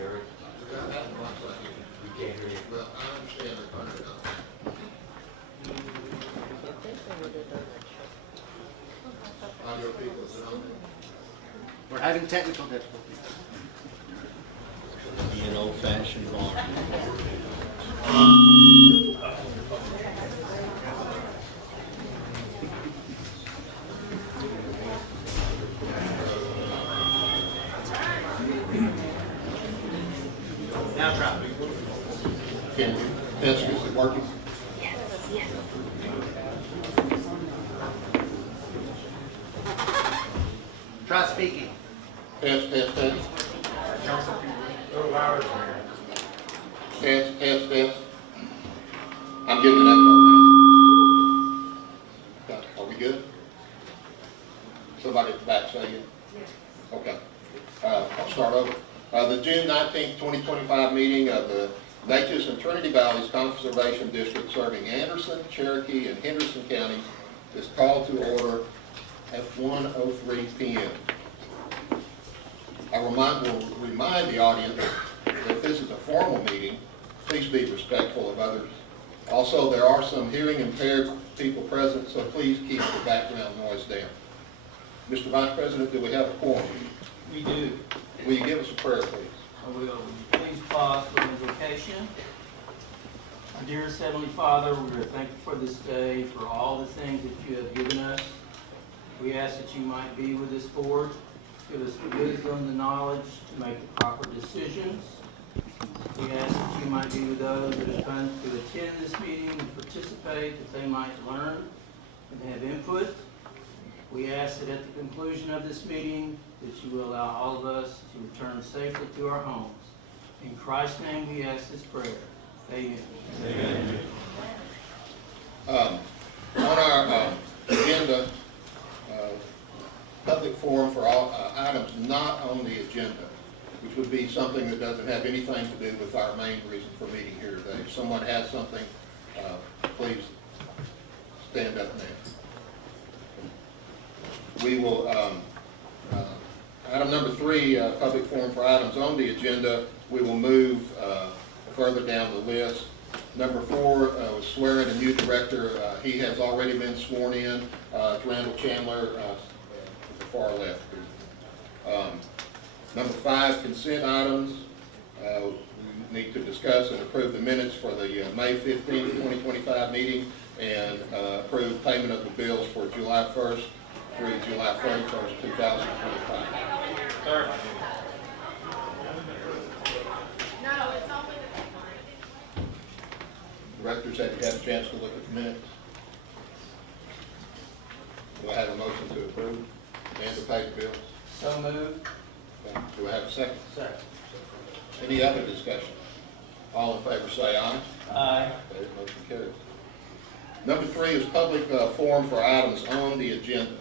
Jared. We can't hear you. Well, I understand they're turning it on. Audio people, is it on there? We're having technical difficulties. Be an old-fashioned bar. Now try. Can you test, is it working? Try speaking. Test, test, test. Test, test, test. I'm getting an echo now. Okay, are we good? Somebody at the back say it? Okay. I'll start over. The June 19th, 2025 meeting of the Natchez and Trinity Valleys Conservation District serving Anderson, Cherokee, and Henderson counties is called to order at 1:03 p.m. I will remind the audience that if this is a formal meeting, please be respectful of others. Also, there are some hearing impaired people present, so please keep the background noise down. Mr. Vice President, do we have a quorum? We do. Will you give us a prayer, please? I will. Please pause for invocation. Our dearest Heavenly Father, we are thankful for this day, for all the things that you have given us. We ask that you might be with this board. Give us the wisdom, the knowledge to make the proper decisions. We ask that you might be with those that have come to attend this meeting and participate, that they might learn and have input. We ask that at the conclusion of this meeting, that you will allow all of us to return safely to our homes. In Christ's name we ask this prayer. Amen. Amen. On our agenda, public forum for all items not on the agenda, which would be something that doesn't have anything to do with our main reason for meeting here today. If someone has something, please stand up now. We will, item number 3, public forum for items on the agenda, we will move further down the list. Number 4 was swearing a new director. He has already been sworn in. It's Randall Chandler, to the far left. Number 5, consent items. We need to discuss and approve the minutes for the May 15, 2025 meeting and approve payment of the bills for July 1st through July 31st, 2025. Sir. Directors, have you had a chance to look at the minutes? Do I have a motion to approve and to pay the bills? So moved. Okay. Do I have a second? Second. Any other discussion? All in favor say aye. Aye. Okay, motion carries. Number 3 is public forum for items on the agenda.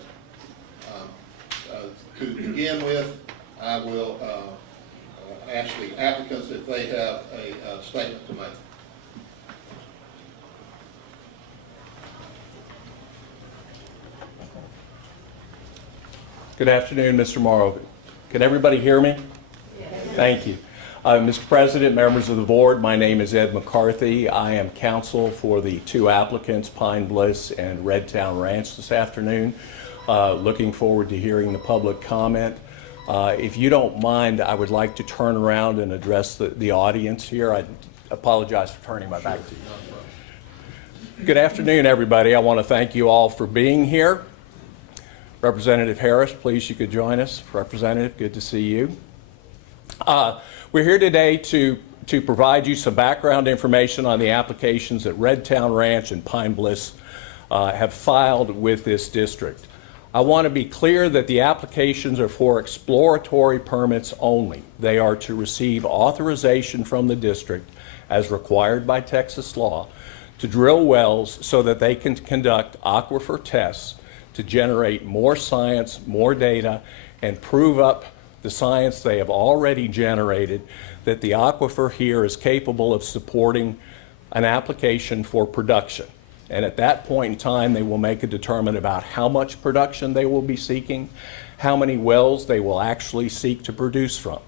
To begin with, I will ask the applicants if they have a statement to make. Good afternoon, Mr. Morrow. Can everybody hear me? Yes. Thank you. Mr. President, members of the board, my name is Ed McCarthy. I am counsel for the 2 applicants, Pine Bliss and Red Town Ranch, this afternoon. Looking forward to hearing the public comment. If you don't mind, I would like to turn around and address the audience here. I apologize for turning my back to you. Good afternoon, everybody. I want to thank you all for being here. Representative Harris, please, you could join us. Representative, good to see you. We're here today to provide you some background information on the applications that Red Town Ranch and Pine Bliss have filed with this district. I want to be clear that the applications are for exploratory permits only. They are to receive authorization from the district, as required by Texas law, to drill wells so that they can conduct aquifer tests to generate more science, more data, and prove up the science they have already generated that the aquifer here is capable of supporting an application for production. And at that point in time, they will make a determination about how much production they will be seeking, how many wells they will actually seek to produce from.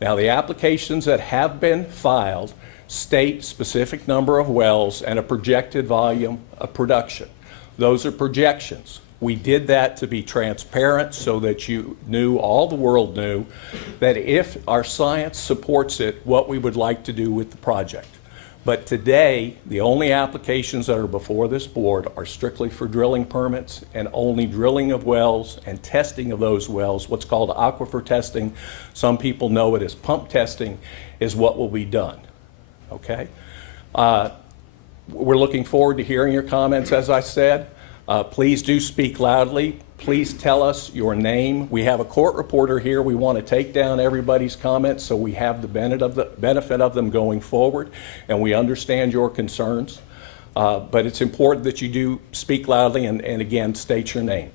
Now, the applications that have been filed state specific number of wells and a projected volume of production. Those are projections. We did that to be transparent so that you knew, all the world knew, that if our science supports it, what we would like to do with the project. But today, the only applications that are before this board are strictly for drilling permits and only drilling of wells and testing of those wells, what's called aquifer testing. Some people know it as pump testing, is what will be done, okay? We're looking forward to hearing your comments, as I said. Please do speak loudly. Please tell us your name. We have a court reporter here. We want to take down everybody's comments so we have the benefit of them going forward, and we understand your concerns. But it's important that you do speak loudly and again, state your name.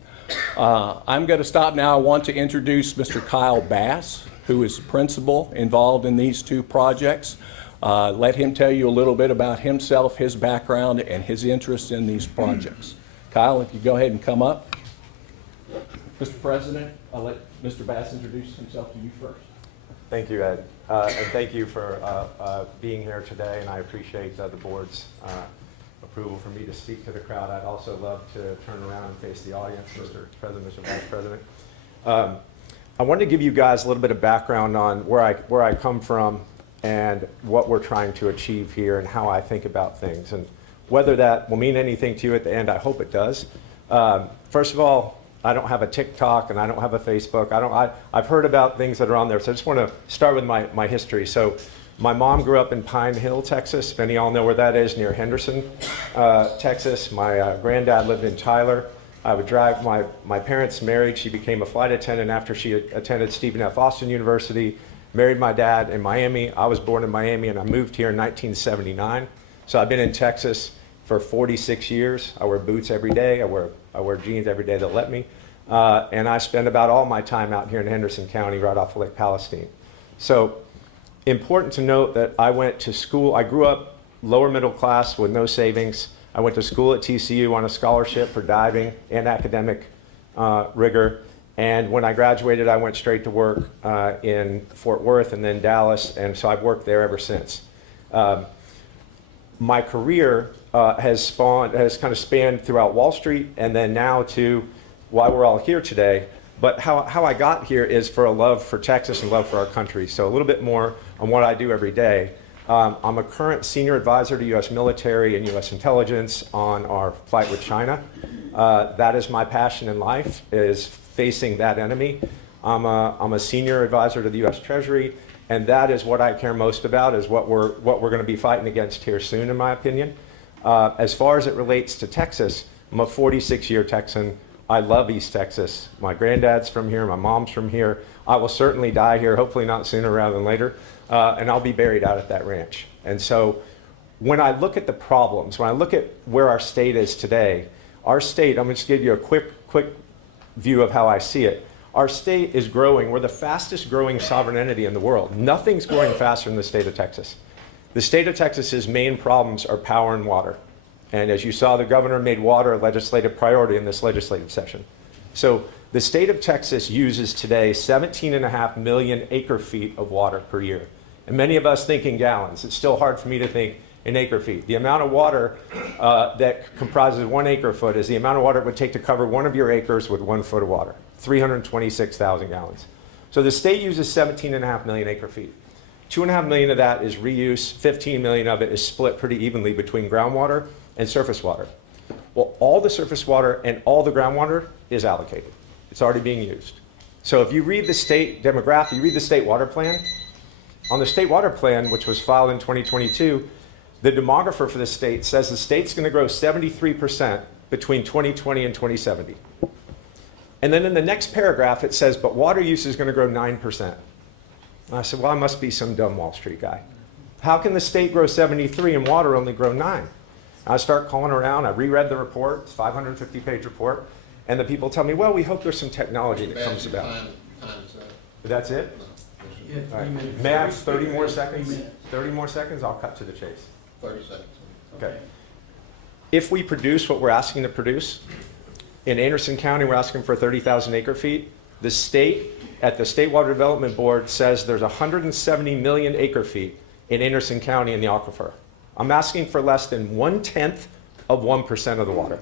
I'm going to stop now. I want to introduce Mr. Kyle Bass, who is the principal involved in these two projects. Let him tell you a little bit about himself, his background, and his interest in these projects. Kyle, if you go ahead and come up. Mr. President, I'll let Mr. Bass introduce himself to you first. Thank you, Ed. And thank you for being here today, and I appreciate the board's approval for me to speak to the crowd. I'd also love to turn around and face the audience, Mr. President, Mr. Vice President. I wanted to give you guys a little bit of background on where I come from and what we're trying to achieve here and how I think about things. And whether that will mean anything to you at the end, I hope it does. First of all, I don't have a TikTok and I don't have a Facebook. I've heard about things that are on there, so I just want to start with my history. So my mom grew up in Pine Hill, Texas. If any of y'all know where that is, near Henderson, Texas. My granddad lived in Tyler. I would drive, my parents married. She became a flight attendant after she attended Stephen F. Austin University, married my dad in Miami. I was born in Miami and I moved here in 1979. So I've been in Texas for 46 years. I wear boots every day. I wear jeans every day they'll let me. And I spend about all my time out here in Henderson County, right off of Lake Palestine. So important to note that I went to school. I grew up lower middle class with no savings. I went to school at TCU on a scholarship for diving and academic rigor. And when I graduated, I went straight to work in Fort Worth and then Dallas. And so I've worked there ever since. My career has kind of spanned throughout Wall Street and then now to why we're all here today. But how I got here is for a love for Texas and love for our country. So a little bit more on what I do every day. I'm a current senior advisor to U.S. military and U.S. intelligence on our fight with China. That is my passion in life, is facing that enemy. I'm a senior advisor to the U.S. Treasury. And that is what I care most about, is what we're going to be fighting against here soon, in my opinion. As far as it relates to Texas, I'm a 46-year Texan. I love East Texas. My granddad's from here. My mom's from here. I will certainly die here, hopefully not sooner rather than later. And I'll be buried out at that ranch. And so when I look at the problems, when I look at where our state is today, our state, I'm going to just give you a quick view of how I see it. Our state is growing. We're the fastest growing sovereign entity in the world. Nothing's growing faster than the state of Texas. The state of Texas's main problems are power and water. And as you saw, the governor made water a legislative priority in this legislative session. So the state of Texas uses today 17.5 million acre feet of water per year. And many of us think in gallons. It's still hard for me to think in acre feet. The amount of water that comprises 1 acre foot is the amount of water it would take to cover one of your acres with 1 foot of water. 326,000 gallons. So the state uses 17.5 million acre feet. 2.5 million of that is reuse, 15 million of it is split pretty evenly between groundwater and surface water. Well, all the surface water and all the groundwater is allocated. It's already being used. So if you read the state demographic, you read the state water plan. On the state water plan, which was filed in 2022, the demographer for the state says the state's going to grow 73% between 2020 and 2070. And then in the next paragraph, it says, but water use is going to grow 9%. And I said, well, I must be some dumb Wall Street guy. How can the state grow 73 and water only grow 9? I start calling around. I reread the report. It's a 550-page report. And the people tell me, well, we hope there's some technology that comes about. That's it? All right. May I have 30 more seconds? 30 more seconds? I'll cut to the chase. 30 seconds. Okay. If we produce what we're asking to produce, in Anderson County, we're asking for 30,000 acre feet. The state, at the State Water Development Board, says there's 170 million acre feet in Anderson County in the aquifer. I'm asking for less than 1/10 of 1% of the water.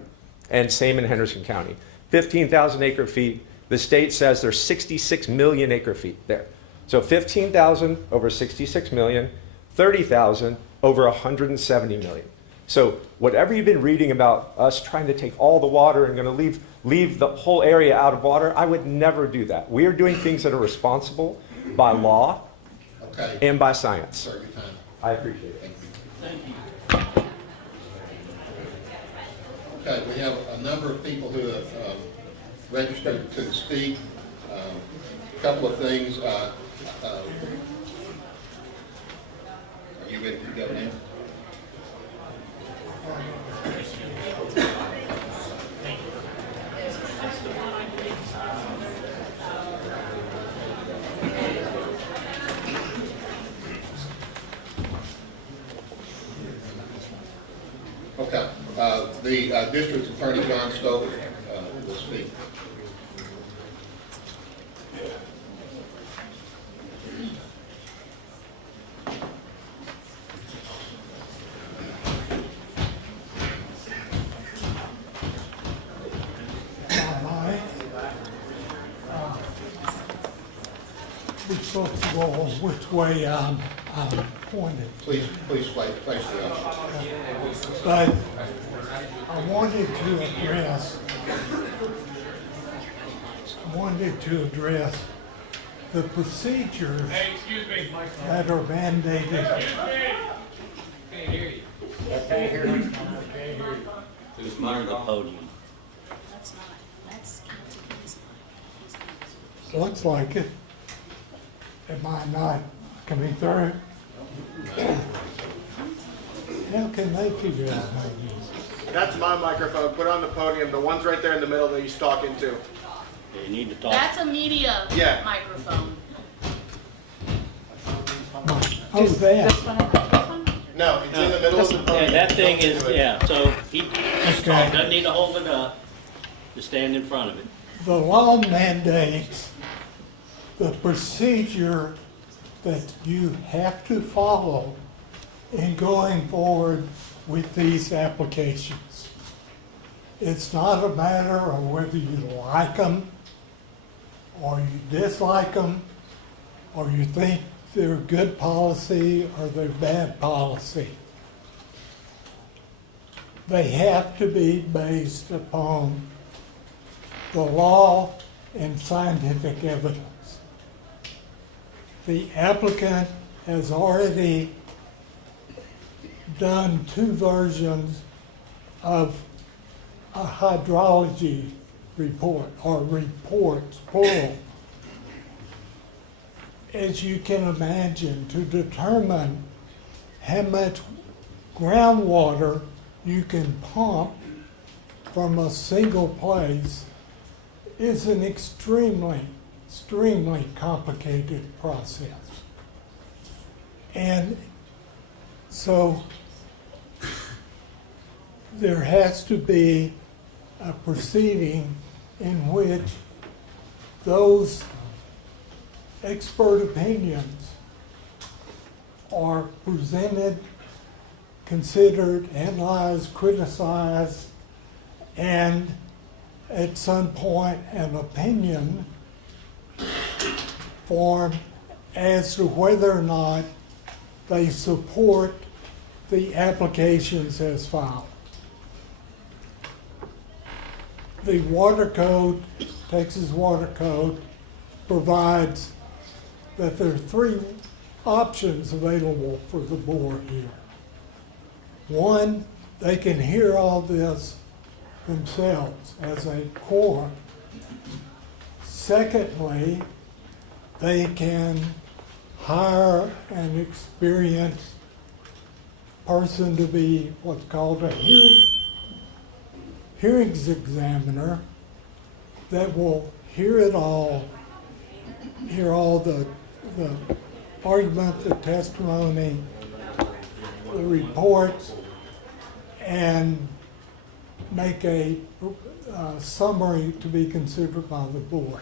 And same in Henderson County. 15,000 acre feet. The state says there's 66 million acre feet there. So 15,000 over 66 million, 30,000 over 170 million. So whatever you've been reading about us trying to take all the water and going to leave the whole area out of water, I would never do that. We are doing things that are responsible by law Okay. and by science. Sir, your time. I appreciate it. Thank you. Thank you. Okay, we have a number of people who have registered to speak. A couple of things. Are you ready to go now? Okay. The district attorney, John Stover, will speak. Which looks well, which way I'm pointed. Please face the audience. But I wanted to address the procedures that are mandated. Who's on the podium? Looks like it. Am I not coming through? How can they figure out how to use it? That's my microphone. Put it on the podium. The one's right there in the middle that he's talking to. You need to talk. That's a media Yeah. microphone. Oh, that. This one and this one? No, it's in the middle of the Yeah, podium. that thing is, yeah, so he Okay. doesn't need to hold it up, just stand in front of it. The law mandates the procedure that you have to follow in going forward with these applications. It's not a matter of whether you like them, or you dislike them, or you think they're good policy or they're bad policy. They have to be based upon the law and scientific evidence. The applicant has already done 2 versions of a hydrology report, or reports, plural. As you can imagine, to determine how much groundwater you can pump from a single place is an extremely complicated process. And so there has to be a proceeding in which those expert opinions are presented, considered, analyzed, criticized, and at some point an opinion formed as to whether or not they support the applications as filed. The Water Code, Texas Water Code, provides that there are 3 options available for the board here. One, they can hear all this themselves as a quorum. Secondly, they can hire an experienced person to be what's called a hearings examiner that will hear it all, hear all the argument, the testimony, the reports, and make a summary to be considered by the board.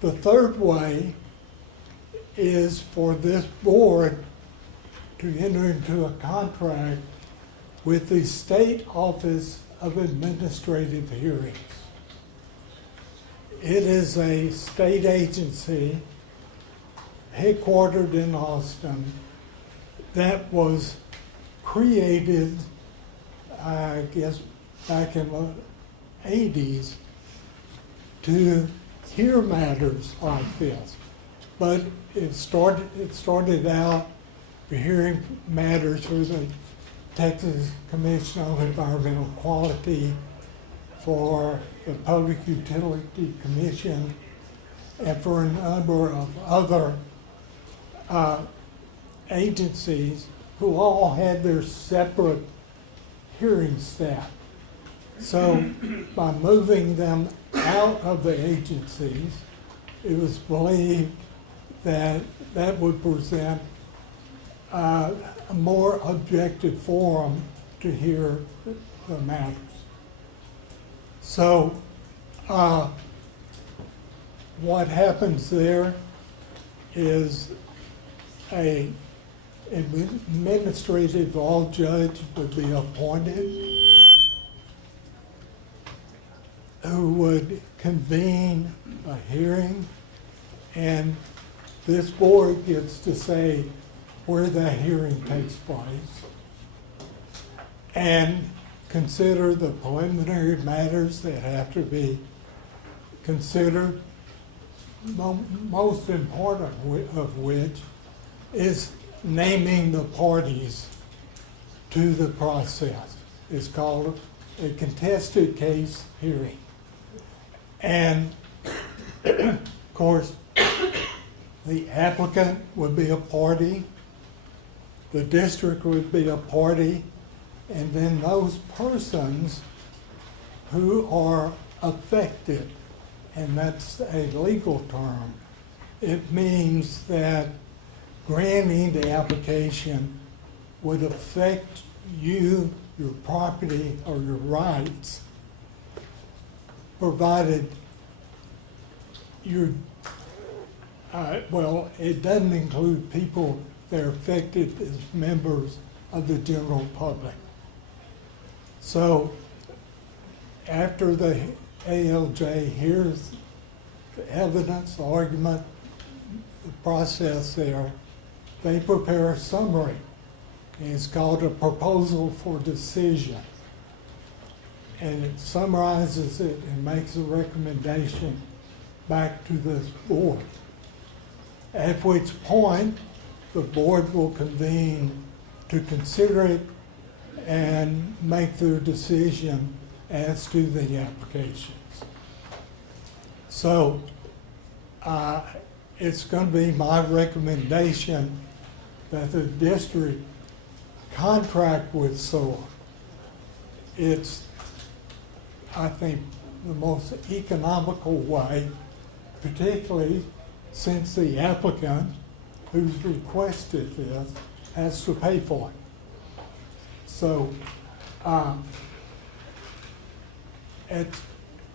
The third way is for this board to enter into a contract with the State Office of Administrative Hearings. It is a state agency headquartered in Austin that was created, I guess, back in the 80s to hear matters like this. But it started out for hearing matters for the Texas Commission on Environmental Quality, for the Public Utility Commission, and for a number of other agencies who all had their separate hearing staff. So by moving them out of the agencies, it was believed that that would present a more objective forum to hear the matters. So what happens there is a administrative law judge would be appointed who would convene a hearing, and this board gets to say where that hearing takes place and consider the preliminary matters that have to be considered, most important of which is naming the parties to the process. It's called a contested case hearing. And of course, the applicant would be a party, the district would be a party, and then those persons who are affected, and that's a legal term. It means that granting the application would affect you, your property, or your rights, provided you're, well, it doesn't include people that are affected as members of the general public. So after the ALJ hears the evidence, the argument, the process there, they prepare a summary. It's called a proposal for decision. And it summarizes it and makes a recommendation back to this board. At which point, the board will convene to consider it and make their decision as to the applications. So it's going to be my recommendation that the district contract with SOAR. It's, I think, the most economical way, particularly since the applicant who's requested this has to pay for it. So I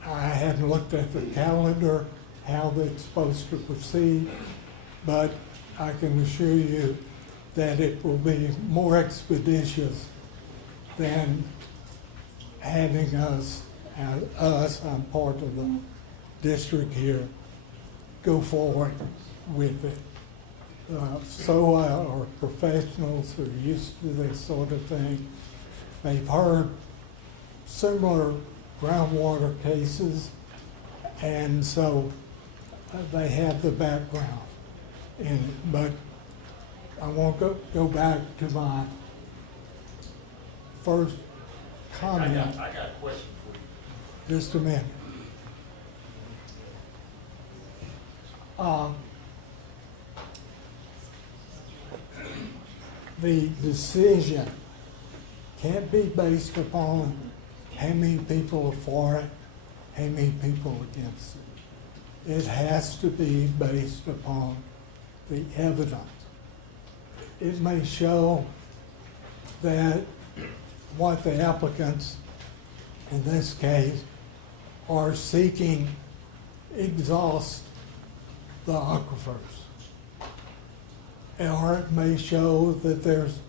hadn't looked at the calendar, how that's supposed to proceed, but I can assure you that it will be more expeditious than having us, I'm part of the district here, go forward with it. SOA are professionals who are used to this sort of thing. They've heard similar groundwater cases, and so they have the background in it. But I won't go back to my first comment. I got a question for you. Just a minute. The decision can't be based upon how many people are for it, how many people are against it. It has to be based upon the evidence. It may show that what the applicants, in this case, are seeking exhausts the aquifers. Or it may show that there's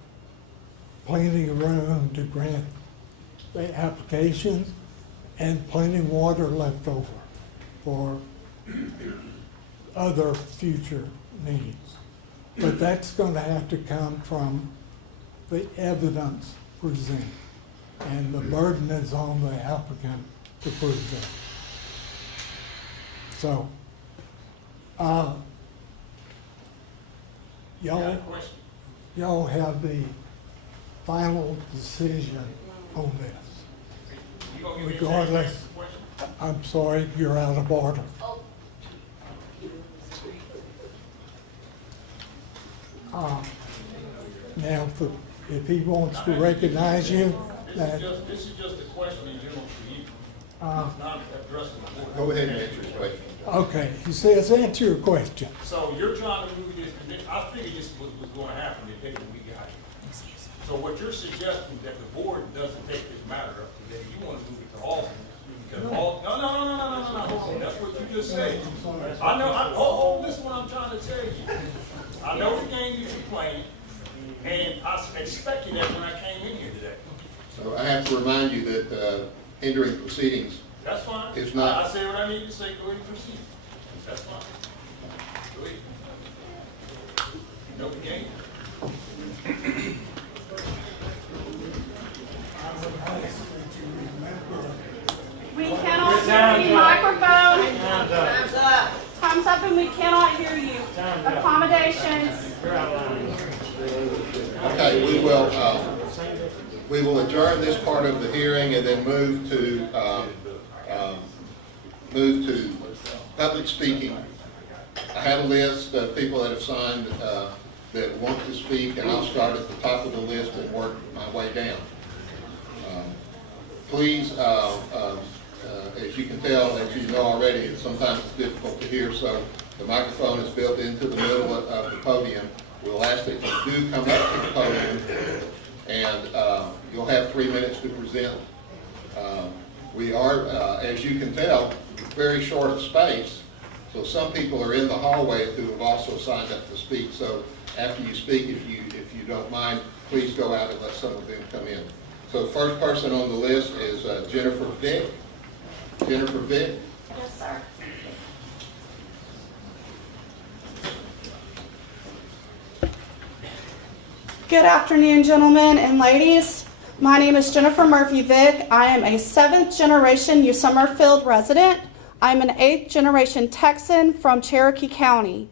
plenty of room to grant the applications and plenty of water left over for other future needs. But that's going to have to come from the evidence presented. And the burden is on the applicant to prove that. So, y'all have the final decision on this. Regardless, I'm sorry, you're out of order. Now, if he wants to recognize you, that, This is just a question in general for you. It's not addressing the board. Go ahead and answer his question. okay, he says answer your question. So you're trying to move this, I figured this was going to happen the day that we got here. So what you're suggesting that the board doesn't take this matter up today, you want to move it to Austin. Because no, hold on, that's what you just said. I know, this is what I'm trying to tell you. I know the game you complained, and I expected that when I came in here today. So I have to remind you that hindering proceedings That's fine. is not. I say what I need to say, go ahead and proceed. That's fine. Go ahead. You know the game. We cannot hear the microphone. Time's up and we cannot hear you. Accommodations. Okay, we will adjourn this part of the hearing and then move to public speaking. I have a list of people that have signed that want to speak, and I'll start at the top of the list and work my way down. Please, as you can tell, as you know already, sometimes it's difficult to hear, so the microphone is built into the middle of the podium. We'll ask that you do come up to the podium, and you'll have 3 minutes to present. We are, as you can tell, very short of space, so some people are in the hallway who have also signed up to speak. So after you speak, if you don't mind, please go out and let some of them come in. So the first person on the list is Jennifer Vick. Jennifer Vick. Yes, sir. Good afternoon, gentlemen and ladies. My name is Jennifer Murphy Vick. I am a 7th generation New Summerfield resident. I'm an 8th generation Texan from Cherokee County.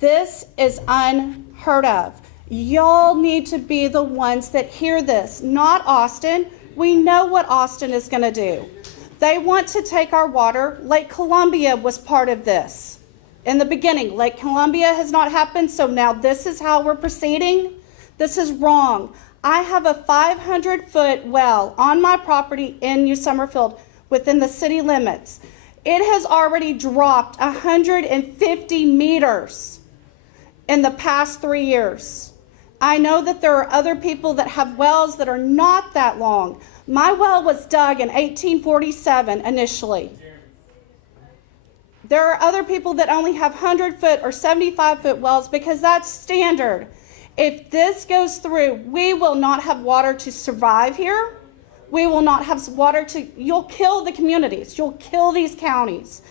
This is unheard of. Y'all need to be the ones that hear this, not Austin. We know what Austin is going to do. They want to take our water. Lake Columbia was part of this. In the beginning, Lake Columbia has not happened, so now this is how we're proceeding. This is wrong. I have a 500-foot well on my property in New Summerfield within the city limits. It has already dropped 150 meters in the past 3 years. I know that there are other people that have wells that are not that long. My well was dug in 1847 initially. There are other people that only have 100-foot or 75-foot wells because that's standard. If this goes through, we will not have water to survive here. We will not have water you'll kill the communities. You'll kill these counties.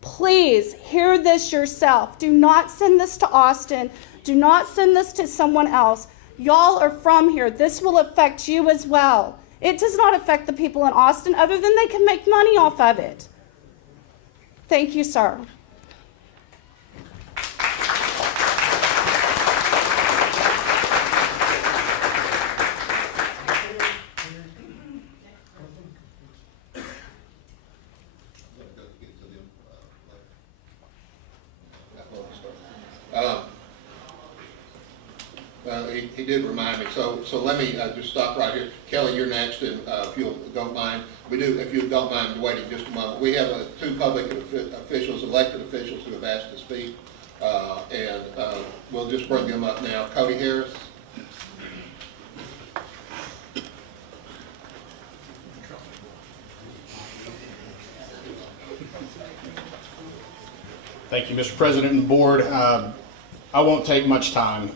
Please hear this yourself. Do not send this to Austin. Do not send this to someone else. Y'all are from here. This will affect you as well. It does not affect the people in Austin other than they can make money off of it. Thank you, sir. He did remind me, so let me just stop right here. Kelly, you're next, and if you don't mind, if you don't mind waiting just a moment. We have 2 public officials, elected officials, who have asked to speak, and we'll just bring them up now. Cody Harris. Thank you, Mr. President and the board. I won't take much time.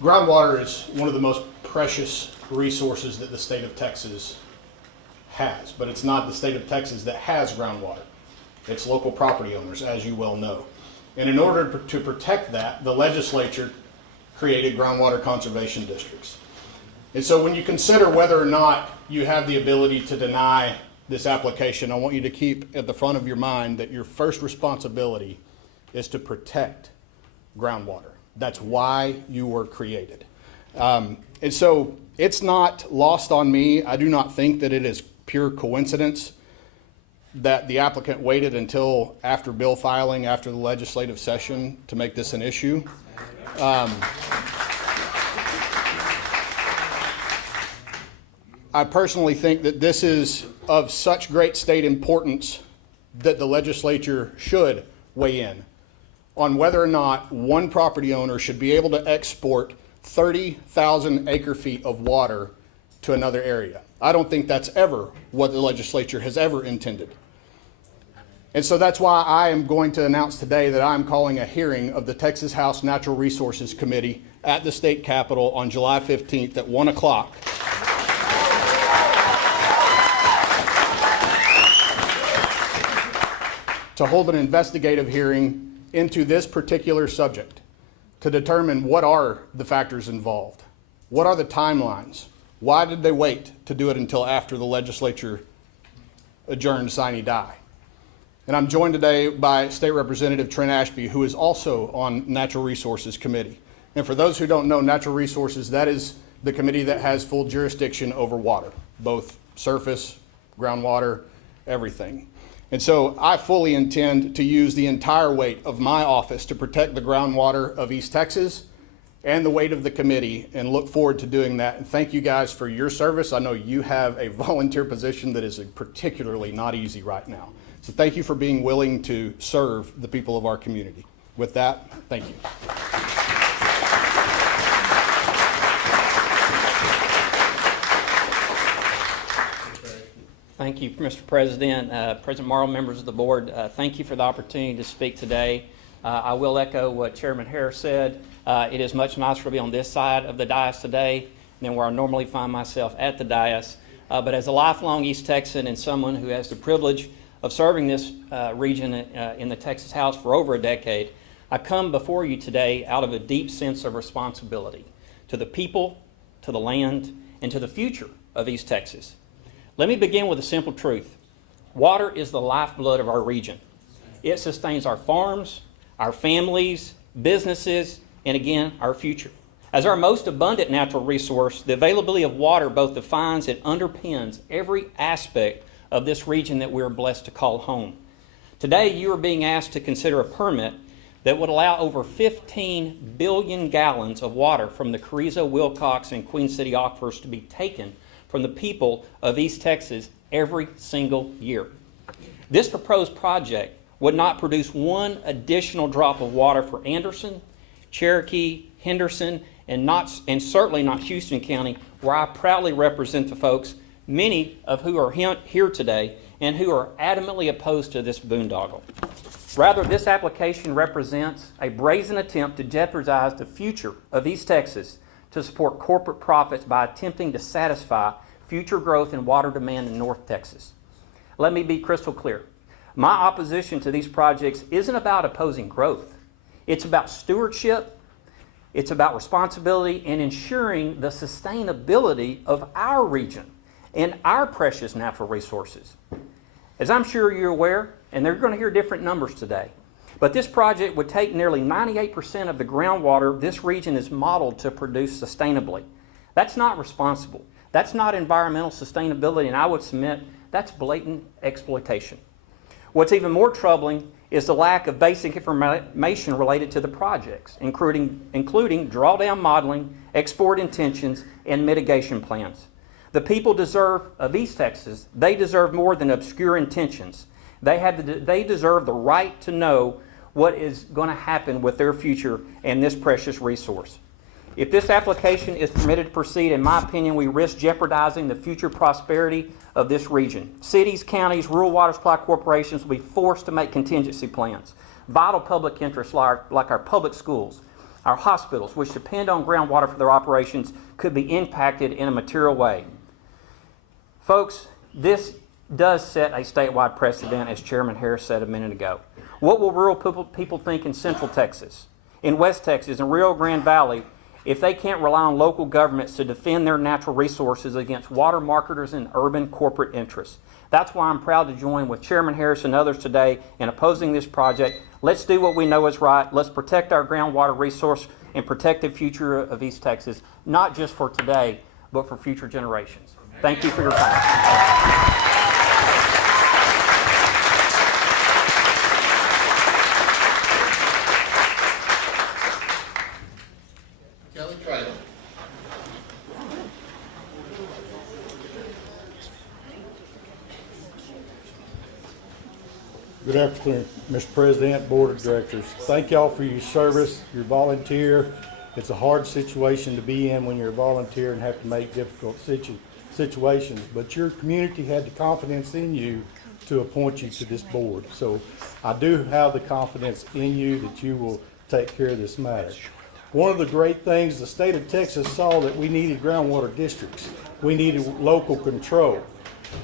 Groundwater is one of the most precious resources that the state of Texas has, but it's not the state of Texas that has groundwater. It's local property owners, as you well know. And in order to protect that, the legislature created groundwater conservation districts. And so when you consider whether or not you have the ability to deny this application, I want you to keep at the front of your mind that your first responsibility is to protect groundwater. That's why you were created. And so it's not lost on me. I do not think that it is pure coincidence that the applicant waited until after bill filing, after the legislative session, to make this an issue. I personally think that this is of such great state importance that the legislature should weigh in on whether or not one property owner should be able to export 30,000 acre feet of water to another area. I don't think that's ever what the legislature has ever intended. And so that's why I am going to announce today that I'm calling a hearing of the Texas House Natural Resources Committee at the state capitol on July 15th at 1 o'clock. To hold an investigative hearing into this particular subject to determine what are the factors involved, what are the timelines, why did they wait to do it until after the legislature adjourned sine die. And I'm joined today by State Representative Trent Ashby, who is also on Natural Resources Committee. And for those who don't know, Natural Resources, that is the committee that has full jurisdiction over water, both surface, groundwater, everything. And so I fully intend to use the entire weight of my office to protect the groundwater of East Texas and the weight of the committee, and look forward to doing that. And thank you guys for your service. I know you have a volunteer position that is particularly not easy right now. So thank you for being willing to serve the people of our community. With that, thank you. Thank you, Mr. President. President Morrow, members of the board, thank you for the opportunity to speak today. I will echo what Chairman Harris said. It is much nicer to be on this side of the dais today than where I normally find myself at the dais. But as a lifelong East Texan and someone who has the privilege of serving this region in the Texas House for over a decade, I come before you today out of a deep sense of responsibility to the people, to the land, and to the future of East Texas. Let me begin with a simple truth. Water is the lifeblood of our region. It sustains our farms, our families, businesses, and again, our future. As our most abundant natural resource, the availability of water both defines and underpins every aspect of this region that we are blessed to call home. Today, you are being asked to consider a permit that would allow over 15 billion gallons of water from the Carrizo, Wilcox, and Queen City aquifers to be taken from the people of East Texas every single year. This proposed project would not produce one additional drop of water for Anderson, Cherokee, Henderson, and certainly not Houston County, where I proudly represent the folks, many of who are here today and who are adamantly opposed to this boondoggle. Rather, this application represents a brazen attempt to jeopardize the future of East Texas to support corporate profits by attempting to satisfy future growth in water demand in North Texas. Let me be crystal clear. My opposition to these projects isn't about opposing growth. It's about stewardship, it's about responsibility, and ensuring the sustainability of our region and our precious natural resources. As I'm sure you're aware, and they're going to hear different numbers today, but this project would take nearly 98% of the groundwater this region is modeled to produce sustainably. That's not responsible. That's not environmental sustainability, and I would submit that's blatant exploitation. What's even more troubling is the lack of basic information related to the projects, including drawdown modeling, export intentions, and mitigation plans. The people of East Texas, they deserve more than obscure intentions. They deserve the right to know what is going to happen with their future and this precious resource. If this application is permitted to proceed, in my opinion, we risk jeopardizing the future prosperity of this region. Cities, counties, rural water supply corporations will be forced to make contingency plans. Vital public interests like our public schools, our hospitals, which depend on groundwater for their operations, could be impacted in a material way. Folks, this does set a statewide precedent, as Chairman Harris said a minute ago. What will rural people think in Central Texas, in West Texas, in Rio Grande Valley, if they can't rely on local governments to defend their natural resources against water marketers and urban corporate interests? That's why I'm proud to join with Chairman Harris and others today in opposing this project. Let's do what we know is right. Let's protect our groundwater resource and protect the future of East Texas, not just for today, but for future generations. Thank you for your time. Kelly Traylor. Good afternoon, Mr. President, Board of Directors. Thank y'all for your service, your volunteer. It's a hard situation to be in when you're a volunteer and have to make difficult situations, but your community had the confidence in you to appoint you to this board. So I do have the confidence in you that you will take care of this matter. One of the great things, the state of Texas saw that we needed groundwater districts. We needed local control.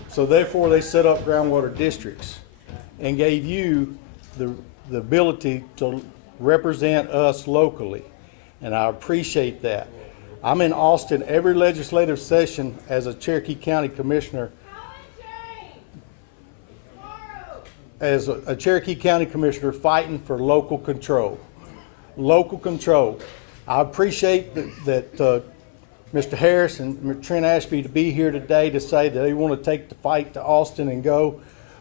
So therefore they set up groundwater districts and gave you the ability to represent us locally. And I appreciate that. I'm in Austin every legislative session as a Cherokee County Commissioner. As a Cherokee County Commissioner fighting for local control. Local control. I appreciate that Mr. Harris and Trent Ashby to be here today to say that they want to take the fight to Austin and go.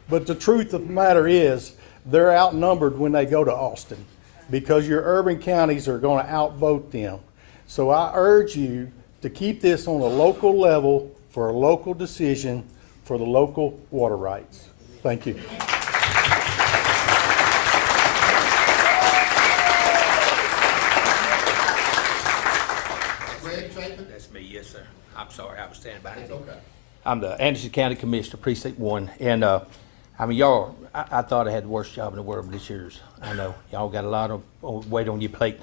But the truth of the matter is they're outnumbered when they go to Austin because your urban counties are going to outvote them. So I urge you to keep this on a local level for a local decision for the local water rights. Thank you. That's me, yes, sir. I'm sorry, I was standing by. Okay. I'm the Anderson County Commissioner, Precinct 1, and I mean, y'all, I thought I had the worst job in the world, but it's yours. I know. Y'all got a lot of weight on your plate.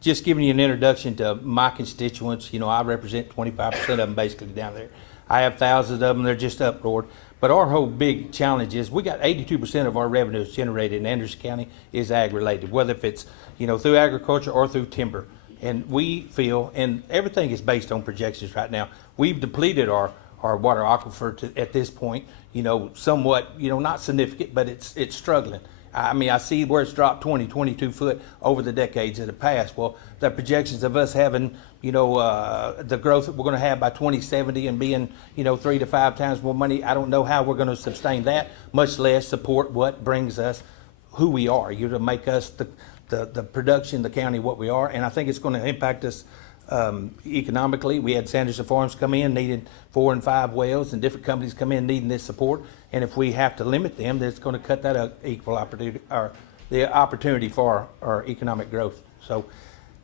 Just giving you an introduction to my constituents, you know, I represent 25% of them basically down there. I have thousands of them, they're just uproared. But our whole big challenge is we got 82% of our revenues generated in Anderson County is ag-related, whether if it's, you know, through agriculture or through timber. And we feel, and everything is based on projections right now, we've depleted our water aquifer at this point, you know, somewhat, you know, not significant, but it's struggling. I mean, I see where it's dropped 22 foot over the decades that have passed. Well, the projections of us having, you know, the growth that we're going to have by 2070 and being, you know, 3 to 5 times more money, I don't know how we're going to sustain that, much less support what brings us who we are. You're to make us the production, the county, what we are, and I think it's going to impact us economically. We had Sanderson Farms come in needing 4 and 5 wells, and different companies come in needing this support. And if we have to limit them, then it's going to cut that equal opportunity, or the opportunity for our economic growth. So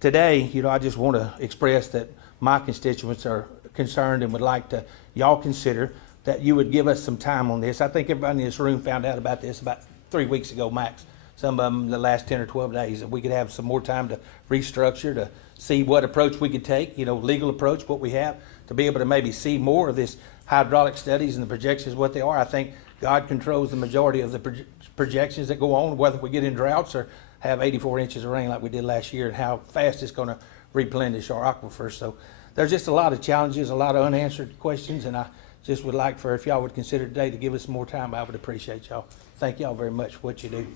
today, you know, I just want to express that my constituents are concerned and would like to y'all consider that you would give us some time on this. I think everybody in this room found out about this about 3 weeks ago max. Some of them the last 10 or 12 days, and we could have some more time to restructure, to see what approach we could take, you know, legal approach, what we have, to be able to maybe see more of this hydraulic studies and the projections, what they are. I think God controls the majority of the projections that go on, whether we get in droughts or have 84 inches of rain like we did last year, and how fast it's going to replenish our aquifers. So there's just a lot of challenges, a lot of unanswered questions, and I just would like for, if y'all would consider today to give us more time, I would appreciate y'all. Thank y'all very much for what you do.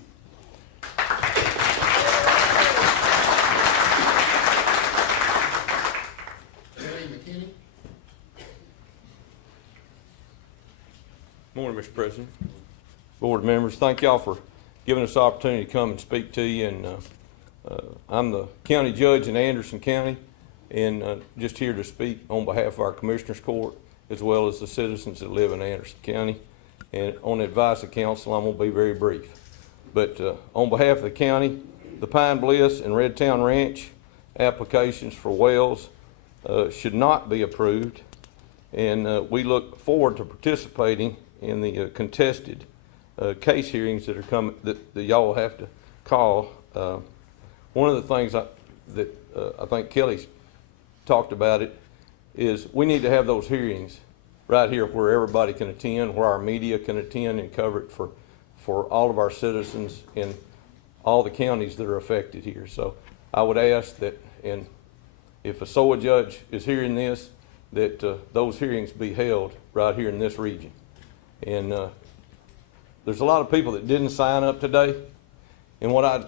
Morning, Mr. President, board members. Thank y'all for giving us the opportunity to come and speak to you. And I'm the county judge in Anderson County, and just here to speak on behalf of our Commissioners Court as well as the citizens that live in Anderson County. And on the advice of council, I'm going to be very brief. But on behalf of the county, the Pine Bliss and Red Town Ranch, applications for wells should not be approved. And we look forward to participating in the contested case hearings that are coming, that y'all have to call. One of the things that I think Kelly's talked about it is we need to have those hearings right here where everybody can attend, where our media can attend and cover it for all of our citizens in all the counties that are affected here. So I would ask that, and if a SOA judge is hearing this, that those hearings be held right here in this region. And there's a lot of people that didn't sign up today, and what I'd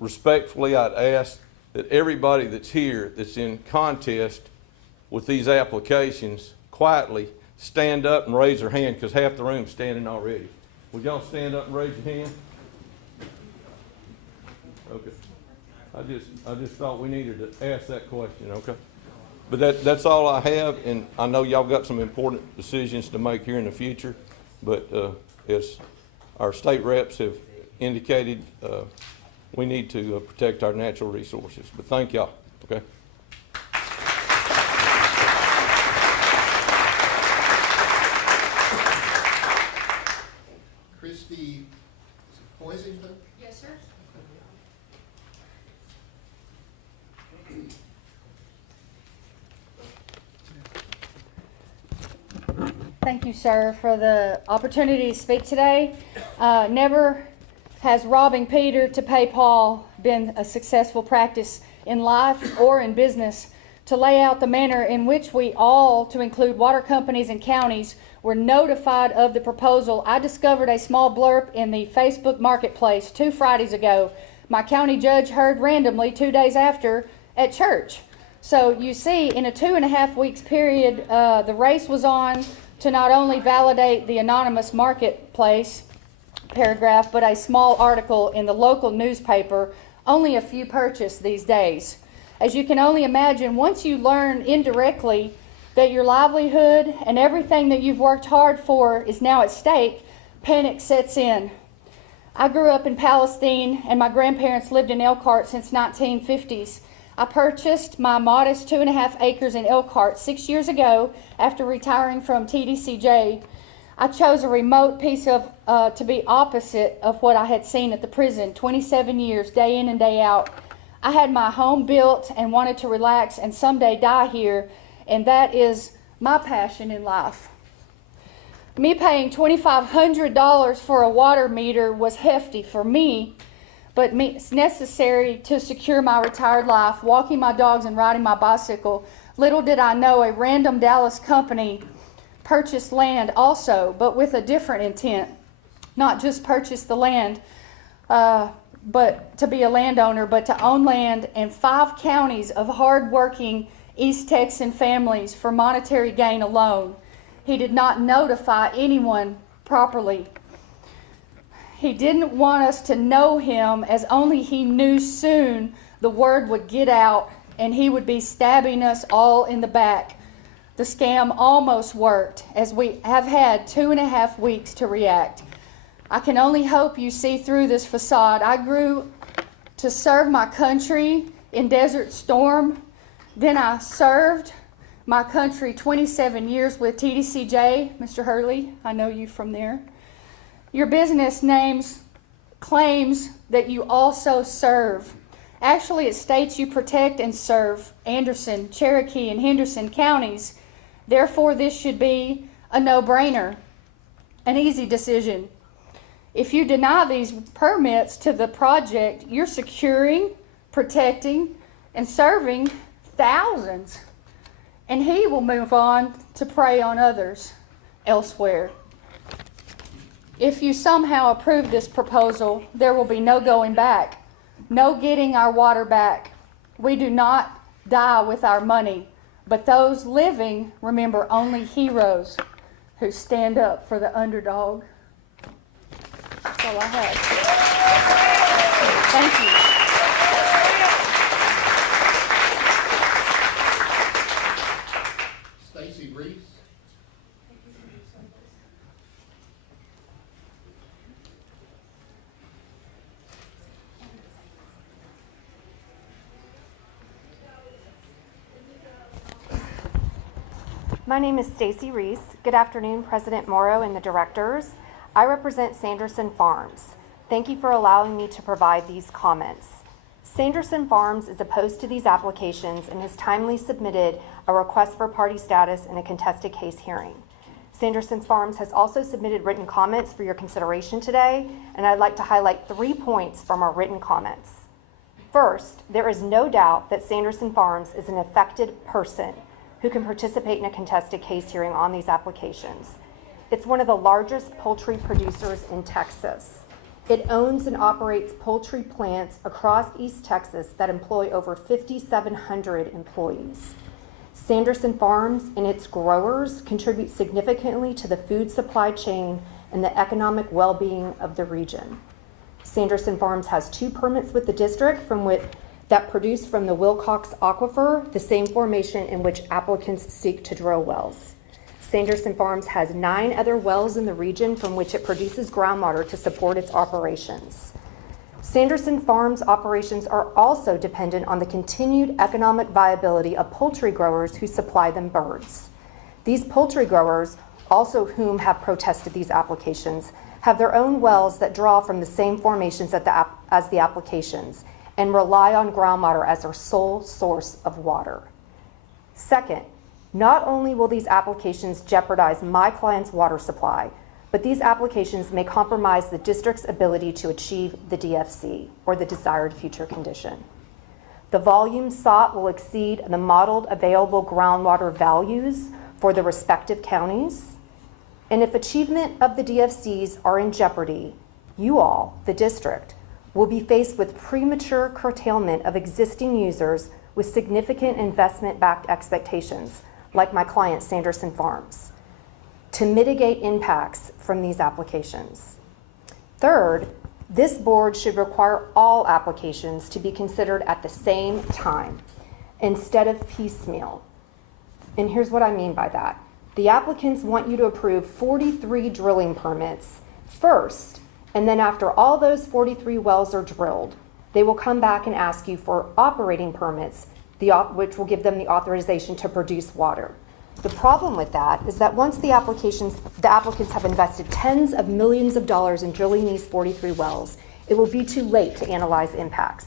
ask that everybody that's here that's in contest with these applications quietly stand up and raise their hand, because half the room's standing already. Would y'all stand up and raise your hand? Okay. I just thought we needed to ask that question, okay? But that's all I have, and I know y'all got some important decisions to make here in the future, but as our state reps have indicated, we need to protect our natural resources. But thank y'all, okay? Christy, is it Poisington? Yes, sir. Thank you, sir, for the opportunity to speak today. Never has robbing Peter to pay Paul been a successful practice in life or in business. To lay out the manner in which we all, to include water companies and counties, were notified of the proposal, I discovered a small blurb in the Facebook Marketplace 2 Fridays ago. My county judge heard randomly 2 days after at church. So you see, in a 2.5 weeks period, the race was on to not only validate the anonymous marketplace paragraph, but a small article in the local newspaper. Only a few purchased these days. As you can only imagine, once you learn indirectly that your livelihood and everything that you've worked hard for is now at stake, panic sets in. I grew up in Palestine, and my grandparents lived in Elkhart since 1950s. I purchased my modest 2.5 acres in Elkhart 6 years ago after retiring from TDCJ. I chose a remote piece of to be opposite of what I had seen at the prison 27 years, day in and day out. I had my home built and wanted to relax and someday die here, and that is my passion in life. Me paying $2,500 for a water meter was hefty for me, but it's necessary to secure my retired life, walking my dogs and riding my bicycle. Little did I know a random Dallas company purchased land also, but with a different intent. Not just purchase the land, but to be a landowner, but to own land in 5 counties of hard-working East Texan families for monetary gain alone. He did not notify anyone properly. He didn't want us to know him, as only he knew soon the word would get out and he would be stabbing us all in the back. The scam almost worked, as we have had 2.5 weeks to react. I can only hope you see through this facade. I grew to serve my country in Desert Storm. Then I served my country 27 years with TDCJ. Mr. Hurley, I know you from there. Your business names claims that you also serve. Actually, it states you protect and serve Anderson, Cherokee, and Henderson counties. Therefore, this should be a no-brainer, an easy decision. If you deny these permits to the project, you're securing, protecting, and serving thousands. And he will move on to prey on others elsewhere. If you somehow approve this proposal, there will be no going back, no getting our water back. We do not die with our money, but those living remember only heroes who stand up for the underdog. That's all I have. Thank you. Stacy Reese. My name is Stacy Reese. Good afternoon, President Morrow and the directors. I represent Sanderson Farms. Thank you for allowing me to provide these comments. Sanderson Farms is opposed to these applications and has timely submitted a request for party status in a contested case hearing. Sanderson Farms has also submitted written comments for your consideration today, and I'd like to highlight 3 points from our written comments. First, there is no doubt that Sanderson Farms is an affected person who can participate in a contested case hearing on these applications. It's one of the largest poultry producers in Texas. It owns and operates poultry plants across East Texas that employ over 5,700 employees. Sanderson Farms and its growers contribute significantly to the food supply chain and the economic well-being of the region. Sanderson Farms has 2 permits with the district that produce from the Wilcox Aquifer, the same formation in which applicants seek to drill wells. Sanderson Farms has 9 other wells in the region from which it produces groundwater to support its operations. Sanderson Farms operations are also dependent on the continued economic viability of poultry growers who supply them birds. These poultry growers, also whom have protested these applications, have their own wells that draw from the same formations as the applications and rely on groundwater as their sole source of water. Second, not only will these applications jeopardize my client's water supply, but these applications may compromise the district's ability to achieve the DFC, or the desired future condition. The volume sought will exceed the modeled available groundwater values for the respective counties, and if achievement of the DFCs are in jeopardy, you all, the district, will be faced with premature curtailment of existing users with significant investment-backed expectations, like my client, Sanderson Farms, to mitigate impacts from these applications. Third, this board should require all applications to be considered at the same time instead of piecemeal. And here's what I mean by that. The applicants want you to approve 43 drilling permits first, and then after all those 43 wells are drilled, they will come back and ask you for operating permits, which will give them the authorization to produce water. The problem with that is that once the applicants have invested tens of millions of dollars in drilling these 43 wells, it will be too late to analyze impacts.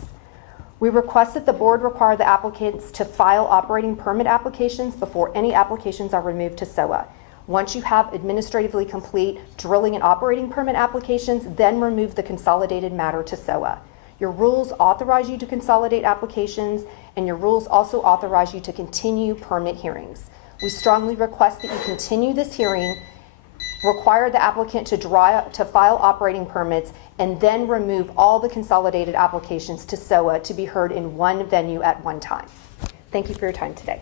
We request that the board require the applicants to file operating permit applications before any applications are removed to SOA. Once you have administratively complete drilling and operating permit applications, then remove the consolidated matter to SOA. Your rules authorize you to consolidate applications, and your rules also authorize you to continue permit hearings. We strongly request that you continue this hearing, require the applicant to file operating permits, and then remove all the consolidated applications to SOA to be heard in one venue at one time. Thank you for your time today.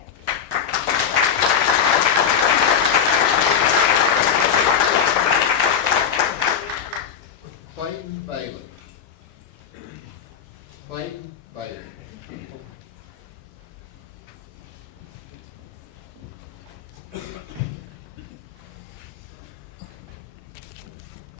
Clayton Bailey. Clayton Bailey.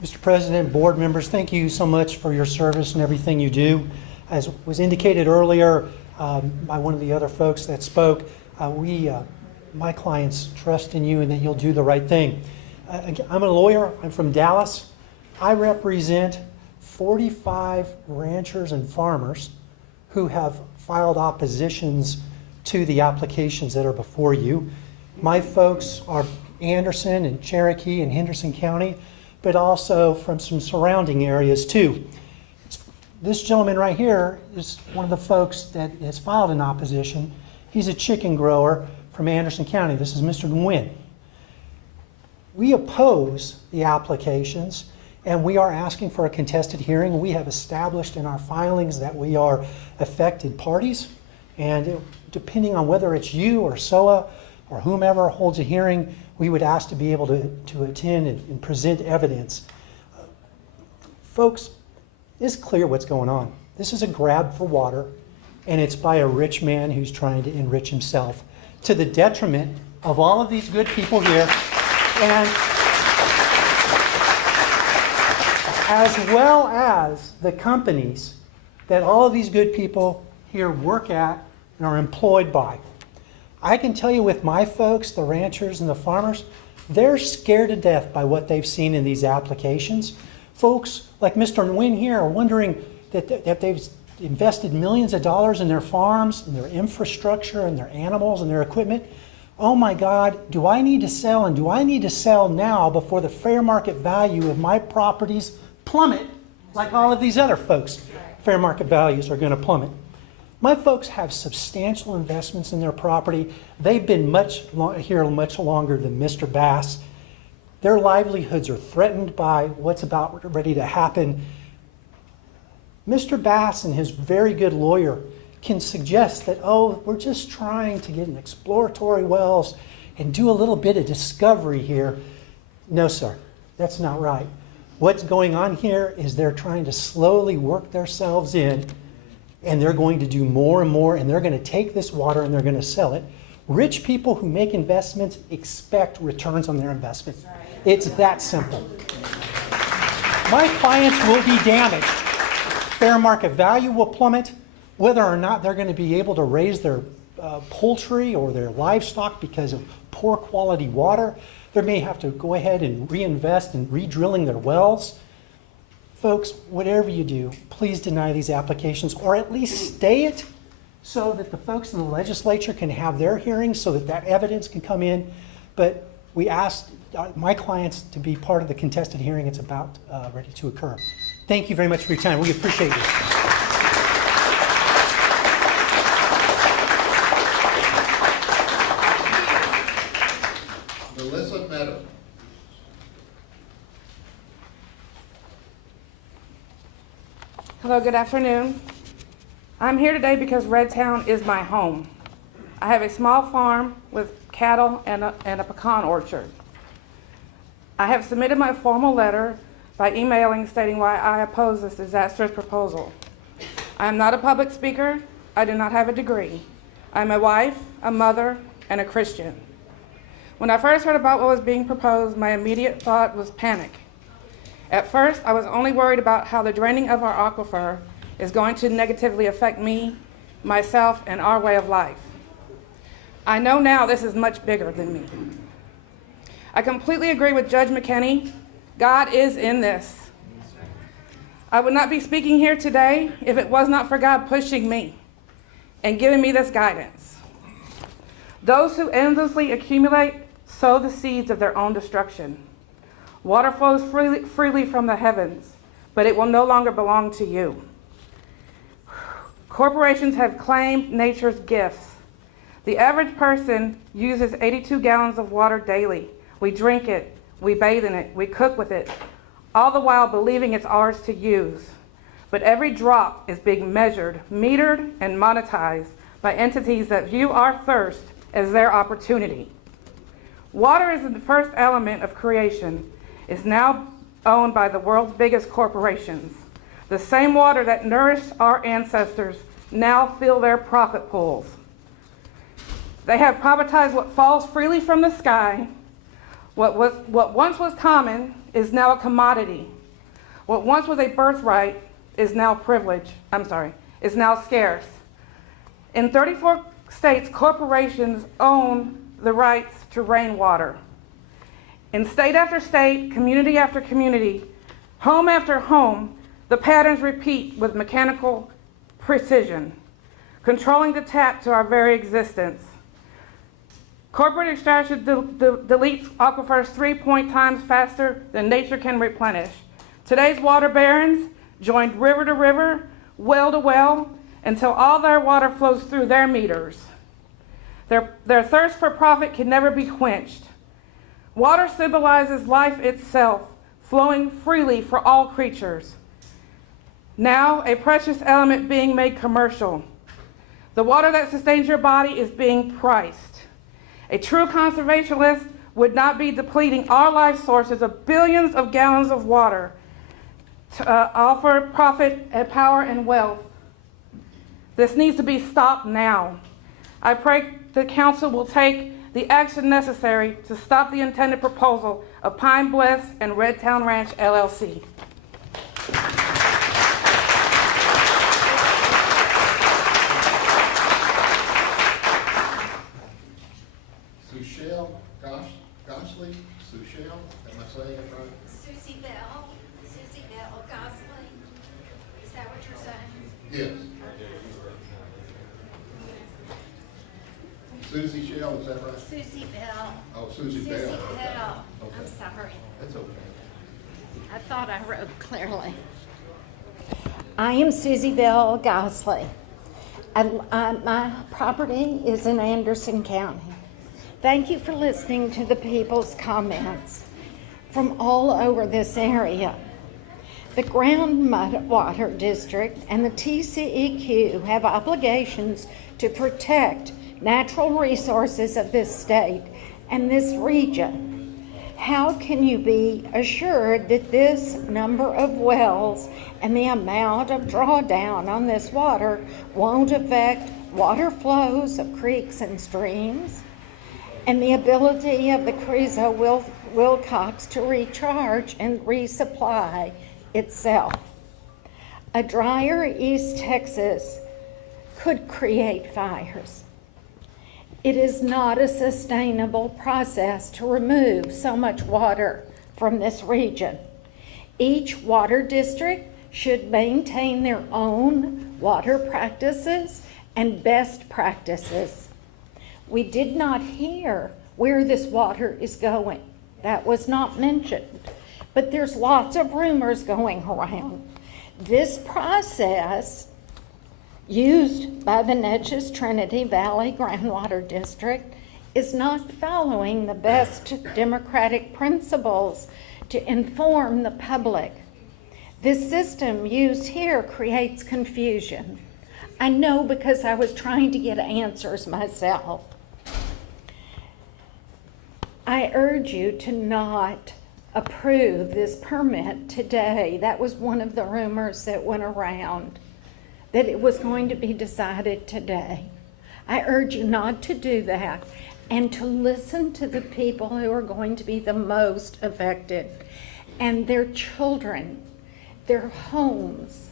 Mr. President, board members, thank you so much for your service and everything you do. As was indicated earlier by one of the other folks that spoke, my clients trust in you and that you'll do the right thing. I'm a lawyer. I'm from Dallas. I represent 45 ranchers and farmers who have filed oppositions to the applications that are before you. My folks are Anderson and Cherokee and Henderson County, but also from some surrounding areas too. This gentleman right here is one of the folks that has filed an opposition. He's a chicken grower from Anderson County. This is Mr. Nguyen. We oppose the applications, and we are asking for a contested hearing. We have established in our filings that we are affected parties, and depending on whether it's you or SOA or whomever holds a hearing, we would ask to be able to attend and present evidence. Folks, it's clear what's going on. This is a grab for water, and it's by a rich man who's trying to enrich himself to the detriment of all of these good people here, and as well as the companies that all of these good people here work at and are employed by. I can tell you with my folks, the ranchers and the farmers, they're scared to death by what they've seen in these applications. Folks like Mr. Nguyen here are wondering that they've invested millions of dollars in their farms, in their infrastructure, and their animals and their equipment. Oh my God, do I need to sell, and do I need to sell now before the fair market value of my properties plummet like all of these other folks? Fair market values are going to plummet. My folks have substantial investments in their property. They've been here much longer than Mr. Bass. Their livelihoods are threatened by what's about ready to happen. Mr. Bass and his very good lawyer can suggest that, oh, we're just trying to get an exploratory wells and do a little bit of discovery here. No, sir, that's not right. What's going on here is they're trying to slowly work themselves in, and they're going to do more and more, and they're going to take this water and they're going to sell it. Rich people who make investments expect returns on their investment. It's that simple. My clients will be damaged. Fair market value will plummet. Whether or not they're going to be able to raise their poultry or their livestock because of poor quality water, they may have to go ahead and reinvest in re-drilling their wells. Folks, whatever you do, please deny these applications, or at least stay it so that the folks in the legislature can have their hearings so that that evidence can come in. But we asked my clients to be part of the contested hearing. It's about ready to occur. Thank you very much for your time. We appreciate you. Melissa Meadow. Hello, good afternoon. I'm here today because Redtown is my home. I have a small farm with cattle and a pecan orchard. I have submitted my formal letter by emailing stating why I oppose this disastrous proposal. I am not a public speaker. I do not have a degree. I'm a wife, a mother, and a Christian. When I first heard about what was being proposed, my immediate thought was panic. At first, I was only worried about how the draining of our aquifer is going to negatively affect me, myself, and our way of life. I know now this is much bigger than me. I completely agree with Judge McKinney. God is in this. I would not be speaking here today if it was not for God pushing me and giving me this guidance. Those who endlessly accumulate sow the seeds of their own destruction. Water flows freely from the heavens, but it will no longer belong to you. Corporations have claimed nature's gifts. The average person uses 82 gallons of water daily. We drink it, we bathe in it, we cook with it, all the while believing it's ours to use. But every drop is being measured, metered, and monetized by entities that view our thirst as their opportunity. Water is the first element of creation. It's now owned by the world's biggest corporations. The same water that nourished our ancestors now fill their profit pools. They have privatized what falls freely from the sky. What once was common is now a commodity. What once was a birthright is now is now scarce. In 34 states, corporations own the rights to rainwater. In state after state, community after community, home after home, the patterns repeat with mechanical precision, controlling the tap to our very existence. Corporate extraction deletes aquifers 3 times faster than nature can replenish. Today's water barons joined river to river, well to well, until all their water flows through their meters. Their thirst for profit can never be quenched. Water symbolizes life itself, flowing freely for all creatures. Now, a precious element being made commercial. The water that sustains your body is being priced. A true conservationist would not be depleting our life sources of billions of gallons of water to offer profit and power and wealth. This needs to be stopped now. I pray the council will take the action necessary to stop the intended proposal of Pine Bliss and Redtown Ranch, LLC. Yes. Susie Shell, is that right? Susie Bell. Oh, Susie Bell. Susie Okay. Bell. Okay. I'm sorry. That's okay. I thought I wrote clearly. I am Susie Bell Gosley. My property is in Anderson County. Thank you for listening to the people's comments from all over this area. The Groundwater District and the TCEQ have obligations to protect natural resources of this state and this region. How can you be assured that this number of wells and the amount of drawdown on this water won't affect water flows of creeks and streams and the ability of the Carrizo Wilcox to recharge and resupply itself? A drier East Texas could create fires. It is not a sustainable process to remove so much water from this region. Each water district should maintain their own water practices and best practices. We did not hear where this water is going. That was not mentioned. But there's lots of rumors going around. This process used by the Neches Trinity Valley Groundwater District is not following the best democratic principles to inform the public. This system used here creates confusion. I know because I was trying to get answers myself. I urge you to not approve this permit today. That was one of the rumors that went around, that it was going to be decided today. I urge you not to do that and to listen to the people who are going to be the most affected and their children, their homes,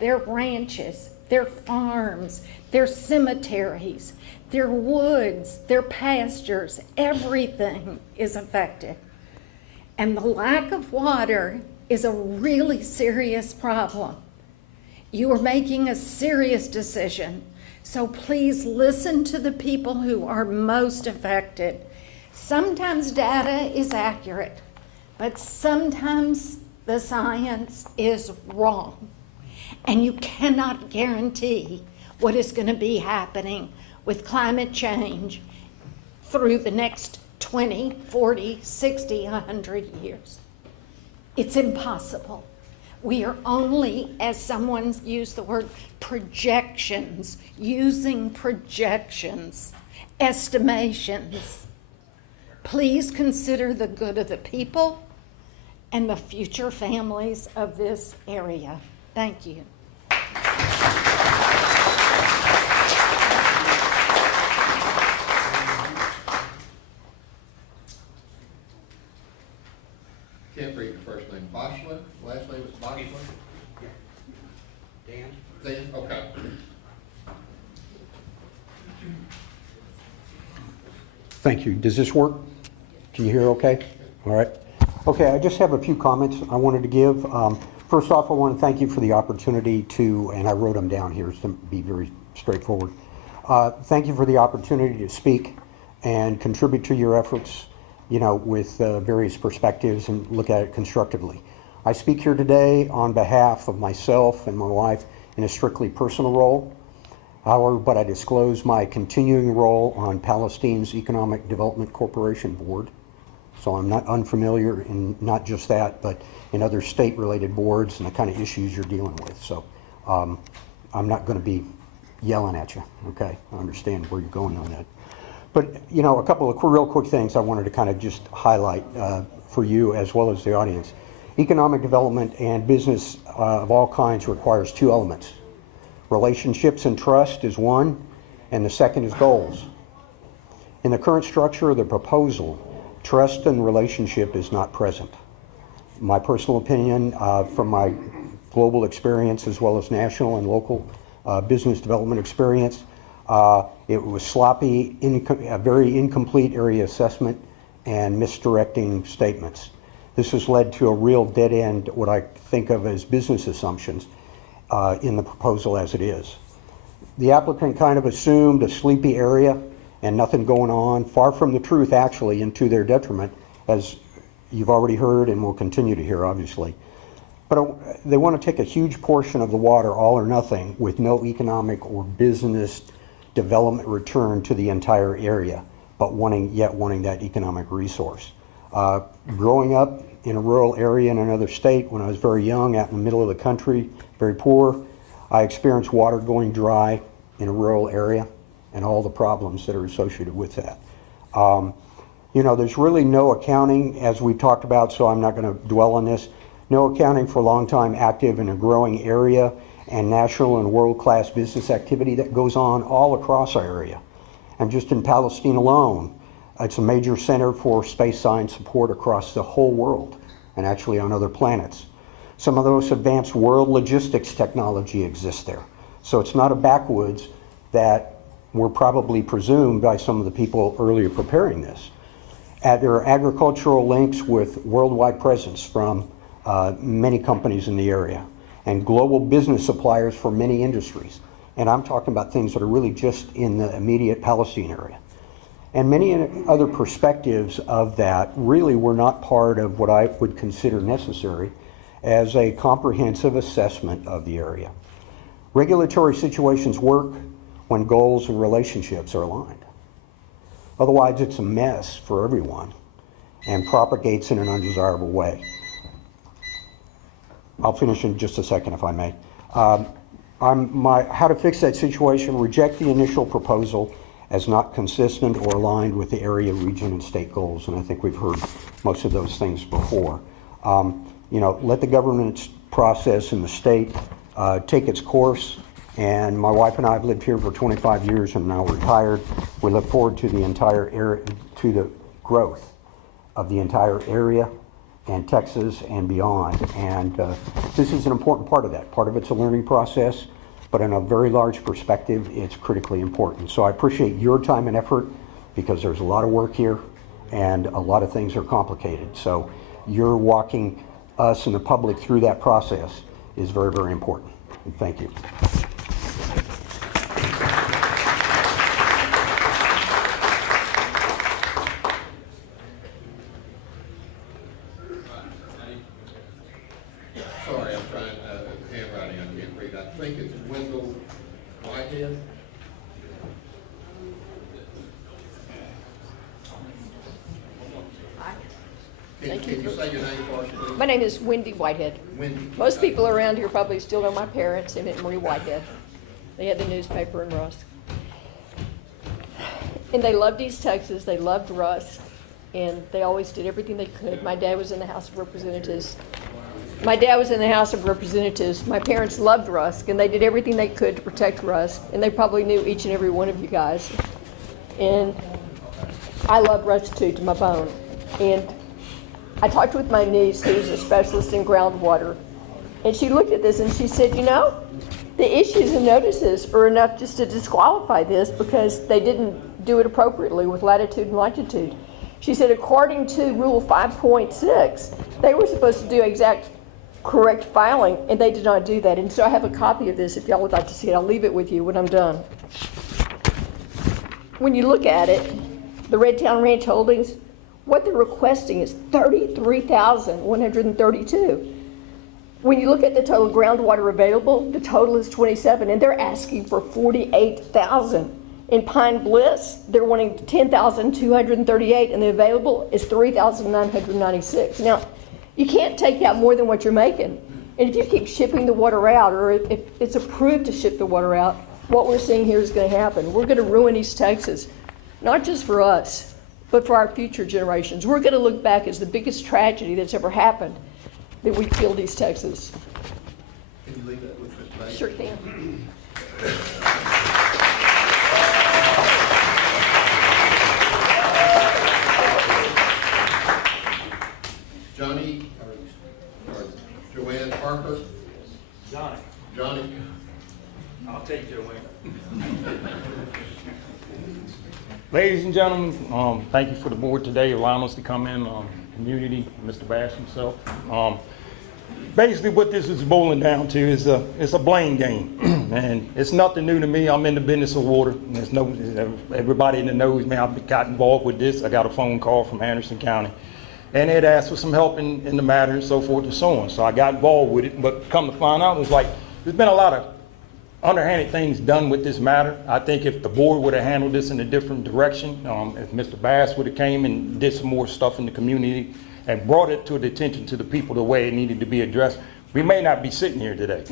their ranches, their farms, their cemeteries, their woods, their pastures. Everything is affected. And the lack of water is a really serious problem. You are making a serious decision. So please listen to the people who are most affected. Sometimes data is accurate, but sometimes the science is wrong. And you cannot guarantee what is going to be happening with climate change through the next 20, 40, 60, 100 years. It's impossible. We are only, as someone used the word, projections, using projections, estimations. Please consider the good of the people and the future families of this area. Thank you. Can't read your first name. Boschlin, last name is Boschlin? Dan? Dan, okay. Thank you. Does this work? Can you hear okay? All right. Okay, I just have a few comments I wanted to give. First off, I want to thank you for the opportunity to, and I wrote them down here to be very straightforward. Thank you for the opportunity to speak and contribute to your efforts, with various perspectives and look at it constructively. I speak here today on behalf of myself and my wife in a strictly personal role. However, but I disclose my continuing role on Palestine's Economic Development Corporation Board. So I'm not unfamiliar in not just that, but in other state-related boards and the kind of issues you're dealing with. So I'm not going to be yelling at you, okay? I understand where you're going on that. But, a couple of real quick things I wanted to kind of just highlight for you as well as the audience. Economic development and business of all kinds requires two elements. Relationships and trust is one, and the second is goals. In the current structure of the proposal, trust and relationship is not present. My personal opinion from my global experience as well as national and local business development experience, it was sloppy, a very incomplete area assessment and misdirecting statements. This has led to a real dead end, what I think of as business assumptions. in the proposal as it is. The applicant kind of assumed a sleepy area and nothing going on, far from the truth actually, and to their detriment, as you've already heard and will continue to hear, obviously. But they want to take a huge portion of the water, all or nothing, with no economic or business development return to the entire area, but wanting that economic resource. Growing up in a rural area in another state when I was very young, out in the middle of the country, very poor, I experienced water going dry in a rural area and all the problems that are associated with that. You know, there's really no accounting, as we talked about, so I'm not going to dwell on this, no accounting for long time active in a growing area and national and world-class business activity that goes on all across our area. And just in Palestine alone, it's a major center for space science support across the whole world and actually on other planets. Some of the most advanced world logistics technology exists there. So it's not a backwoods that were probably presumed by some of the people earlier preparing this. There are agricultural links with worldwide presence from many companies in the area and global business suppliers for many industries. And I'm talking about things that are really just in the immediate Palestine area. And many other perspectives of that really were not part of what I would consider necessary as a comprehensive assessment of the area. Regulatory situations work when goals and relationships are aligned. Otherwise, it's a mess for everyone and propagates in an undesirable way. I'll finish in just a second, if I may. How to fix that situation: reject the initial proposal as not consistent or aligned with the area, region, and state goals. And I think we've heard most of those things before. You know, let the governance process in the state take its course. And my wife and I have lived here for 25 years and now retired. We look forward to the entire area, to the growth of the entire area and Texas and beyond. And this is an important part of that. Part of it's a learning process, but in a very large perspective, it's critically important. So I appreciate your time and effort, because there's a lot of work here and a lot of things are complicated. So you're walking us and the public through that process is very, very important. And thank you. Sorry, I'm trying, handwriting, I can't read. I think it's Wendell Whitehead. Can you say your name for us, please? My name is Wendy Whitehead. Wendy. Most people around here probably still know my parents, Emmett and Marie Whitehead. They had the newspaper in Rusk. And they loved East Texas, they loved Rusk, and they always did everything they could. My dad was in the House of Representatives. My parents loved Rusk, and they did everything they could to protect Rusk, and they probably knew each and every one of you guys. And I love Rusk too, to my bone. And I talked with my niece, who's a specialist in groundwater, and she looked at this and she said, you know, the issues and notices are enough just to disqualify this because they didn't do it appropriately with latitude and longitude. She said, according to Rule 5.6, they were supposed to do exact correct filing, and they did not do that. And so I have a copy of this if y'all would like to see it. I'll leave it with you when I'm done. When you look at it, the Red Town Ranch Holdings, what they're requesting is $33,132. When you look at the total groundwater available, the total is 27, and they're asking for 48,000. In Pine Bliss, they're wanting 10,238, and the available is 3,996. Now, you can't take out more than what you're making. And if you keep shipping the water out, or if it's approved to ship the water out, what we're seeing here is going to happen. We're going to ruin East Texas, not just for us, but for our future generations. We're going to look back as the biggest tragedy that's ever happened, that we killed East Texas. Can you leave that with us, please? Sure can. Johnny, or Joanne Parker? Johnny. I'll take Joanne. Ladies and gentlemen, thank you for the board today allowing us to come in, community, Mr. Bass himself. basically what this is boiling down to is it's a blame game. And it's nothing new to me. I'm in the business of water. There's no, everybody that knows me, I've got involved with this. I got a phone call from Anderson County. And they'd asked for some help in the matter and so forth and so on. So I got involved with it, but come to find out, it was like, there's been a lot of underhanded things done with this matter. I think if the board would have handled this in a different direction, if Mr. Bass would have came and did some more stuff in the community and brought it to the attention to the people the way it needed to be addressed, we may not be sitting here today.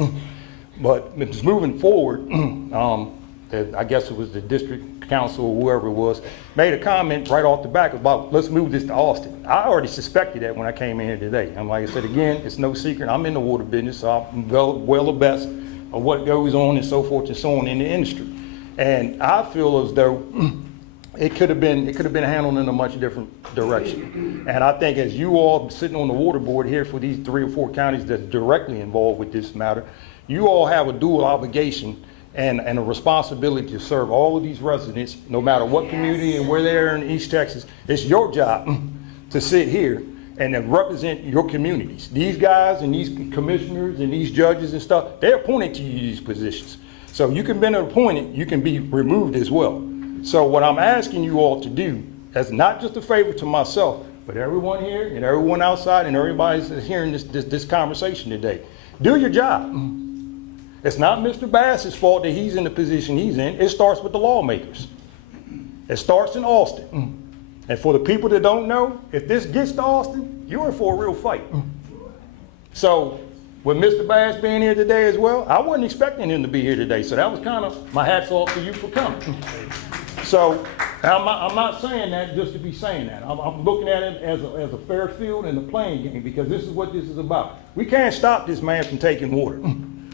But just moving forward, I guess it was the district council or whoever it was, made a comment right off the back about, let's move this to Austin. I already suspected that when I came in here today. And like I said, again, it's no secret. I'm in the water business, so I'm well abreast of what goes on and so forth and so on in the industry. And I feel as though it could have been handled in a much different direction. And I think as you all sitting on the water board here for these 3 or 4 counties that's directly involved with this matter, you all have a dual obligation and a responsibility to serve all of these residents, no matter what community and where they're in East Texas. It's your job to sit here and to represent your communities. These guys and these commissioners and these judges and stuff, they're appointed to you these positions. So you can be appointed, you can be removed as well. So what I'm asking you all to do, as not just a favor to myself, but everyone here and everyone outside and everybody that's hearing this conversation today, do your job. It's not Mr. Bass's fault that he's in the position he's in. It starts with the lawmakers. It starts in Austin. And for the people that don't know, if this gets to Austin, you're in for a real fight. So with Mr. Bass being here today as well, I wasn't expecting him to be here today. So that was kind of my hats off to you for coming. So I'm not saying that just to be saying that. I'm looking at it as a fair field and a playing game, because this is what this is about. We can't stop this man from taking water.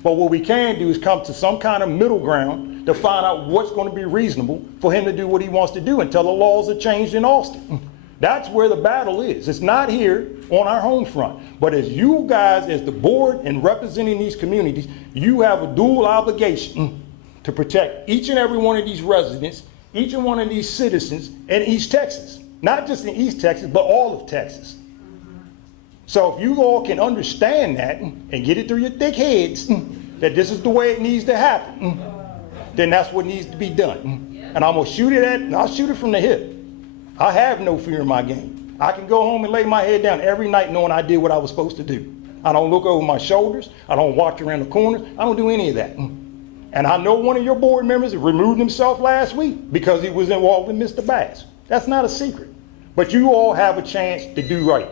But what we can do is come to some kind of middle ground to find out what's going to be reasonable for him to do what he wants to do until the laws are changed in Austin. That's where the battle is. It's not here on our home front. But as you guys, as the board and representing these communities, you have a dual obligation to protect each and every one of these residents, each and one of these citizens in East Texas. Not just in East Texas, but all of Texas. So if you all can understand that and get it through your thick heads that this is the way it needs to happen, then that's what needs to be done. And I'm gonna shoot it and I'll shoot it from the hip. I have no fear in my game. I can go home and lay my head down every night knowing I did what I was supposed to do. I don't look over my shoulders. I don't watch around the corners. I don't do any of that. And I know one of your board members removed himself last week because he was involved with Mr. Bass. That's not a secret. But you all have a chance to do right.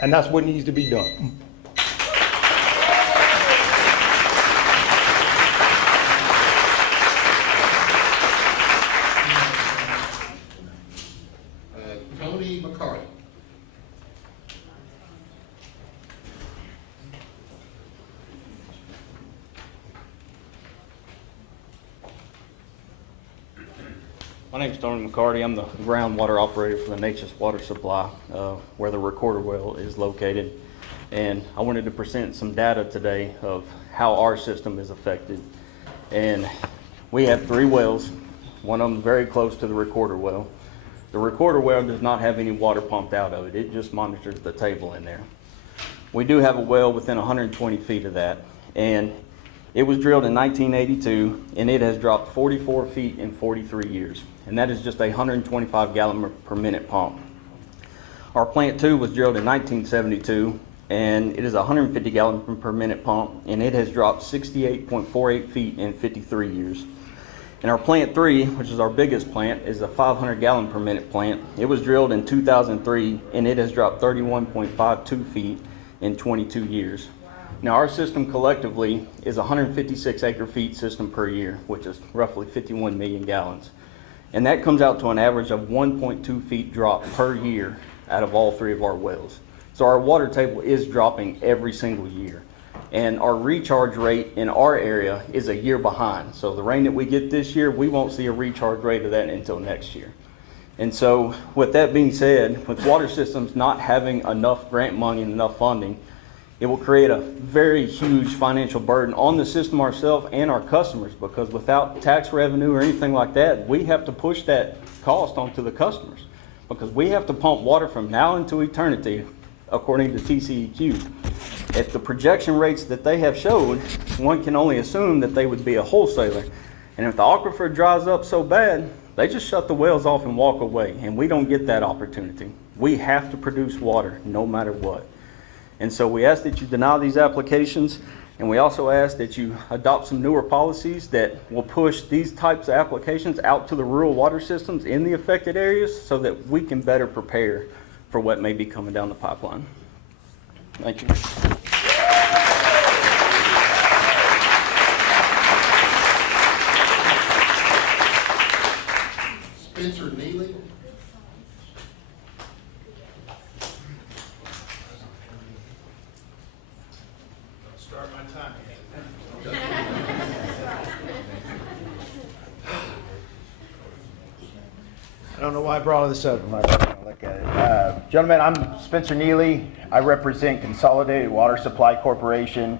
And that's what needs to be done. Tony McCarty. My name is Tony McCarty. I'm the groundwater operator for the Nature's Water Supply, where the recorder well is located. And I wanted to present some data today of how our system is affected. And we have 3 wells, one of them very close to the recorder well. The recorder well does not have any water pumped out of it. It just monitors the table in there. We do have a well within 120 feet of that. And it was drilled in 1982, and it has dropped 44 feet in 43 years. And that is just a 125 gallon per minute pump. Our plant 2 was drilled in 1972, and it is a 150 gallon per minute pump, and it has dropped 68.48 feet in 53 years. And our plant 3, which is our biggest plant, is a 500 gallon per minute plant. It was drilled in 2003, and it has dropped 31.52 feet in 22 years. Now our system collectively is a 156 acre feet system per year, which is roughly 51 million gallons. And that comes out to an average of 1.2 feet drop per year out of all 3 of our wells. So our water table is dropping every single year. And our recharge rate in our area is a year behind. So the rain that we get this year, we won't see a recharge rate of that until next year. And so with that being said, with water systems not having enough grant money and enough funding, it will create a very huge financial burden on the system ourselves and our customers, because without tax revenue or anything like that, we have to push that cost onto the customers, because we have to pump water from now into eternity according to TCEQ. At the projection rates that they have showed, one can only assume that they would be a wholesaler. And if the aquifer dries up so bad, they just shut the wells off and walk away, and we don't get that opportunity. We have to produce water no matter what. And so we ask that you deny these applications, and we also ask that you adopt some newer policies that will push these types of applications out to the rural water systems in the affected areas so that we can better prepare for what may be coming down the pipeline. Thank you. Spencer Neely. Start my time. I don't know why I brought this up. I'm not going to look at it. Gentlemen, I'm Spencer Neely. I represent Consolidated Water Supply Corporation.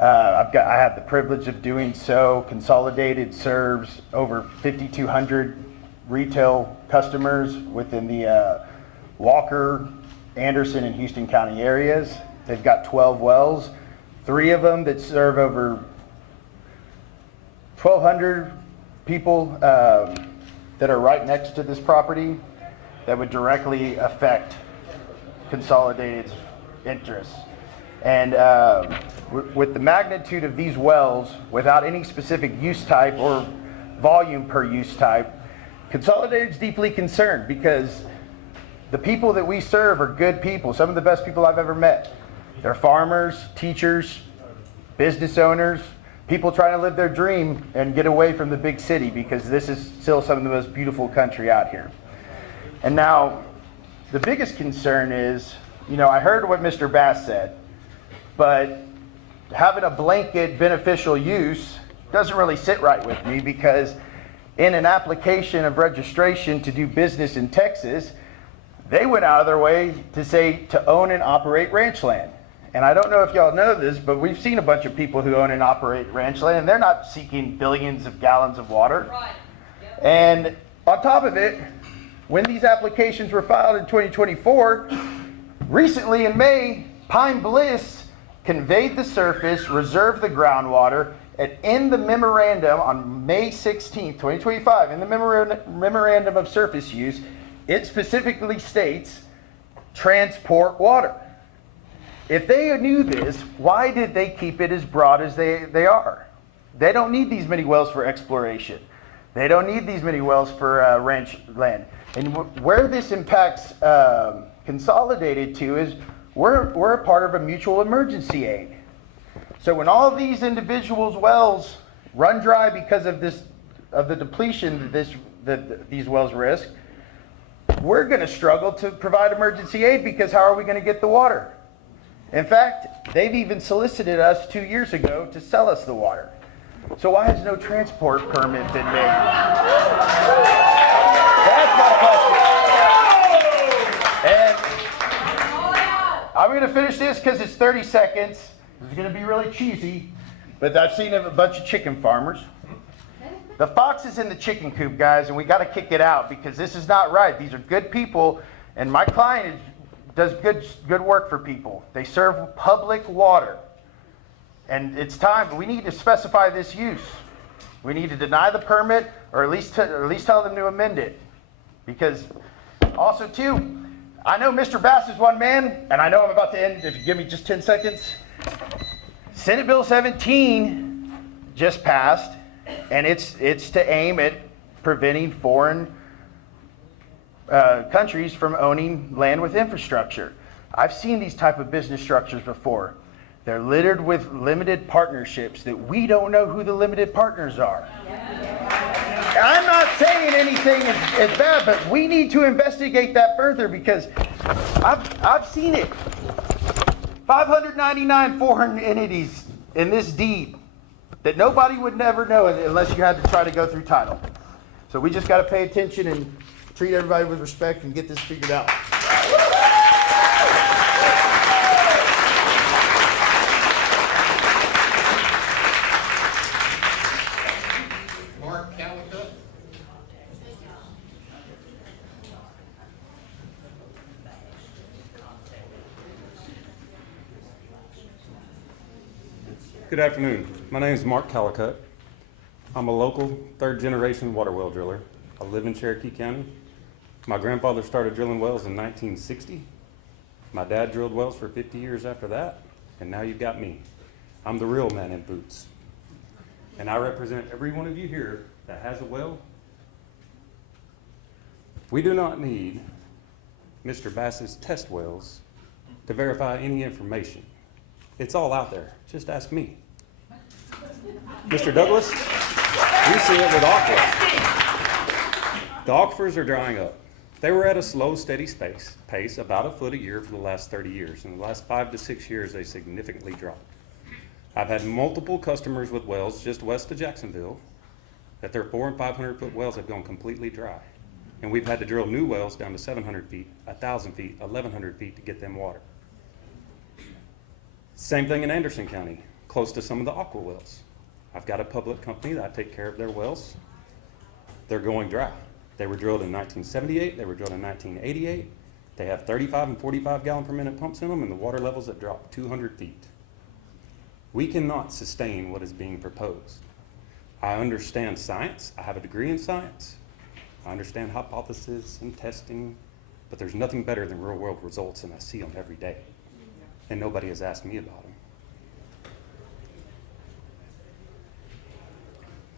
I have the privilege of doing so. Consolidated serves over 5,200 retail customers within the Walker, Anderson, and Houston County areas. They've got 12 wells, 3 of them that serve over 1,200 people that are right next to this property that would directly affect Consolidated's interests. And with the magnitude of these wells, without any specific use type or volume per use type, Consolidated's deeply concerned because the people that we serve are good people, some of the best people I've ever met. They're farmers, teachers, business owners, people trying to live their dream and get away from the big city because this is still some of the most beautiful country out here. And now, the biggest concern is, I heard what Mr. Bass said, but having a blanket beneficial use doesn't really sit right with me because in an application of registration to do business in Texas, they went out of their way to say to own and operate ranch land. And I don't know if y'all know this, but we've seen a bunch of people who own and operate ranch land, and they're not seeking billions of gallons of water. Right. Yep. And on top of it, when these applications were filed in 2024, recently in May, Pine Bliss conveyed the surface, reserved the groundwater, and in the memorandum on May 16, 2025, in the memorandum of surface use, it specifically states transport water. If they knew this, why did they keep it as broad as they are? They don't need these many wells for exploration. They don't need these many wells for ranch land. And where this impacts Consolidated to is we're a part of a mutual emergency aid. So when all of these individuals' wells run dry because of the depletion that these wells risk, we're going to struggle to provide emergency aid because how are we going to get the water? In fact, they've even solicited us 2 years ago to sell us the water. So why has no transport permit been made? That's my question. And I'm going to finish this because it's 30 seconds. It's going to be really cheesy, but I've seen a bunch of chicken farmers. The fox is in the chicken coop, guys, and we got to kick it out because this is not right. These are good people, and my client does good work for people. They serve public water. And it's time, we need to specify this use. We need to deny the permit or at least tell them to amend it. Because also too, I know Mr. Bass is one man, and I know I'm about to end, if you give me just 10 seconds. Senate Bill 17 just passed, and it's to aim at preventing foreign countries from owning land with infrastructure. I've seen these type of business structures before. They're littered with limited partnerships that we don't know who the limited partners are. I'm not saying anything is bad, but we need to investigate that further because I've seen it. 599 foreign entities in this deed that nobody would never know unless you had to try to go through title. So we just got to pay attention and treat everybody with respect and get this figured out. Mark Calicut. Good afternoon. My name is Mark Callicutt. I'm a local third-generation water well driller. I live in Cherokee County. My grandfather started drilling wells in 1960. My dad drilled wells for 50 years after that, and now you've got me. I'm the real man in boots. And I represent every one of you here that has a well. We do not need Mr. Bass's test wells to verify any information. It's all out there. Just ask me. Mr. Douglas, we see it with aquifers. The aquifers are drying up. They were at a slow, steady pace, about a foot a year for the last 30 years. In the last 5 to 6 years, they significantly dropped. I've had multiple customers with wells just west of Jacksonville that their 400 and 500 foot wells have gone completely dry. And we've had to drill new wells down to 700 feet, 1,000 feet, 1,100 feet to get them water. Same thing in Anderson County, close to some of the aqua wells. I've got a public company that I take care of their wells. They're going dry. They were drilled in 1978, they were drilled in 1988. They have 35 and 45 gallon per minute pumps in them, and the water levels have dropped 200 feet. We cannot sustain what is being proposed. I understand science, I have a degree in science. I understand hypothesis and testing, but there's nothing better than real world results, and I see them every day. And nobody has asked me about them.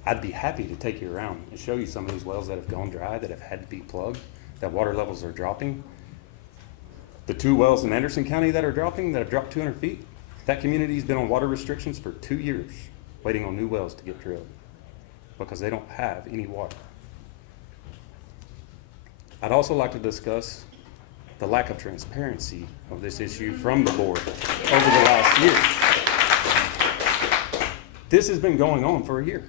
I'd be happy to take you around and show you some of these wells that have gone dry, that have had to be plugged, that water levels are dropping. The 2 wells in Anderson County that are dropping, that have dropped 200 feet, that community's been on water restrictions for 2 years, waiting on new wells to get drilled because they don't have any water. I'd also like to discuss the lack of transparency of this issue from the board over the last year. This has been going on for a year.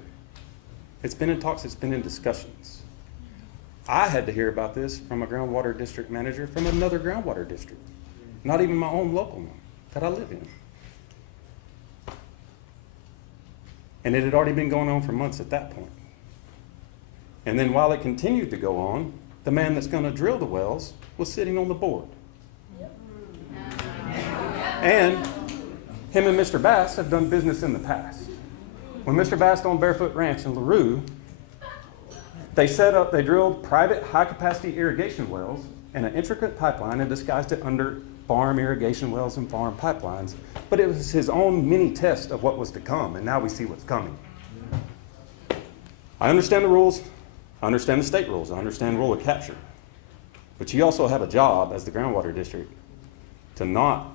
It's been in talks, it's been in discussions. I had to hear about this from a groundwater district manager from another groundwater district, not even my own local one that I live in. And it had already been going on for months at that point. And then while it continued to go on, the man that's going to drill the wells was sitting on the board. And him and Mr. Bass have done business in the past. When Mr. Bass owned Barefoot Ranch in LaRue, they drilled private high-capacity irrigation wells and an intricate pipeline and disguised it under farm irrigation wells and farm pipelines. But it was his own mini test of what was to come, and now we see what's coming. I understand the rules. I understand the state rules. I understand rule of capture. But you also have a job as the groundwater district to not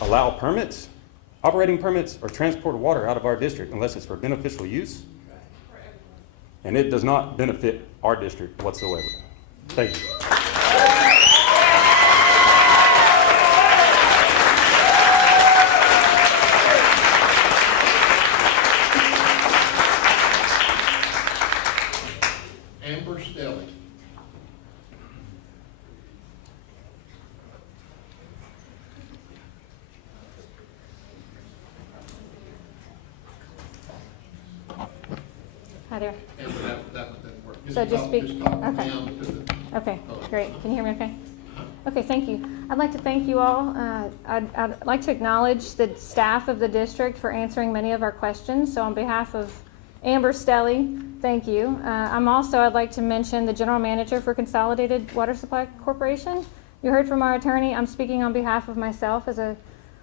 allow permits, operating permits, or transport water out of our district unless it's for beneficial use. And it does not benefit our district whatsoever. Thank you. Hi there. That didn't work. So just speak, Just talk okay. down to the- Okay, great. Can you hear me okay? Okay, thank you. I'd like to thank you all. I'd like to acknowledge the staff of the district for answering many of our questions. So on behalf of Amber Stelly, thank you. I'd like to mention the General Manager for Consolidated Water Supply Corporation. You heard from our attorney. I'm speaking on behalf of myself as a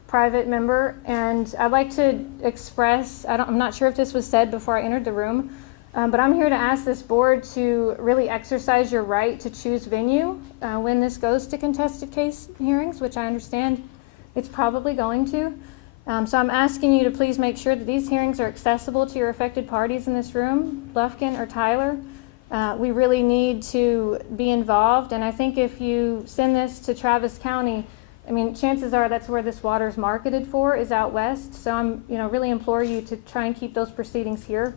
private member, and I'd like to express, I'm not sure if this was said before I entered the room, but I'm here to ask this board to really exercise your right to choose venue when this goes to contested case hearings, which I understand it's probably going to. So I'm asking you to please make sure that these hearings are accessible to your affected parties in this room, Lufkin or Tyler. We really need to be involved, and I think if you send this to Travis County, I mean, chances are that's where this water is marketed for, is out west. So I'm, really implore you to try and keep those proceedings here.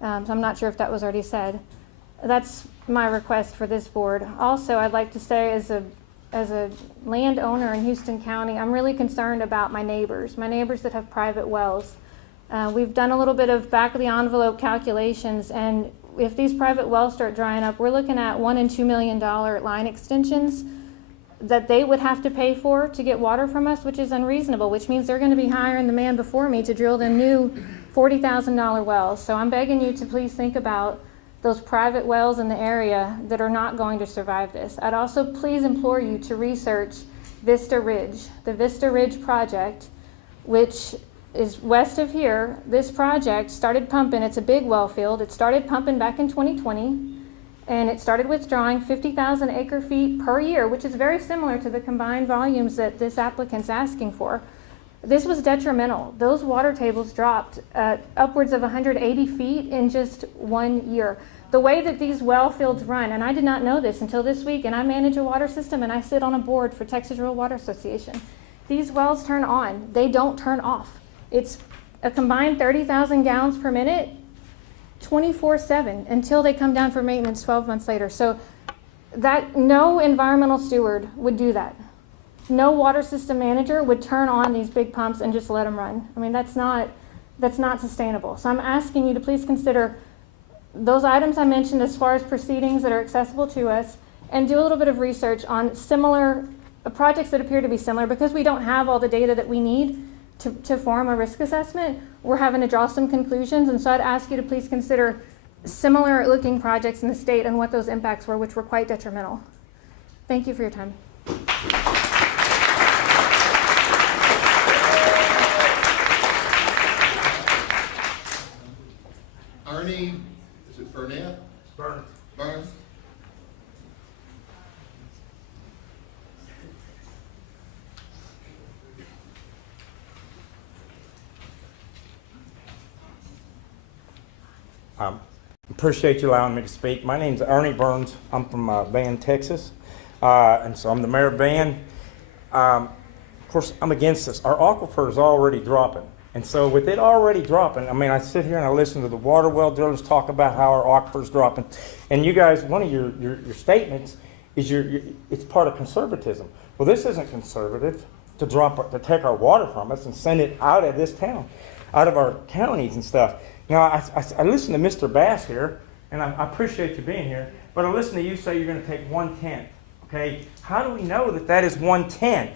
So I'm not sure if that was already said. That's my request for this board. Also, I'd like to say as a landowner in Houston County, I'm really concerned about my neighbors that have private wells. We've done a little bit of back of the envelope calculations, and if these private wells start drying up, we're looking at $1 and $2 million line extensions. that they would have to pay for to get water from us, which is unreasonable, which means they're going to be hiring the man before me to drill them new $40,000 wells. So I'm begging you to please think about those private wells in the area that are not going to survive this. I'd also please implore you to research Vista Ridge, the Vista Ridge project, which is west of here. This project started pumping, it's a big well field, it started pumping back in 2020, and it started withdrawing 50,000 acre feet per year, which is very similar to the combined volumes that this applicant's asking for. This was detrimental. Those water tables dropped upwards of 180 feet in just 1 year. The way that these well fields run, and I did not know this until this week, and I manage a water system and I sit on a board for Texas Rural Water Association. These wells turn on, they don't turn off. It's a combined 30,000 gallons per minute, 24/7 until they come down for maintenance 12 months later. So that no environmental steward would do that. No water system manager would turn on these big pumps and just let them run. I mean, that's not sustainable. So I'm asking you to please consider those items I mentioned as far as proceedings that are accessible to us, and do a little bit of research on similar projects that appear to be similar, because we don't have all the data that we need to form a risk assessment. We're having to draw some conclusions, and so I'd ask you to please consider similar looking projects in the state and what those impacts were, which were quite detrimental. Thank you for your time. Ernie, is it Burnett? Burns. Burns? Appreciate you allowing me to speak. My name's Ernie Burns. I'm from Van, Texas, and so I'm the mayor of Van. Of course, I'm against this. Our aquifer is already dropping, and so with it already dropping, I mean, I sit here and I listen to the water well drillers talk about how our aquifer is dropping, and you guys, one of your statements is it's part of conservatism. Well, this isn't conservative to take our water from us and send it out of this town, out of our counties and stuff. Now, I listen to Mr. Bass here, and I appreciate you being here, but I listen to you say you're going to take 1/10, okay? How do we know that that is 1/10?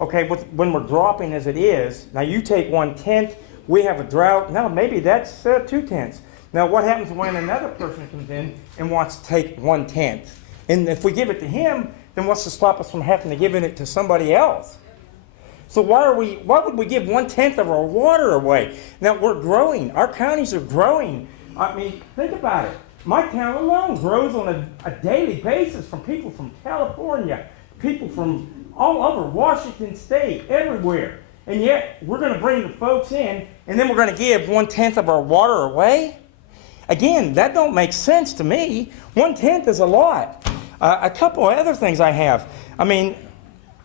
Okay, when we're dropping as it is, now you take 1/10, we have a drought, now maybe that's 2/10. Now, what happens when another person comes in and wants to take 1/10? And if we give it to him, then what's to stop us from having to give it to somebody else? So why would we give 1/10 of our water away? Now we're growing. Our counties are growing. I mean, think about it. My town alone grows on a daily basis from people from California, people from all over Washington State, everywhere. And yet we're going to bring the folks in, and then we're going to give 1/10 of our water away? Again, that don't make sense to me. 1/10 is a lot. A couple of other things I have. I mean,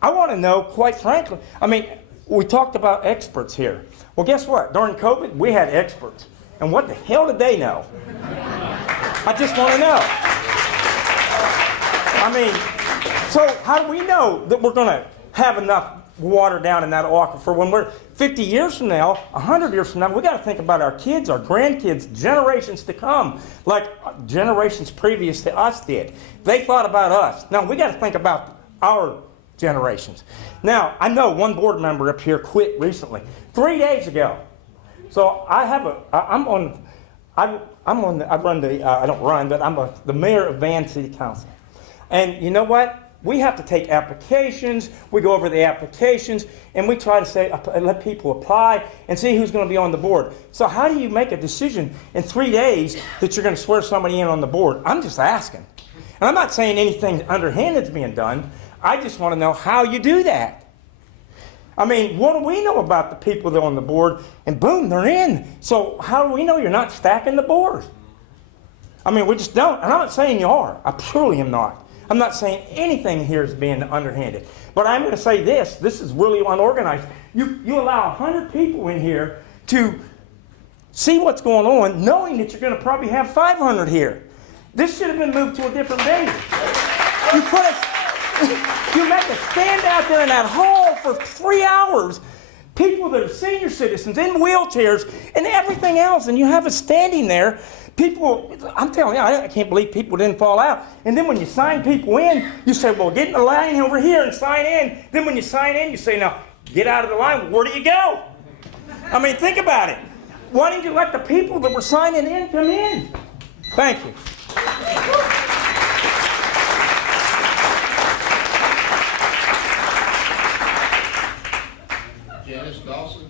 I want to know, quite frankly, I mean, we talked about experts here. Well, guess what? During COVID, we had experts. And what the hell did they know? I just want to know. I mean, so how do we know that we're going to have enough water down in that aquifer when we're 50 years from now, 100 years from now? We got to think about our kids, our grandkids, generations to come, like generations previous to us did. They thought about us. Now, we got to think about our generations. Now, I know one board member up here quit recently, 3 days ago. So I don't run, the mayor of Van City Council. And you know what? We have to take applications, we go over the applications, and we try to let people apply and see who's going to be on the board. So how do you make a decision in 3 days that you're going to swear somebody in on the board? I'm just asking. And I'm not saying anything underhanded's being done. I just want to know how you do that. I mean, what do we know about the people that are on the board? And boom, they're in. So how do we know you're not stacking the board? I mean, we just don't. And I'm not saying you are. I truly am not. I'm not saying anything here is being underhanded. But I'm going to say this. This is really unorganized. You allow 100 people in here to see what's going on, knowing that you're going to probably have 500 here. This should have been moved to a different venue. You make us stand out there in that hall for 3 hours people that are senior citizens in wheelchairs and everything else, and you have us standing there. People, I'm telling you, I can't believe people didn't fall out. And then when you sign people in, you say, well, get in the line over here and sign in. Then when you sign in, you say, now, get out of the line. Where do you go? I mean, think about it. Why didn't you let the people that were signing in come in? Thank you. Janice Dawson.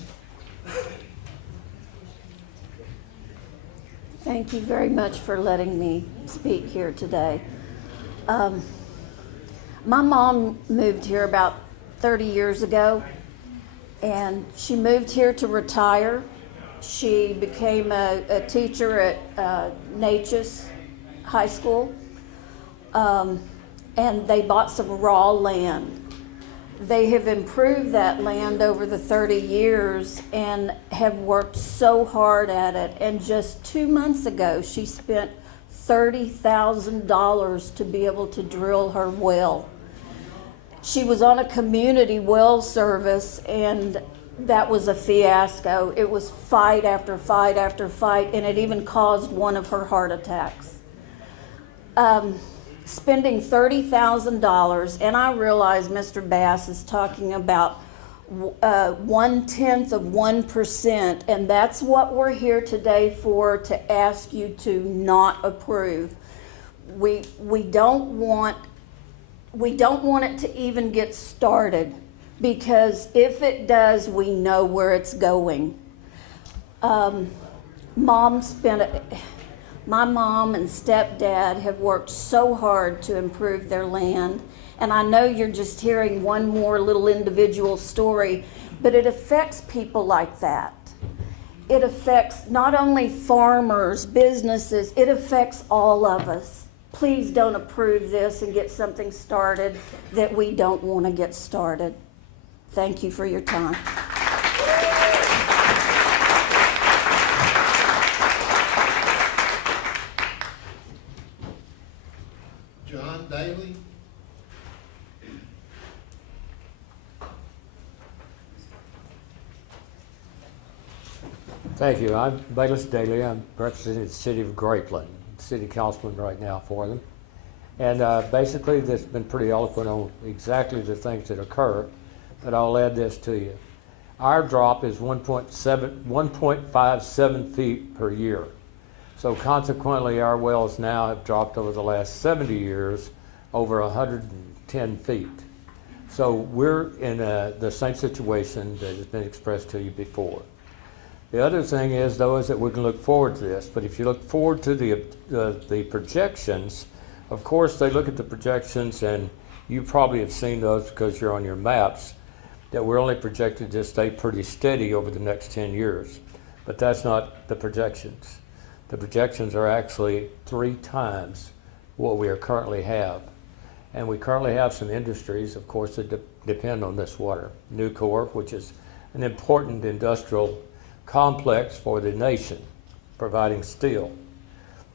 Thank you very much for letting me speak here today. My mom moved here about 30 years ago, and she moved here to retire. She became a teacher at Natchez High School, and they bought some raw land. They have improved that land over the 30 years and have worked so hard at it. And just 2 months ago, she spent $30,000 to be able to drill her well. She was on a community well service, and that was a fiasco. It was fight after fight after fight, and it even caused one of her heart attacks. Spending $30,000, and I realize Mr. Bass is talking about 0.1%, and that's what we're here today for, to ask you to not approve. We don't want it to even get started, because if it does, we know where it's going. My mom and stepdad have worked so hard to improve their land, and I know you're just hearing one more little individual story, but it affects people like that. It affects not only farmers, businesses, it affects all of us. Please don't approve this and get something started that we don't want to get started. Thank you for your time. John Daly. Thank you. I'm Bayless Daly. I'm representing the city of Grapeland, city councilman right now for them. And basically, this has been pretty eloquent on exactly the things that occur, but I'll add this to you. Our drop is 1.57 feet per year. So consequently, our wells now have dropped over the last 70 years over 110 feet. So we're in the same situation that has been expressed to you before. The other thing is, though, is that we can look forward to this. But if you look forward to the projections, of course, they look at the projections, and you probably have seen those because you're on your maps, that we're only projected to stay pretty steady over the next 10 years. But that's not the projections. The projections are actually 3 times what we currently have. And we currently have some industries, of course, that depend on this water. Nucor, which is an important industrial complex for the nation, providing steel.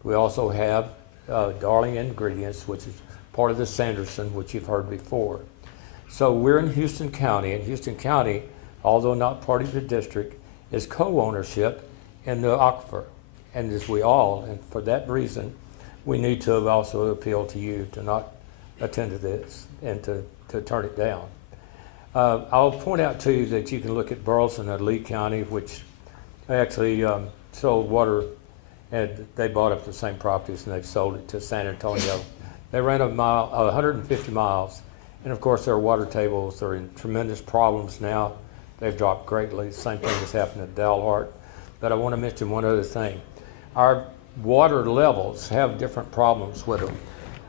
We also have Darling Ingredients, which is part of the Sanderson, which you've heard before. So we're in Houston County, and Houston County, although not part of the district, is co-ownership in the aquifer. And as we all, and for that reason, we need to also appeal to you to not attend to this and to turn it down. I'll point out to you that you can look at Burleson and Lee County, which actually sold water, and they bought up the same properties and they've sold it to San Antonio. They ran 150 miles, and of course their water tables are in tremendous problems now. They've dropped greatly. The same thing has happened at Dalhart. But I want to mention one other thing. Our water levels have different problems with them.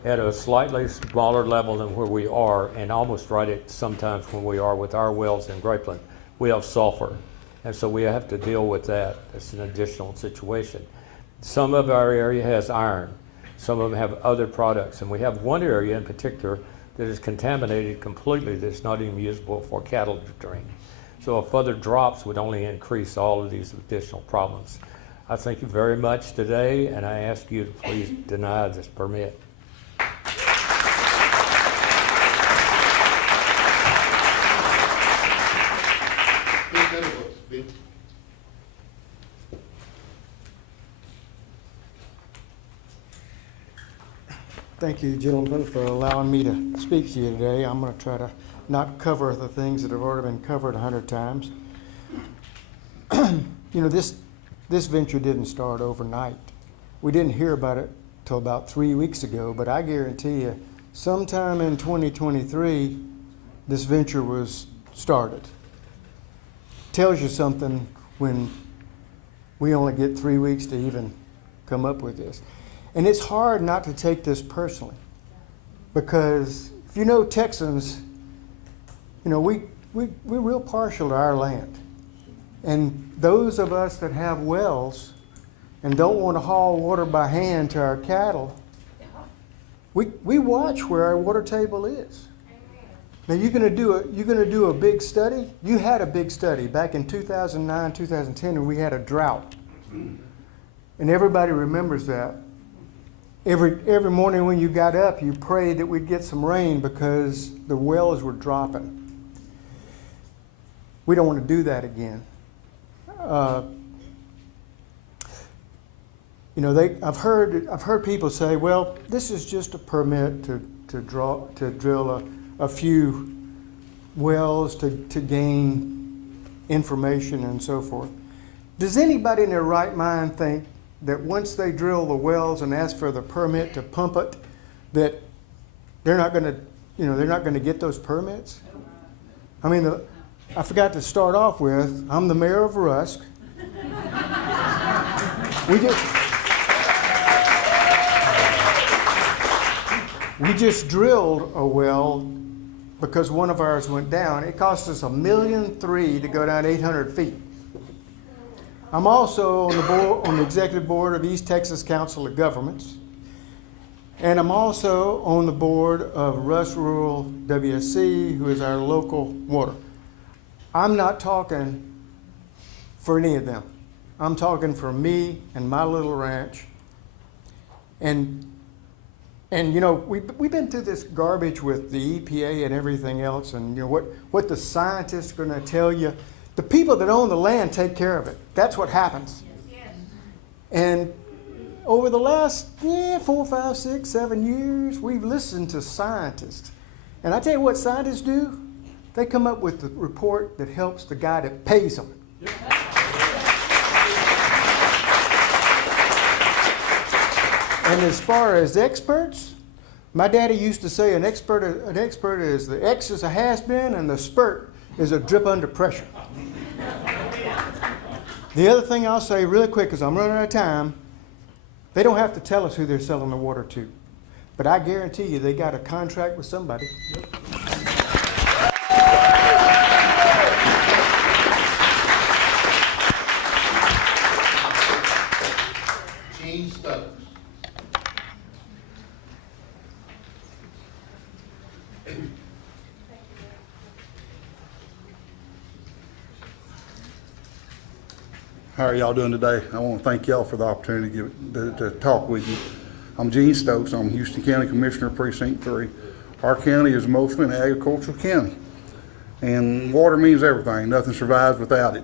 At a slightly smaller level than where we are, and almost right at sometimes when we are with our wells in Grapeland, we have sulfur. And so we have to deal with that. It's an additional situation. Some of our area has iron. Some of them have other products. And we have one area in particular that is contaminated completely, that's not even usable for cattle to drink. So if further drops would only increase all of these additional problems. I thank you very much today, and I ask you to please deny this permit. Please Thank you, gentlemen, for allowing me to speak to you today. I'm going to try to not cover the things that have already been covered 100 times. You know, this venture didn't start overnight. We didn't hear about it till about 3 weeks ago, but I guarantee you, sometime in 2023, this venture was started. Tells you something when we only get 3 weeks to even come up with this. And it's hard not to take this personally, because if you know Texans, you know, we're real partial to our land. And those of us that have wells and don't want to haul water by hand to our cattle, we watch where our water table is. Now you're gonna do a big study. You had a big study back in 2009, 2010, and we had a drought. And everybody remembers that. Every morning when you got up, you prayed that we'd get some rain because the wells were dropping. We don't want to do that again. You know, I've heard people say, well, this is just a permit to drill a few wells to gain information and so forth. Does anybody in their right mind think that once they drill the wells and ask for the permit to pump it, that they're not going to get those permits? I mean, I forgot to start off with, I'm the mayor of Rusk. We just drilled a well because one of ours went down. It cost us $1.3 million to go down 800 feet. I'm also on the executive board of East Texas Council of Governments, and I'm also on the board of Rusk Rural WSC, who is our local water. I'm not talking for any of them. I'm talking for me and my little ranch. And you know, we've been through this garbage with the EPA and everything else, and you know what the scientists are going to tell you. The people that own the land take care of it. That's what happens. Yes. And over the last 4, 5, 6, 7 years, we've listened to scientists. And I tell you what scientists do. They come up with the report that helps the guy that pays them. Yeah. And as far as experts, my daddy used to say an expert is the X is a has-been and the spurt is a drip under pressure. The other thing I'll say really quick, because I'm running out of time, they don't have to tell us who they're selling the water to. But I guarantee you they got a contract with somebody. Gene Stokes. How are y'all doing today? I want to thank y'all for the opportunity to talk with you. I'm Gene Stokes. I'm Houston County Commissioner, Precinct 3. Our county is mostly an agricultural county, and water means everything. Nothing survives without it.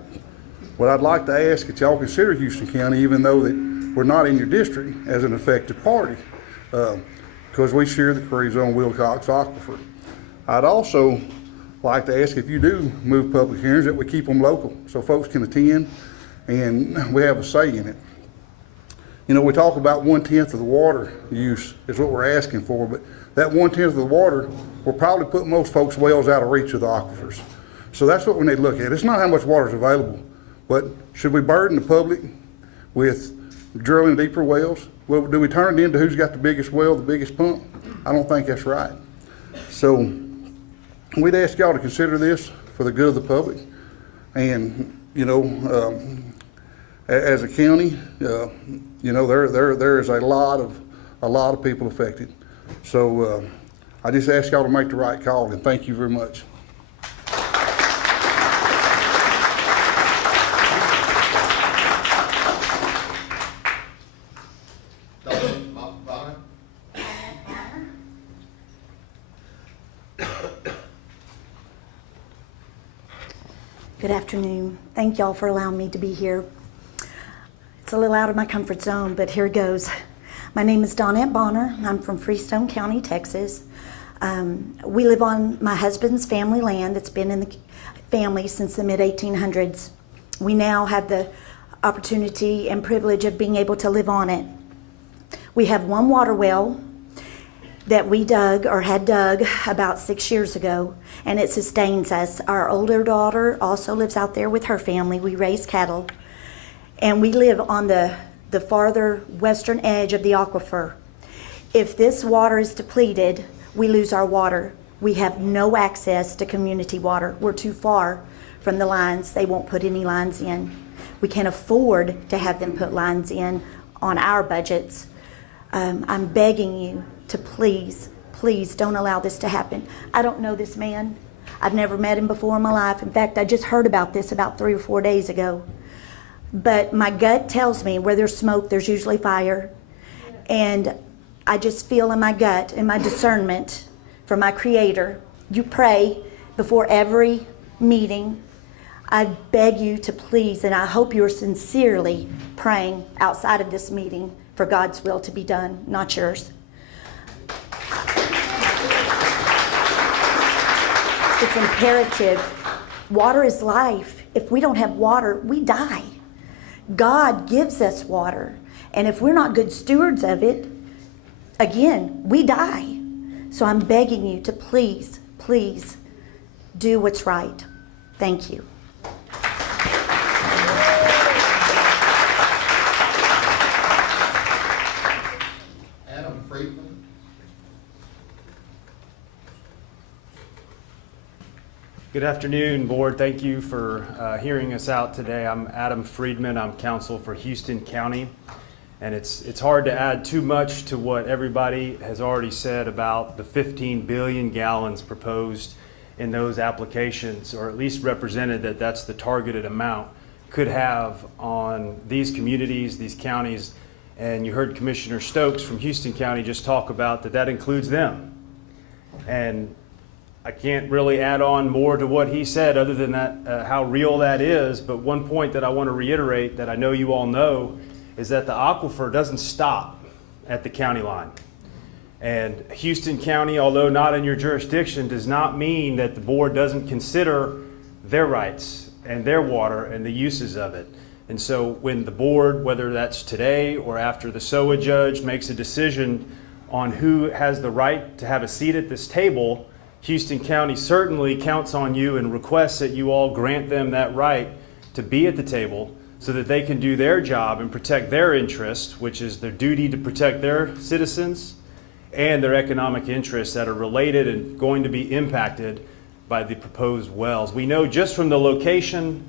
What I'd like to ask is y'all consider Houston County, even though that we're not in your district, as an effective party, because we share the Creek Zone Wilcox Aquifer. I'd also like to ask if you do move public hearings that we keep them local so folks can attend and we have a say in it. You know, we talk about 1/10 of the water use is what we're asking for, but that 1/10 of the water will probably put most folks' wells out of reach of the aquifers. So that's what we need to look at. It's not how much water is available, but should we burden the public with drilling deeper wells? Well, do we turn it into who's got the biggest well, the biggest pump? I don't think that's right. So we'd ask y'all to consider this for the good of the public. And, you know, as a county, you know, there is a lot of people affected. So I just ask y'all to make the right call, and thank you very much. Good afternoon. Thank y'all for allowing me to be here. It's a little out of my comfort zone, but here goes. My name is Donette Bonner. I'm from Freestone County, Texas. We live on my husband's family land. It's been in the family since the mid-1800s. We now have the opportunity and privilege of being able to live on it. We have one water well that we dug or had dug about 6 years ago, and it sustains us. Our older daughter also lives out there with her family. We raise cattle, and we live on the farther western edge of the aquifer. If this water is depleted, we lose our water. We have no access to community water. We're too far from the lines. They won't put any lines in. We can't afford to have them put lines in on our budgets. I'm begging you to please don't allow this to happen. I don't know this man. I've never met him before in my life. In fact, I just heard about this about 3 or 4 days ago. But my gut tells me where there's smoke, there's usually fire. And I just feel in my gut, in my discernment from my Creator. You pray before every meeting. I beg you to please, and I hope you're sincerely praying outside of this meeting for God's will to be done, not yours. It's imperative. Water is life. If we don't have water, we die. God gives us water. And if we're not good stewards of it, again, we die. So I'm begging you to please do what's right. Thank you. Adam Friedman. Good afternoon, Board. Thank you for hearing us out today. I'm Adam Friedman. I'm counsel for Houston County. And it's hard to add too much to what everybody has already said about the 15 billion gallons proposed in those applications, or at least represented that that's the targeted amount, could have on these communities, these counties. And you heard Commissioner Stokes from Houston County just talk about that includes them. And I can't really add on more to what he said other than that, how real that is. But one point that I want to reiterate that I know you all know is that the aquifer doesn't stop at the county line. And Houston County, although not in your jurisdiction, does not mean that the board doesn't consider their rights and their water and the uses of it. And so when the board, whether that's today or after the SOA judge makes a decision on who has the right to have a seat at this table, Houston County certainly counts on you and requests that you all grant them that right to be at the table so that they can do their job and protect their interests, which is their duty to protect their citizens and their economic interests that are related and going to be impacted by the proposed wells. We know just from the location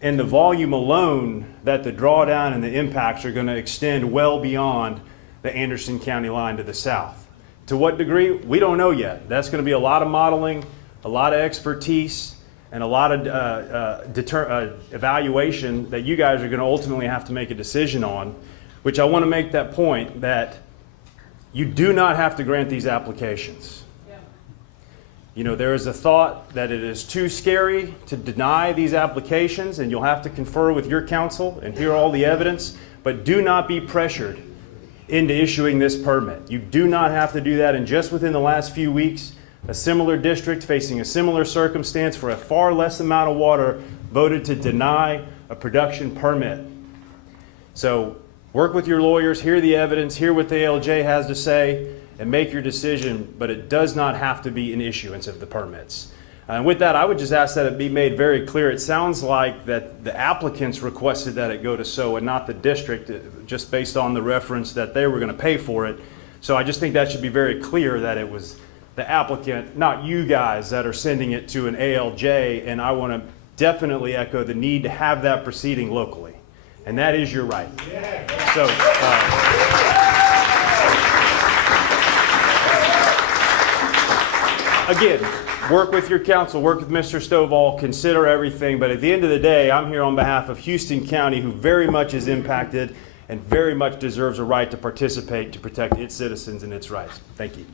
and the volume alone that the drawdown and the impacts are going to extend well beyond the Anderson County line to the south. To what degree? We don't know yet. That's going to be a lot of modeling, a lot of expertise, and a lot of evaluation that you guys are going to ultimately have to make a decision on, which I want to make that point that you do not have to grant these applications. You know, there is a thought that it is too scary to deny these applications, and you'll have to confer with your counsel and hear all the evidence, but do not be pressured into issuing this permit. You do not have to do that. And just within the last few weeks, a similar district facing a similar circumstance for a far less amount of water voted to deny a production permit. So work with your lawyers, hear the evidence, hear what the ALJ has to say, and make your decision, but it does not have to be an issuance of the permits. And with that, I would just ask that it be made very clear. It sounds like that the applicants requested that it go to SOA, not the district, just based on the reference that they were going to pay for it. So I just think that should be very clear that it was the applicant, not you guys, that are sending it to an ALJ. And I want to definitely echo the need to have that proceeding locally. And that is your right. So, again, work with your counsel, work with Mr. Stovall, consider everything. But at the end of the day, I'm here on behalf of Houston County, who very much is impacted and very much deserves a right to participate to protect its citizens and its rights. Thank you.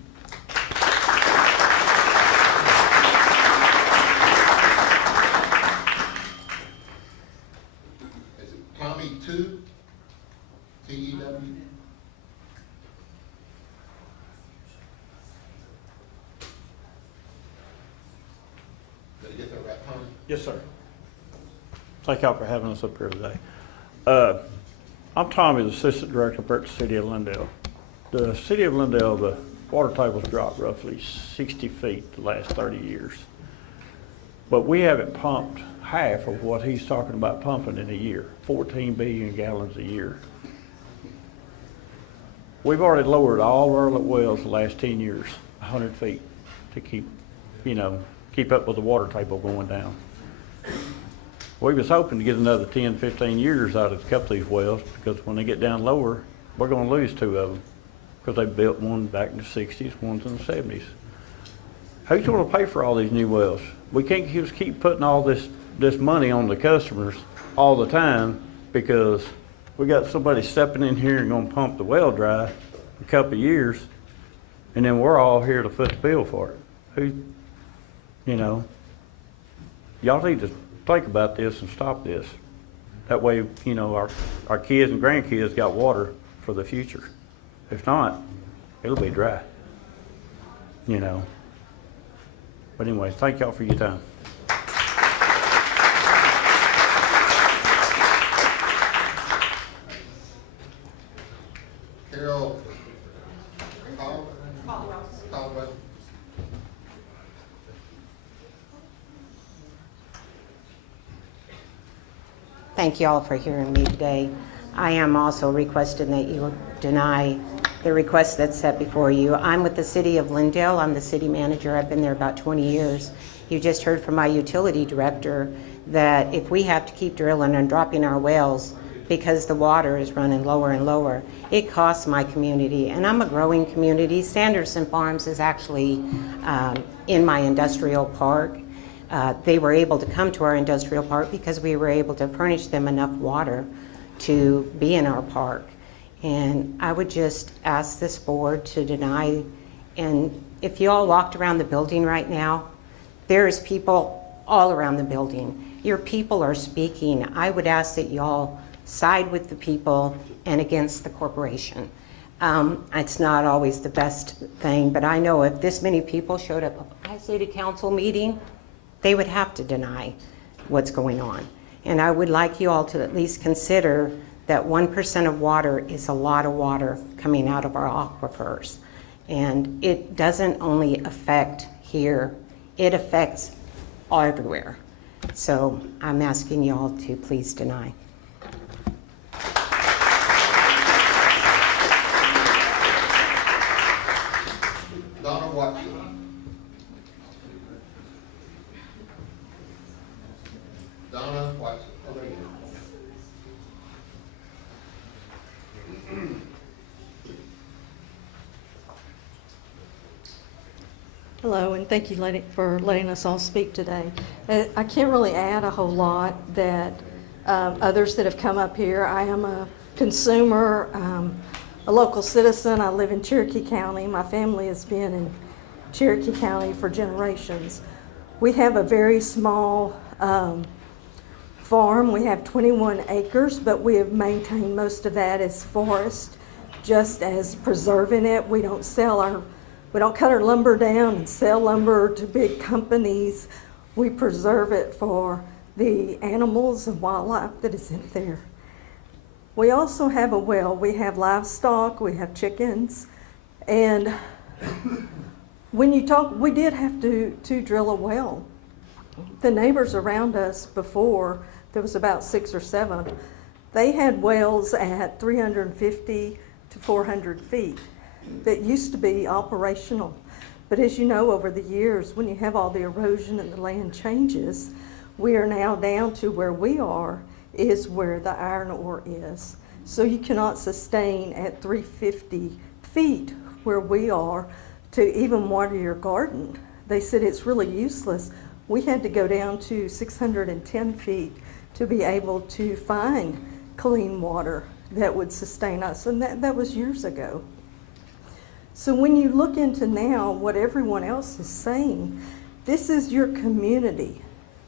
Is it Tommy 2? T-E-W? Yes, sir. Thank y'all for having us up here today. I'm Tommy, the Assistant Director up at the City of Lindale. The City of Lindale, the water table's dropped roughly 60 feet the last 30 years. But we haven't pumped half of what he's talking about pumping in a year, 14 billion gallons a year. We've already lowered all of our wells the last 10 years, 100 feet, to keep up with the water table going down. We was hoping to get another 10, 15 years out of a couple of these wells, because when they get down lower, we're gonna lose 2 of them, because they built one back in the 60s, one's in the 70s. Who's gonna pay for all these new wells? We can't just keep putting all this money on the customers all the time, because we got somebody stepping in here and gonna pump the well dry a couple of years, and then we're all here to foot the bill for it. Y'all need to think about this and stop this. That way, our kids and grandkids got water for the future. If not, it'll be dry, But anyway, thank y'all for your time. Carol Caldwell. Thank you all for hearing me today. I am also requesting that you deny the request that's set before you. I'm with the City of Lindale. I'm the city manager. I've been there about 20 years. You just heard from my utility director that if we have to keep drilling and dropping our wells because the water is running lower and lower, it costs my community. And I'm a growing community. Sanderson Farms is actually in my industrial park. They were able to come to our industrial park because we were able to furnish them enough water to be in our park. And I would just ask this board to deny, and if you all walked around the building right now, there's people all around the building. Your people are speaking. I would ask that y'all side with the people and against the corporation. It's not always the best thing, but I know if this many people showed up at my city council meeting, they would have to deny what's going on. And I would like you all to at least consider that 1% of water is a lot of water coming out of our aquifers. And it doesn't only affect here, it affects everywhere. So I'm asking you all to please deny. Donna Watson. Donna Watson. Hello, and thank you for letting us all speak today. I can't really add a whole lot that others that have come up here. I am a consumer, a local citizen. I live in Cherokee County. My family has been in Cherokee County for generations. We have a very small farm. We have 21 acres, but we have maintained most of that as forest, just as preserving it. We don't cut our lumber down and sell lumber to big companies. We preserve it for the animals and wildlife that is in there. We also have a well. We have livestock, we have chickens, and when you talk, we did have to drill a well. The neighbors around us before, there was about 6 or 7, they had wells at 350 to 400 feet that used to be operational. But as you know, over the years, when you have all the erosion and the land changes, we are now down to where we are is where the iron ore is. So you cannot sustain at 350 feet where we are to even water your garden. They said it's really useless. We had to go down to 610 feet to be able to find clean water that would sustain us, and that was years ago. So when you look into now what everyone else is saying, this is your community.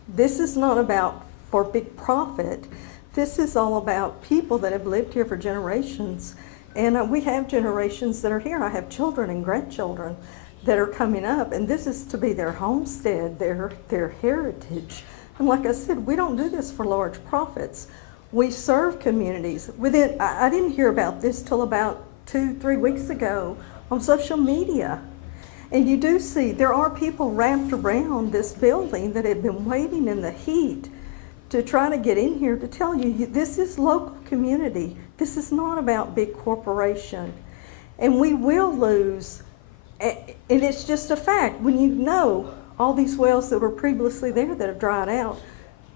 This is not about for big profit. This is all about people that have lived here for generations. And we have generations that are here. I have children and grandchildren that are coming up, and this is to be their homestead, their heritage. And like I said, we don't do this for large profits. We serve communities. I didn't hear about this till about 2-3 weeks ago on social media. And you do see there are people wrapped around this building that have been waiting in the heat to try to get in here to tell you, this is local community. This is not about big corporation. And we will lose, and it's just a fact. When you know all these wells that were previously there that have dried out,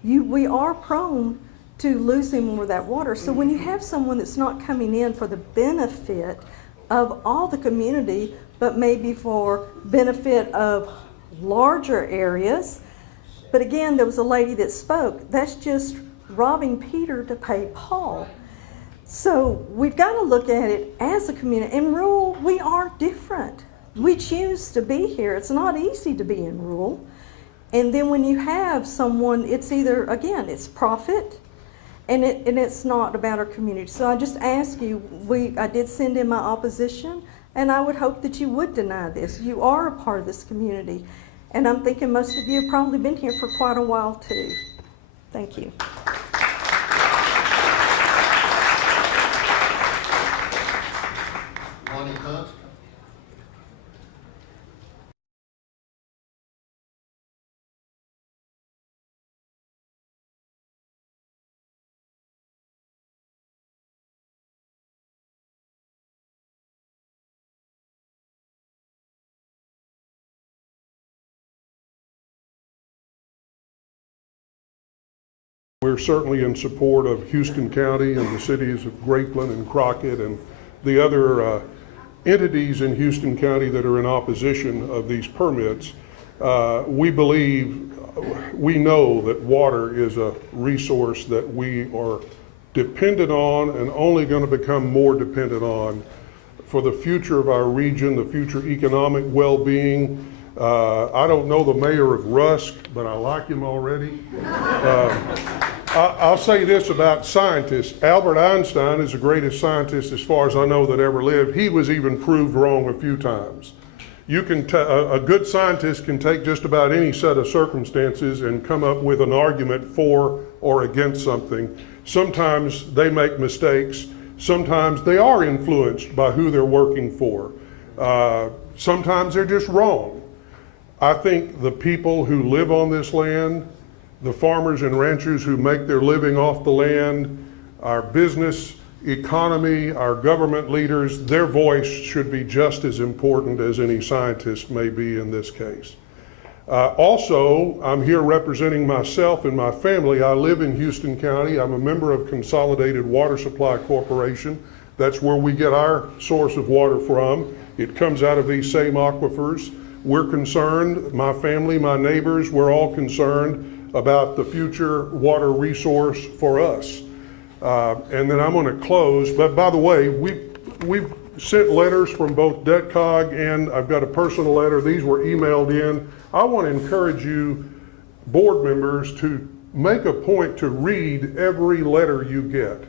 we are prone to losing more of that water. So when you have someone that's not coming in for the benefit of all the community, but maybe for benefit of larger areas, but again, there was a lady that spoke, that's just robbing Peter to pay Paul. So we've got to look at it as a community. In rural, we are different. We choose to be here. It's not easy to be in rural. And then when you have someone, it's either, again, it's profit, and it's not about our community. So I just ask you, I did send in my opposition, and I would hope that you would deny this. You are a part of this community. And I'm thinking most of you have probably been here for quite a while too. Thank you. Lonnie Hunt. We're certainly in support of Houston County and the cities of Grapeland and Crockett and the other entities in Houston County that are in opposition of these permits. We know that water is a resource that we are dependent on and only going to become more dependent on for the future of our region, the future economic well-being. I don't know the mayor of Rusk, but I like him already. I'll say this about scientists. Albert Einstein is the greatest scientist, as far as I know, that ever lived. He was even proved wrong a few times. A good scientist can take just about any set of circumstances and come up with an argument for or against something. Sometimes they make mistakes. Sometimes they are influenced by who they're working for. Sometimes they're just wrong. I think the people who live on this land, the farmers and ranchers who make their living off the land, our business economy, our government leaders, their voice should be just as important as any scientist may be in this case. Also, I'm here representing myself and my family. I live in Houston County. I'm a member of Consolidated Water Supply Corporation. That's where we get our source of water from. It comes out of these same aquifers. We're concerned, my family, my neighbors, we're all concerned about the future water resource for us. And then I'm going to close, but by the way, we've sent letters from both DETCOG and I've got a personal letter. These were emailed in. I want to encourage you, board members, to make a point to read every letter you get.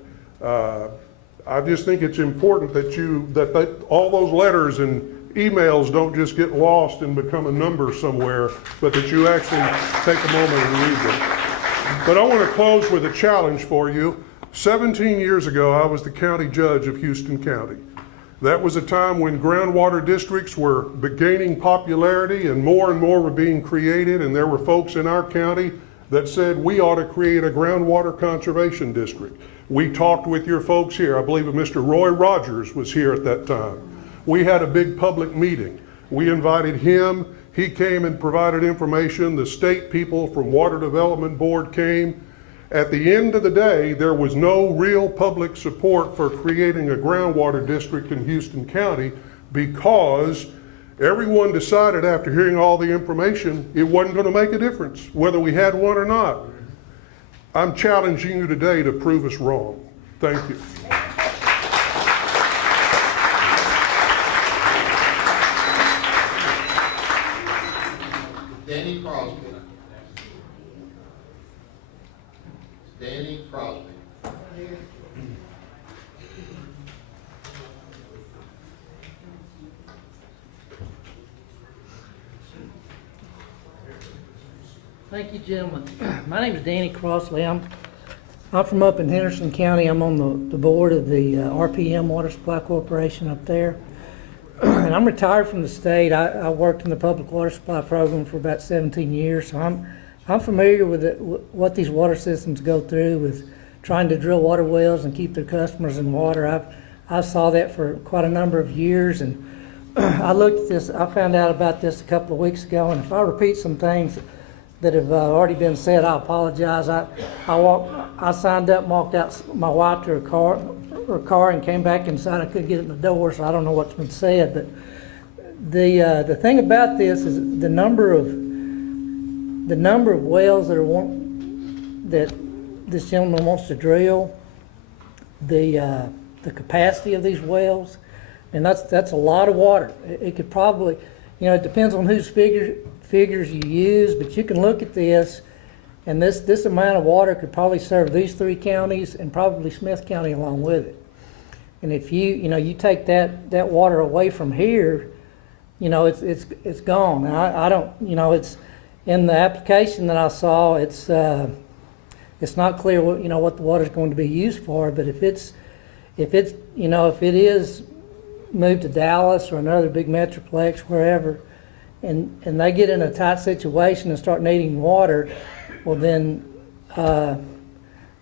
I just think it's important that all those letters and emails don't just get lost and become a number somewhere, but that you actually take a moment and read them. But I want to close with a challenge for you. 17 years ago, I was the county judge of Houston County. That was a time when groundwater districts were gaining popularity and more were being created, and there were folks in our county that said we ought to create a groundwater conservation district. We talked with your folks here. I believe Mr. Roy Rogers was here at that time. We had a big public meeting. We invited him. He came and provided information. The state people from Water Development Board came. At the end of the day, there was no real public support for creating a groundwater district in Houston County because everyone decided after hearing all the information it wasn't going to make a difference whether we had one or not. I'm challenging you today to prove us wrong. Thank you. Danny Crosby. Danny Crosby. Thank you, gentlemen. My name is Danny Crossley. I'm from up in Henderson County. I'm on the board of the RPM Water Supply Corporation up there. And I'm retired from the state. I worked in the public water supply program for about 17 years, so I'm familiar with what these water systems go through with trying to drill water wells and keep their customers in water. I saw that for quite a number of years, and I looked at this. I found out about this a couple of weeks ago, and if I repeat some things that have already been said, I apologize. I signed up and walked out my wife to her car and came back inside. I couldn't get in the door, so I don't know what's been said. But the thing about this is the number of wells that this gentleman wants to drill, the capacity of these wells, and that's a lot of water. It could probably, it depends on whose figures you use, but you can look at this, and this amount of water could probably serve these 3 counties and probably Smith County along with it. And if you take that water away from here, it's gone. And I don't, it's in the application that I saw. It's not clear what the water is going to be used for. But if it is moved to Dallas or another big metroplex, wherever, and they get in a tight situation and start needing water, well then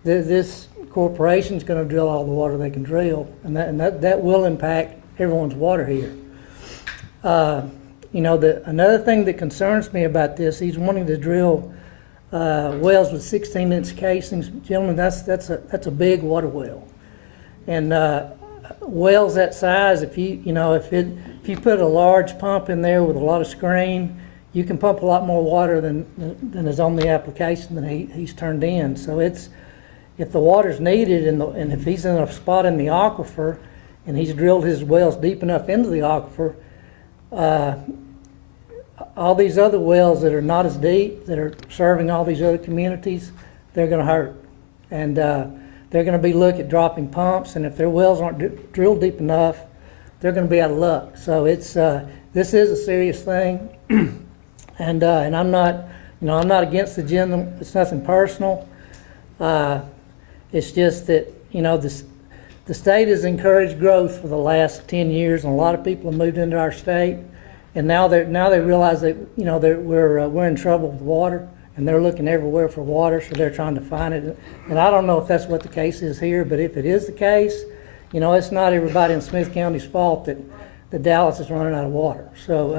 this corporation's going to drill all the water they can drill, and that will impact everyone's water here. Another thing that concerns me about this, he's wanting to drill wells with 16-inch casings. Gentlemen, that's a big water well, and wells that size, if you put a large pump in there with a lot of screen, you can pump a lot more water than is on the application that he's turned in. So if the water's needed and if he's in a spot in the aquifer and he's drilled his wells deep enough into the aquifer, all these other wells that are not as deep, that are serving all these other communities, they're going to hurt. And they're going to be looking at dropping pumps, and if their wells aren't drilled deep enough, they're going to be out of luck. So this is a serious thing, and I'm not against the gentleman. It's nothing personal. It's just that the state has encouraged growth for the last 10 years, and a lot of people have moved into our state, and now they realize that we're in trouble with water. And they're looking everywhere for water, so they're trying to find it. And I don't know if that's what the case is here, but if it is the case, it's not everybody in Smith County's fault that Dallas is running out of water. So,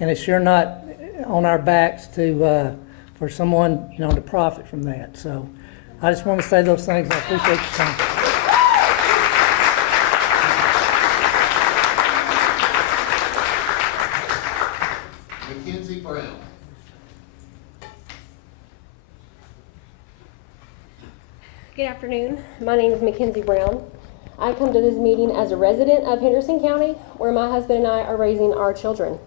and it's sure not on our backs for someone, to profit from that. So, I just want to say those things. I appreciate your time. Mackenzie Brown. Good afternoon. My name is Mackenzie Brown. I come to this meeting as a resident of Henderson County, where my husband and I are raising our children.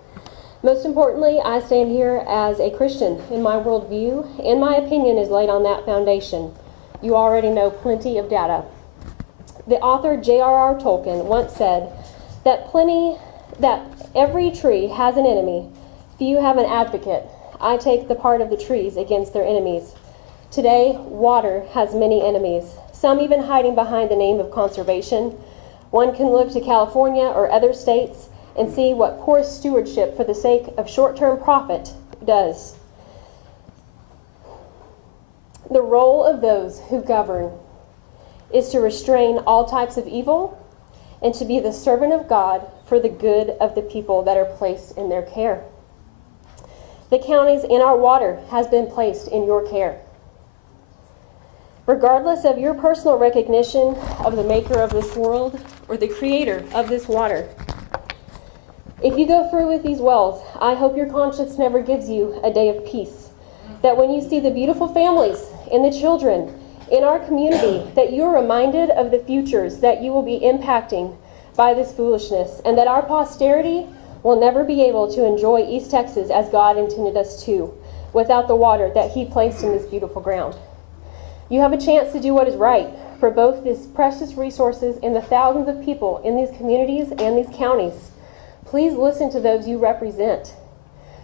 Most importantly, I stand here as a Christian in my worldview, and my opinion is laid on that foundation. You already know plenty of data. The author J.R.R. Tolkien once said that every tree has an enemy, few have an advocate. I take the part of the trees against their enemies. Today, water has many enemies, some even hiding behind the name of conservation. One can look to California or other states and see what poor stewardship for the sake of short-term profit does. The role of those who govern is to restrain all types of evil and to be the servant of God for the good of the people that are placed in their care. The counties in our water has been placed in your care. Regardless of your personal recognition of the maker of this world or the creator of this water, if you go through with these wells, I hope your conscience never gives you a day of peace. That when you see the beautiful families and the children in our community, that you're reminded of the futures that you will be impacting by this foolishness, and that our posterity will never be able to enjoy East Texas as God intended us to, without the water that He placed in this beautiful ground. You have a chance to do what is right for both these precious resources and the thousands of people in these communities and these counties. Please listen to those you represent.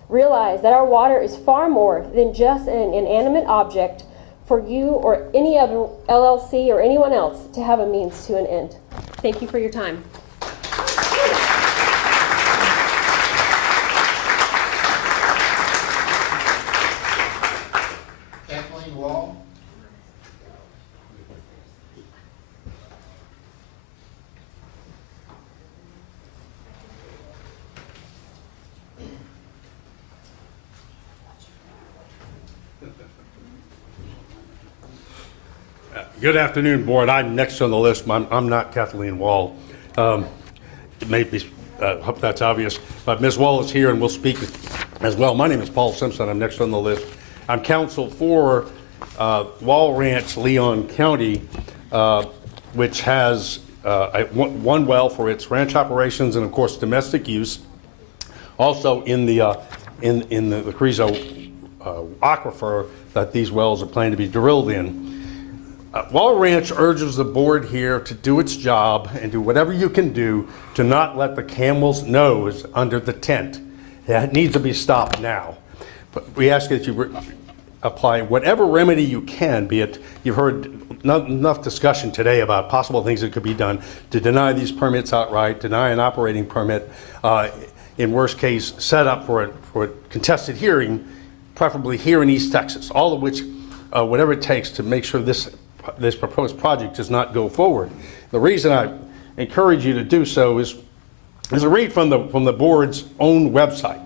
Realize that our water is far more than just an inanimate object for you or any other LLC or anyone else to have a means to an end. Thank you for your time. Kathleen Wall. Good afternoon, Board. I'm next on the list. I'm not Kathleen Wall. It may be, hope that's obvious, but Ms. Wall is here and will speak as well. My name is Paul Simpson. I'm next on the list. I'm counsel for Wall Ranch, Leon County, which has one well for its ranch operations and, of course, domestic use. Also in the Carrizo aquifer that these wells are planned to be drilled in. Wall Ranch urges the board here to do its job and do whatever you can do to not let the camel's nose under the tent. That needs to be stopped now. But we ask that you apply whatever remedy you can, be it, you've heard enough discussion today about possible things that could be done to deny these permits outright, deny an operating permit, in worst case, set up for a contested hearing, preferably here in East Texas, all of which, whatever it takes to make sure this proposed project does not go forward. The reason I encourage you to do so is a read from the board's own website.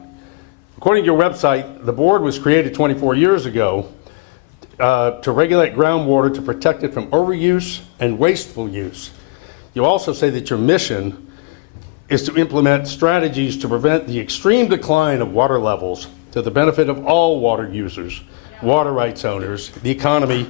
According to your website, the board was created 24 years ago to regulate groundwater, to protect it from overuse and wasteful use. You also say that your mission is to implement strategies to prevent the extreme decline of water levels to the benefit of all water users, water rights owners, the economy,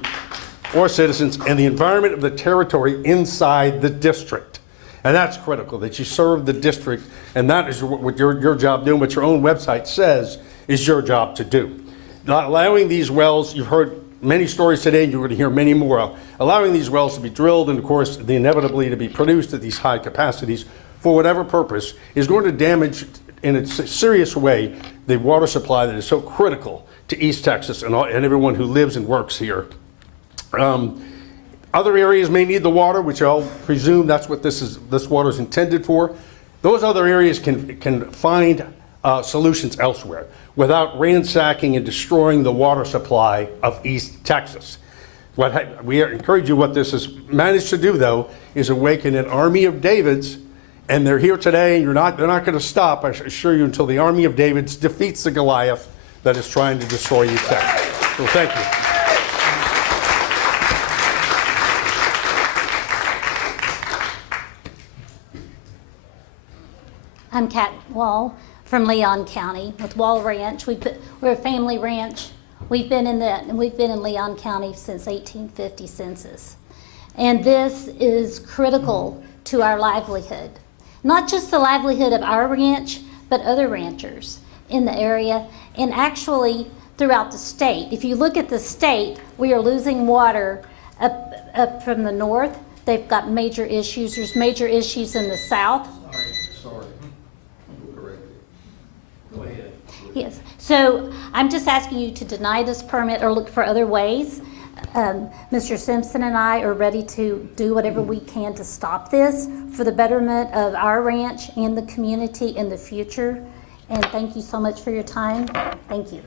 or citizens, and the environment of the territory inside the district. And that's critical, that you serve the district, and that is what your job doing, what your own website says is your job to do. Not allowing these wells, you've heard many stories today, and you're going to hear many more, allowing these wells to be drilled and, of course, inevitably to be produced at these high capacities for whatever purpose is going to damage in a serious way the water supply that is so critical to East Texas and everyone who lives and works here. Other areas may need the water, which I'll presume that's what this water is intended for. Those other areas can find solutions elsewhere without ransacking and destroying the water supply of East Texas. We encourage you, what this has managed to do, though, is awaken an army of Davids, and they're here today, and they're not going to stop, I assure you, until the army of Davids defeats the Goliath that is trying to destroy East Texas. So thank you. I'm Kat Wall from Leon County with Wall Ranch. We're a family ranch. We've been in Leon County since 1850 census. And this is critical to our livelihood. Not just the livelihood of our ranch, but other ranchers in the area and actually throughout the state. If you look at the state, we are losing water up from the north. They've got major issues. There's major issues in the south. Sorry. Go ahead. Yes, so I'm just asking you to deny this permit or look for other ways. Mr. Simpson and I are ready to do whatever we can to stop this for the betterment of our ranch and the community in the future. And thank you so much for your time. Thank you.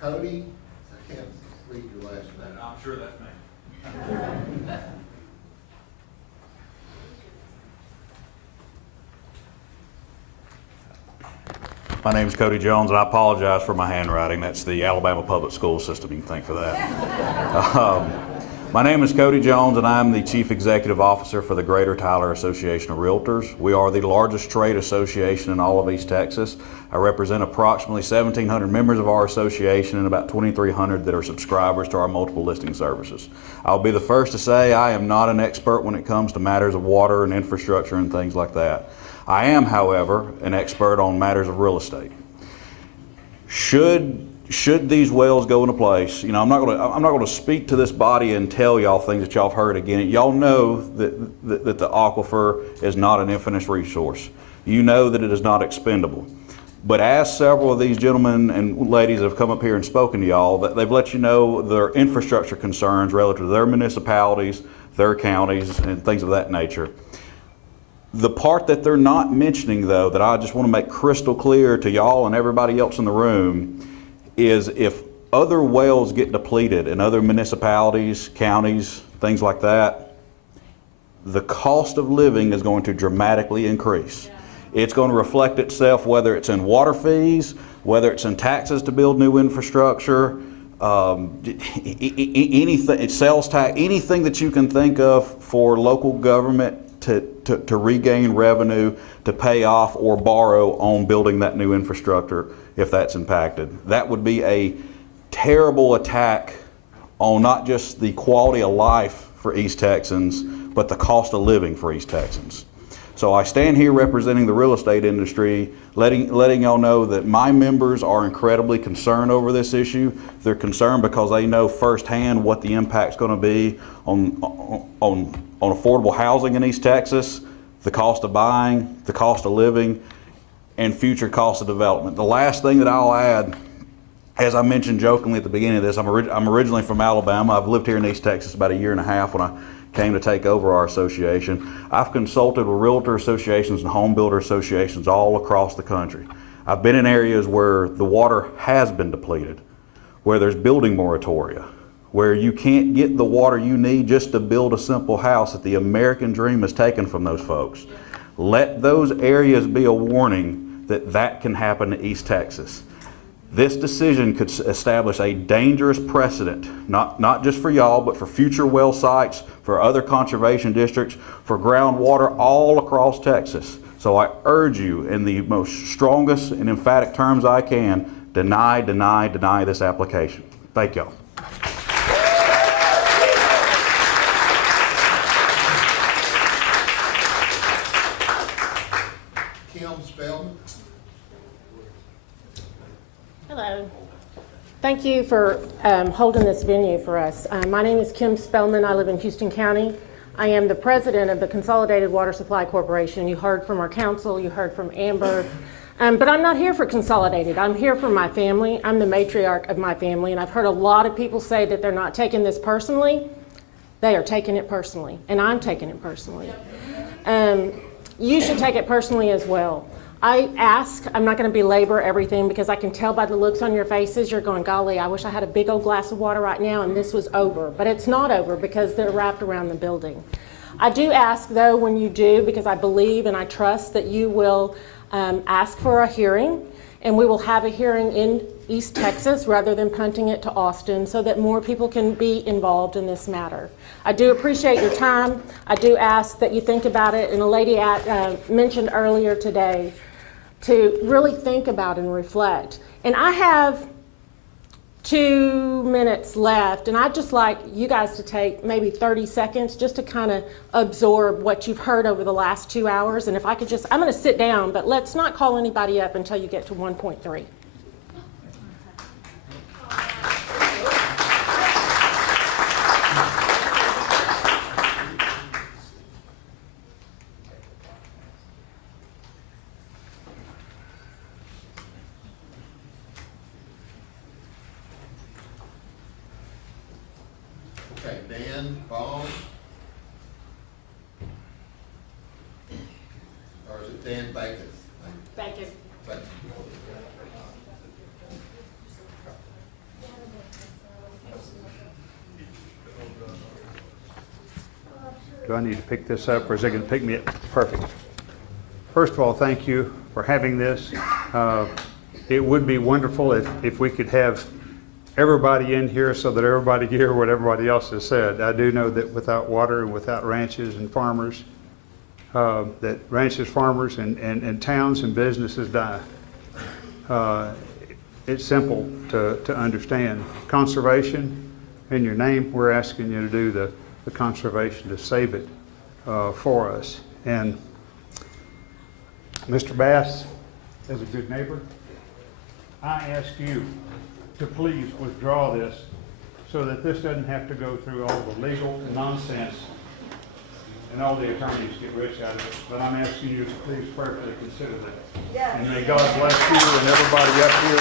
Cody, I can't read your last name. I'm sure that's me. My name is Cody Jones, and I apologize for my handwriting. That's the Alabama public school system. You can thank for that. My name is Cody Jones, and I'm the Chief Executive Officer for the Greater Tyler Association of Realtors. We are the largest trade association in all of East Texas. I represent approximately 1,700 members of our association and about 2,300 that are subscribers to our multiple listing services. I'll be the first to say I am not an expert when it comes to matters of water and infrastructure and things like that. I am, however, an expert on matters of real estate. Should should these wells go into place, you know, I'm not gonna speak to this body and tell y'all things that y'all have heard again. Y'all know that the aquifer is not an infinite resource. You know that it is not expendable. But as several of these gentlemen and ladies have come up here and spoken to y'all, that they've let you know their infrastructure concerns relative to their municipalities, their counties, and things of that nature. The part that they're not mentioning, though, that I just want to make crystal clear to y'all and everybody else in the room, is if other wells get depleted in other municipalities, counties, things like that, the cost of living is going to dramatically increase. It's going to reflect itself whether it's in water fees, whether it's in taxes to build new infrastructure, anything, sales tax, anything that you can think of for local government to regain revenue, to pay off or borrow on building that new infrastructure if that's impacted. That would be a terrible attack on not just the quality of life for East Texans, but the cost of living for East Texans. So I stand here representing the real estate industry, letting y'all know that my members are incredibly concerned over this issue. They're concerned because they know firsthand what the impact's going to be on affordable housing in East Texas, the cost of buying, the cost of living, and future cost of development. The last thing that I'll add, as I mentioned jokingly at the beginning of this, I'm originally from Alabama. I've lived here in East Texas about 1.5 years when I came to take over our association. I've consulted with realtor associations and home builder associations all across the country. I've been in areas where the water has been depleted, where there's building moratoria, where you can't get the water you need just to build a simple house, that the American dream is taken from those folks. Let those areas be a warning that that can happen in East Texas. This decision could establish a dangerous precedent, not just for y'all, but for future well sites, for other conservation districts, for groundwater all across Texas. So I urge you in the most strongest and emphatic terms I can, deny this application. Thank y'all. Kim Spellman. Hello. Thank you for holding this venue for us. My name is Kim Spellman. I live in Houston County. I am the president of the Consolidated Water Supply Corporation. You heard from our council, you heard from Amber. But I'm not here for Consolidated. I'm here for my family. I'm the matriarch of my family, and I've heard a lot of people say that they're not taking this personally. They are taking it personally, and I'm taking it personally. You should take it personally as well. I ask, I'm not going to belabor everything because I can tell by the looks on your faces, you're going, golly, I wish I had a big old glass of water right now and this was over. But it's not over because they're wrapped around the building. I do ask, though, when you do, because I believe and I trust that you will ask for a hearing, and we will have a hearing in East Texas rather than punting it to Austin so that more people can be involved in this matter. I do appreciate your time. I do ask that you think about it, and a lady mentioned earlier today to really think about and reflect. And I have 2 minutes left, and I'd just like you guys to take maybe 30 seconds just to kind of absorb what you've heard over the last 2 hours. And if I could just, I'm going to sit down, but let's not call anybody up until you get to 1.3. Okay, Dan Bond. Or is it Dan Bacon? Bacon. Bacon. Do I need to pick this up, or is it going to pick me up? Perfect. First of all, thank you for having this. It would be wonderful if we could have everybody in here so that everybody hear what everybody else has said. I do know that without water and without ranches and farmers, that ranches, farmers, and towns and businesses die. It's simple to understand. Conservation, in your name, we're asking you to do the conservation to save it for us. And Mr. Bass, as a good neighbor, I ask you to please withdraw this so that this doesn't have to go through all the legal nonsense and all the attorneys get rich out of it. But I'm asking you to please prayerfully consider that. Yes. And may God bless you and everybody up here.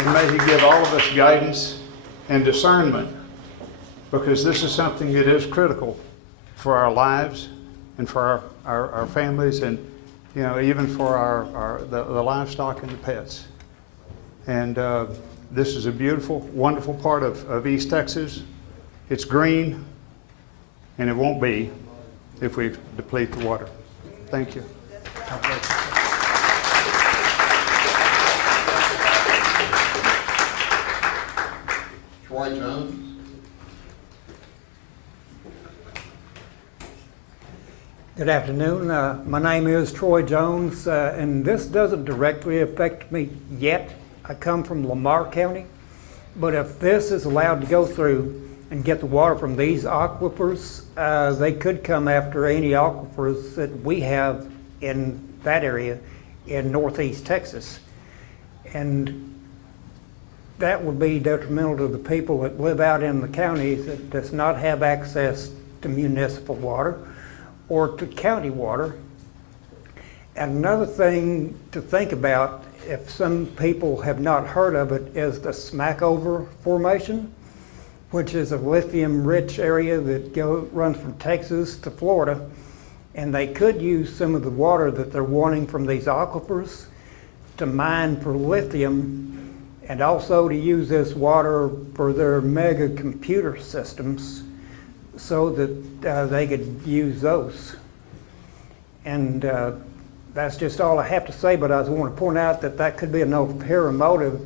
And may He give all of us guidance and discernment, because this is something that is critical for our lives and for our families, and even for the livestock and the pets. And this is a beautiful, wonderful part of East Texas. It's green, and it won't be if we deplete the water. Thank you. Troy Jones. Good afternoon. My name is Troy Jones, and this doesn't directly affect me yet. I come from Lamar County, but if this is allowed to go through and get the water from these aquifers, they could come after any aquifers that we have in that area in northeast Texas. And that would be detrimental to the people that live out in the counties that does not have access to municipal water or to county water. And another thing to think about, if some people have not heard of it, is the Smackover Formation, which is a lithium-rich area that runs from Texas to Florida. And they could use some of the water that they're wanting from these aquifers to mine for lithium, and also to use this water for their mega computer systems so that they could use those. And that's just all I have to say, but I want to point out that that could be an ulterior motive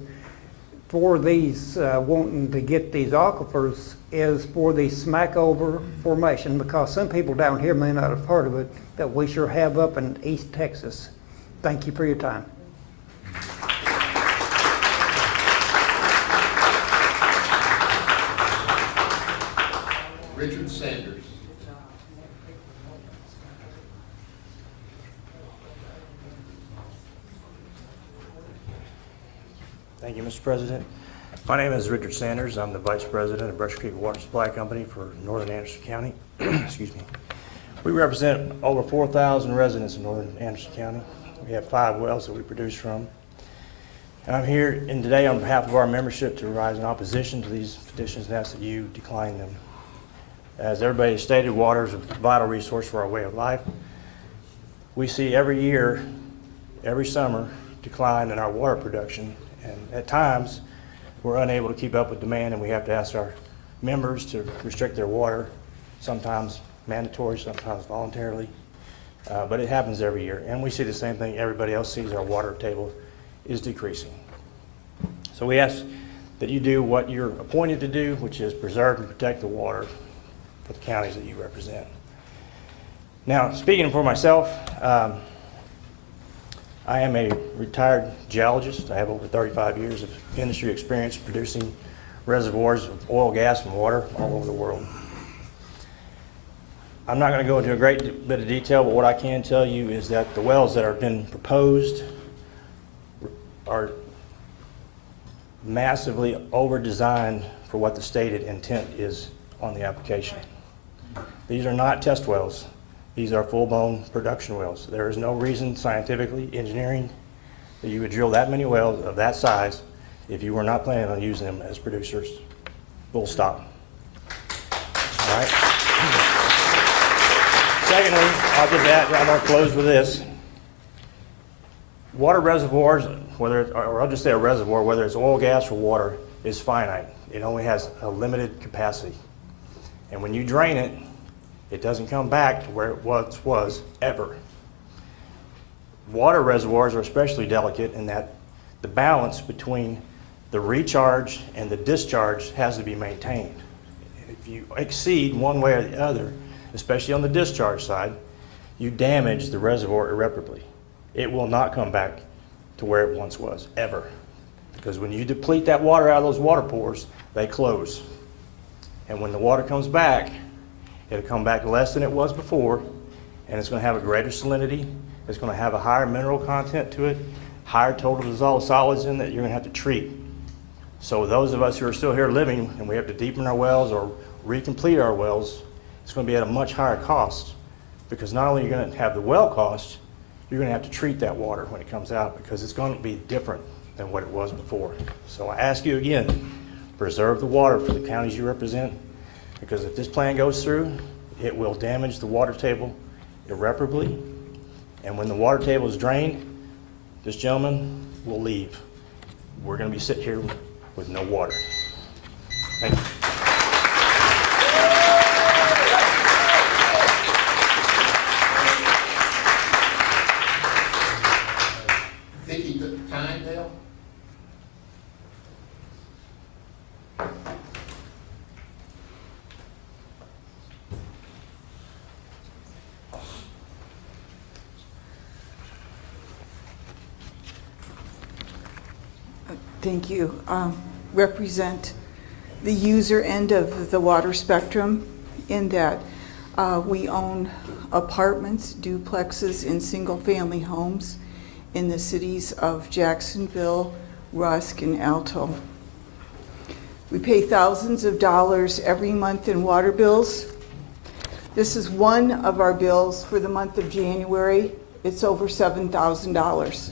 for these wanting to get these aquifers is for the Smackover Formation, because some people down here may not have heard of it, that we sure have up in East Texas. Thank you for your time. Richard Sanders. Thank you, Mr. President. My name is Richard Sanders. I'm the Vice President of Brush Creek Water Supply Company for Northern Anderson County. Excuse me. We represent over 4,000 residents in Northern Anderson County. We have 5 wells that we produce from. And I'm here today on behalf of our membership to rise in opposition to these petitions and ask that you decline them. As everybody has stated, water is a vital resource for our way of life. We see every year, every summer, decline in our water production, and at times we're unable to keep up with demand, and we have to ask our members to restrict their water, sometimes mandatory, sometimes voluntarily, but it happens every year. And we see the same thing everybody else sees, our water table is decreasing. So we ask that you do what you're appointed to do, which is preserve and protect the water for the counties that you represent. Now, speaking for myself, I am a retired geologist. I have over 35 years of industry experience producing reservoirs of oil, gas, and water all over the world. I'm not going to go into a great bit of detail, but what I can tell you is that the wells that have been proposed are massively over-designed for what the stated intent is on the application. These are not test wells. These are full-blown production wells. There is no reason scientifically, engineering, that you would drill that many wells of that size if you were not planning on using them as producers. Full stop. All right? Secondly, I'll just add, I'm going to close with this. Water reservoirs, or I'll just say a reservoir, whether it's oil, gas, or water, is finite. It only has a limited capacity. And when you drain it, it doesn't come back to where it once was, ever. Water reservoirs are especially delicate in that the balance between the recharge and the discharge has to be maintained. If you exceed one way or the other, especially on the discharge side, you damage the reservoir irreparably. It will not come back to where it once was, ever. Because when you deplete that water out of those water pores, they close. And when the water comes back, it'll come back less than it was before, and it's going to have a greater salinity It's going to have a higher mineral content to it, higher total dissolved solids in that you're going to have to treat. So those of us who are still here living and we have to deepen our wells or recomplete our wells, it's going to be at a much higher cost, because not only are you going to have the well cost, you're going to have to treat that water when it comes out, because it's going to be different than what it was before. So I ask you again, preserve the water for the counties you represent, because if this plan goes through, it will damage the water table irreparably. And when the water table is drained, this gentleman will leave. We're going to be sitting here with no water. Thank you. Vicki Tyndale. Thank you. Represent the user end of the water spectrum in that we own apartments, duplexes, and single-family homes in the cities of Jacksonville, Rusk, and Alto. We pay thousands of dollars every month in water bills. This is one of our bills for the month of January. It's over $7,000.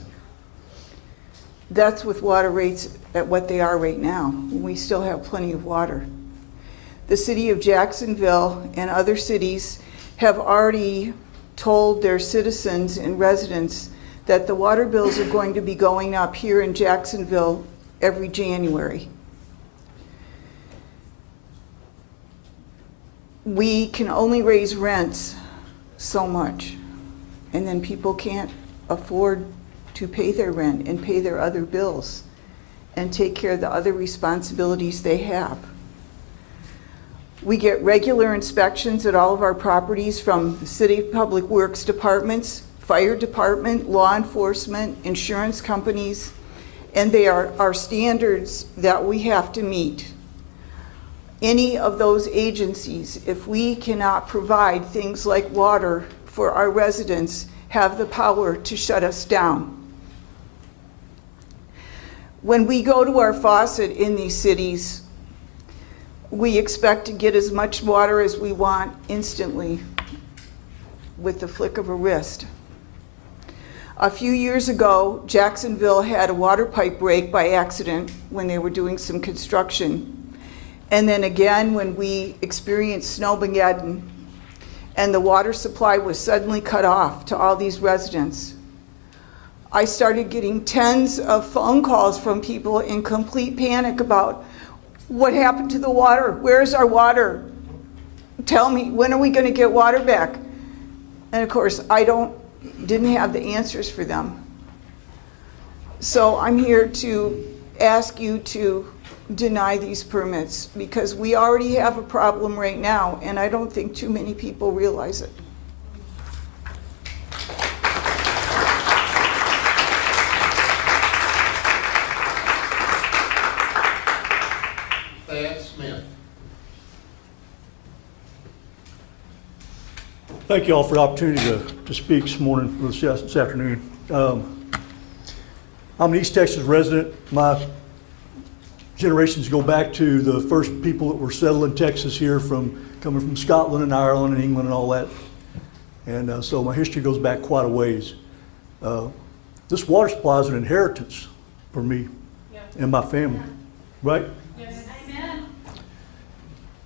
That's with water rates at what they are right now. We still have plenty of water. The city of Jacksonville and other cities have already told their citizens and residents that the water bills are going to be going up here in Jacksonville every January. We can only raise rents so much, and then people can't afford to pay their rent and pay their other bills and take care of the other responsibilities they have. We get regular inspections at all of our properties from the City Public Works departments, fire department, law enforcement, insurance companies, and they are our standards that we have to meet. Any of those agencies, if we cannot provide things like water for our residents, have the power to shut us down. When we go to our faucet in these cities, we expect to get as much water as we want instantly with the flick of a wrist. A few years ago, Jacksonville had a water pipe break by accident when they were doing some construction. And then again, when we experienced Snowmageddon and the water supply was suddenly cut off to all these residents, I started getting tens of phone calls from people in complete panic about what happened to the water? Where's our water? Tell me, when are we going to get water back? And of course, I didn't have the answers for them. So I'm here to ask you to deny these permits, because we already have a problem right now, and I don't think too many people realize it. Thank you all for the opportunity to speak this morning, this afternoon. I'm an East Texas resident. My generations go back to the first people that were settling Texas here, coming from Scotland and Ireland and England and all that. And so my history goes back quite a ways. This water supply is an inheritance for me and my family, right? Yes. Amen.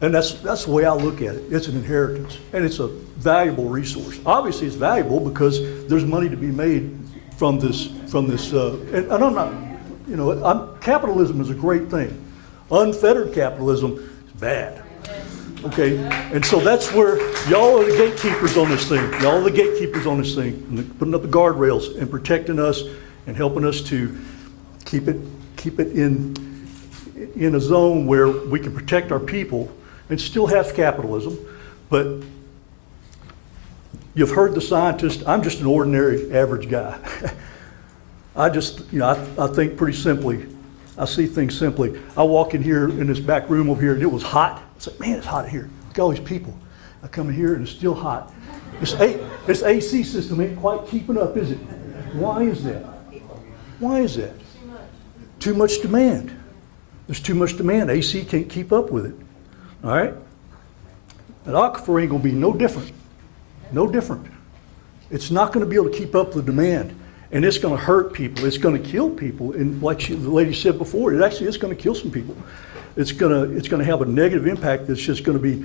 And that's the way I look at it. It's an inheritance, and it's a valuable resource. Obviously, it's valuable because there's money to be made from this. And I'm not, capitalism is a great thing. Unfettered capitalism is bad. Okay, and so that's where y'all are the gatekeepers on this thing. Y'all are the gatekeepers on this thing, putting up the guardrails and protecting us and helping us to keep it in a zone where we can protect our people and still have capitalism. But you've heard the scientists. I'm just an ordinary, average guy. I just, I think pretty simply. I see things simply. I walk in here in this back room over here, and it was hot. It's like, man, it's hot in here. Look at all these people. I come in here, and it's still hot. This AC system ain't quite keeping up, is it? Why is that? Why is that? Too much demand. There's too much demand. AC can't keep up with it. All right? An aquifer ain't gonna be no different. No different. It's not gonna be able to keep up with demand. And it's gonna hurt people. It's gonna kill people. And like the lady said before, it actually is gonna kill some people. It's gonna have a negative impact that's just gonna be,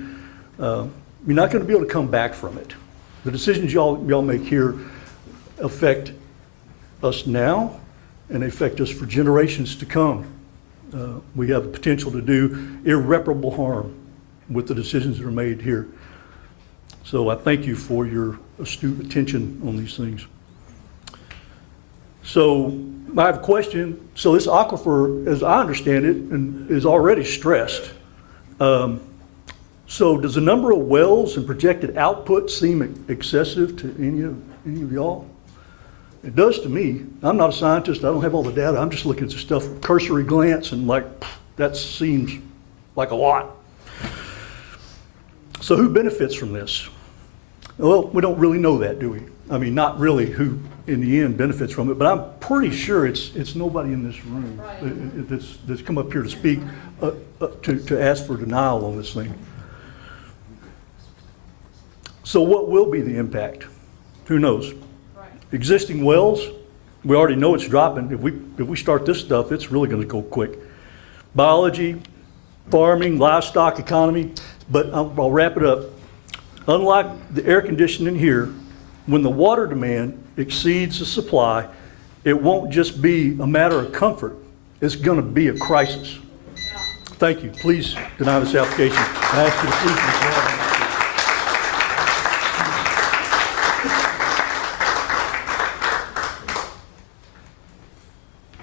you're not gonna be able to come back from it. The decisions y'all make here affect us now and they affect us for generations to come. We have the potential to do irreparable harm with the decisions that are made here. So I thank you for your astute attention on these things. So I have a question. So this aquifer, as I understand it, and is already stressed. So does the number of wells and projected output seem excessive to any of y'all? It does to me. I'm not a scientist. I don't have all the data. I'm just looking at the stuff, cursory glance, and like, that seems like a lot. So who benefits from this? Well, we don't really know that, do we? I mean, not really who in the end benefits from it, but I'm pretty sure it's nobody in this room that's come up here to speak, to ask for denial on this thing. So what will be the impact? Who knows? Existing wells, we already know it's dropping. If we start this stuff, it's really going to go quick. Biology, farming, livestock economy, but I'll wrap it up. Unlike the air conditioning here, when the water demand exceeds the supply, it won't just be a matter of comfort. It's going to be a crisis. Thank you. Please deny this application. I ask you to please.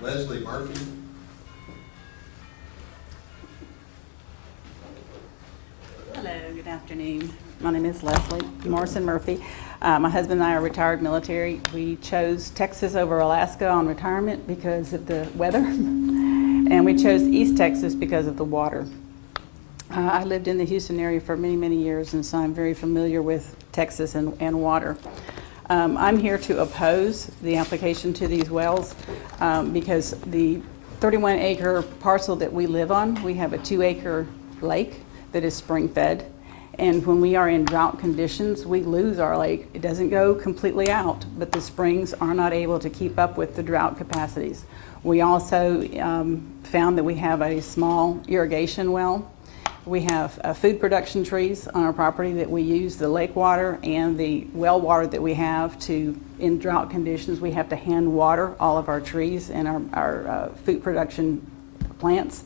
Leslie Murphy. Hello, good afternoon. My name is Leslie Morrison Murphy. My husband and I are retired military. We chose Texas over Alaska on retirement because of the weather, and we chose East Texas because of the water. I lived in the Houston area for many, many years, and so I'm very familiar with Texas and water. I'm here to oppose the application to these wells because the 31-acre parcel that we live on, we have a 2-acre lake that is spring fed. And when we are in drought conditions, we lose our lake. It doesn't go completely out, but the springs are not able to keep up with the drought capacities. We also found that we have a small irrigation well. We have food production trees on our property that we use the lake water and the well water that we have to, in drought conditions, we have to hand water all of our trees and our food production plants.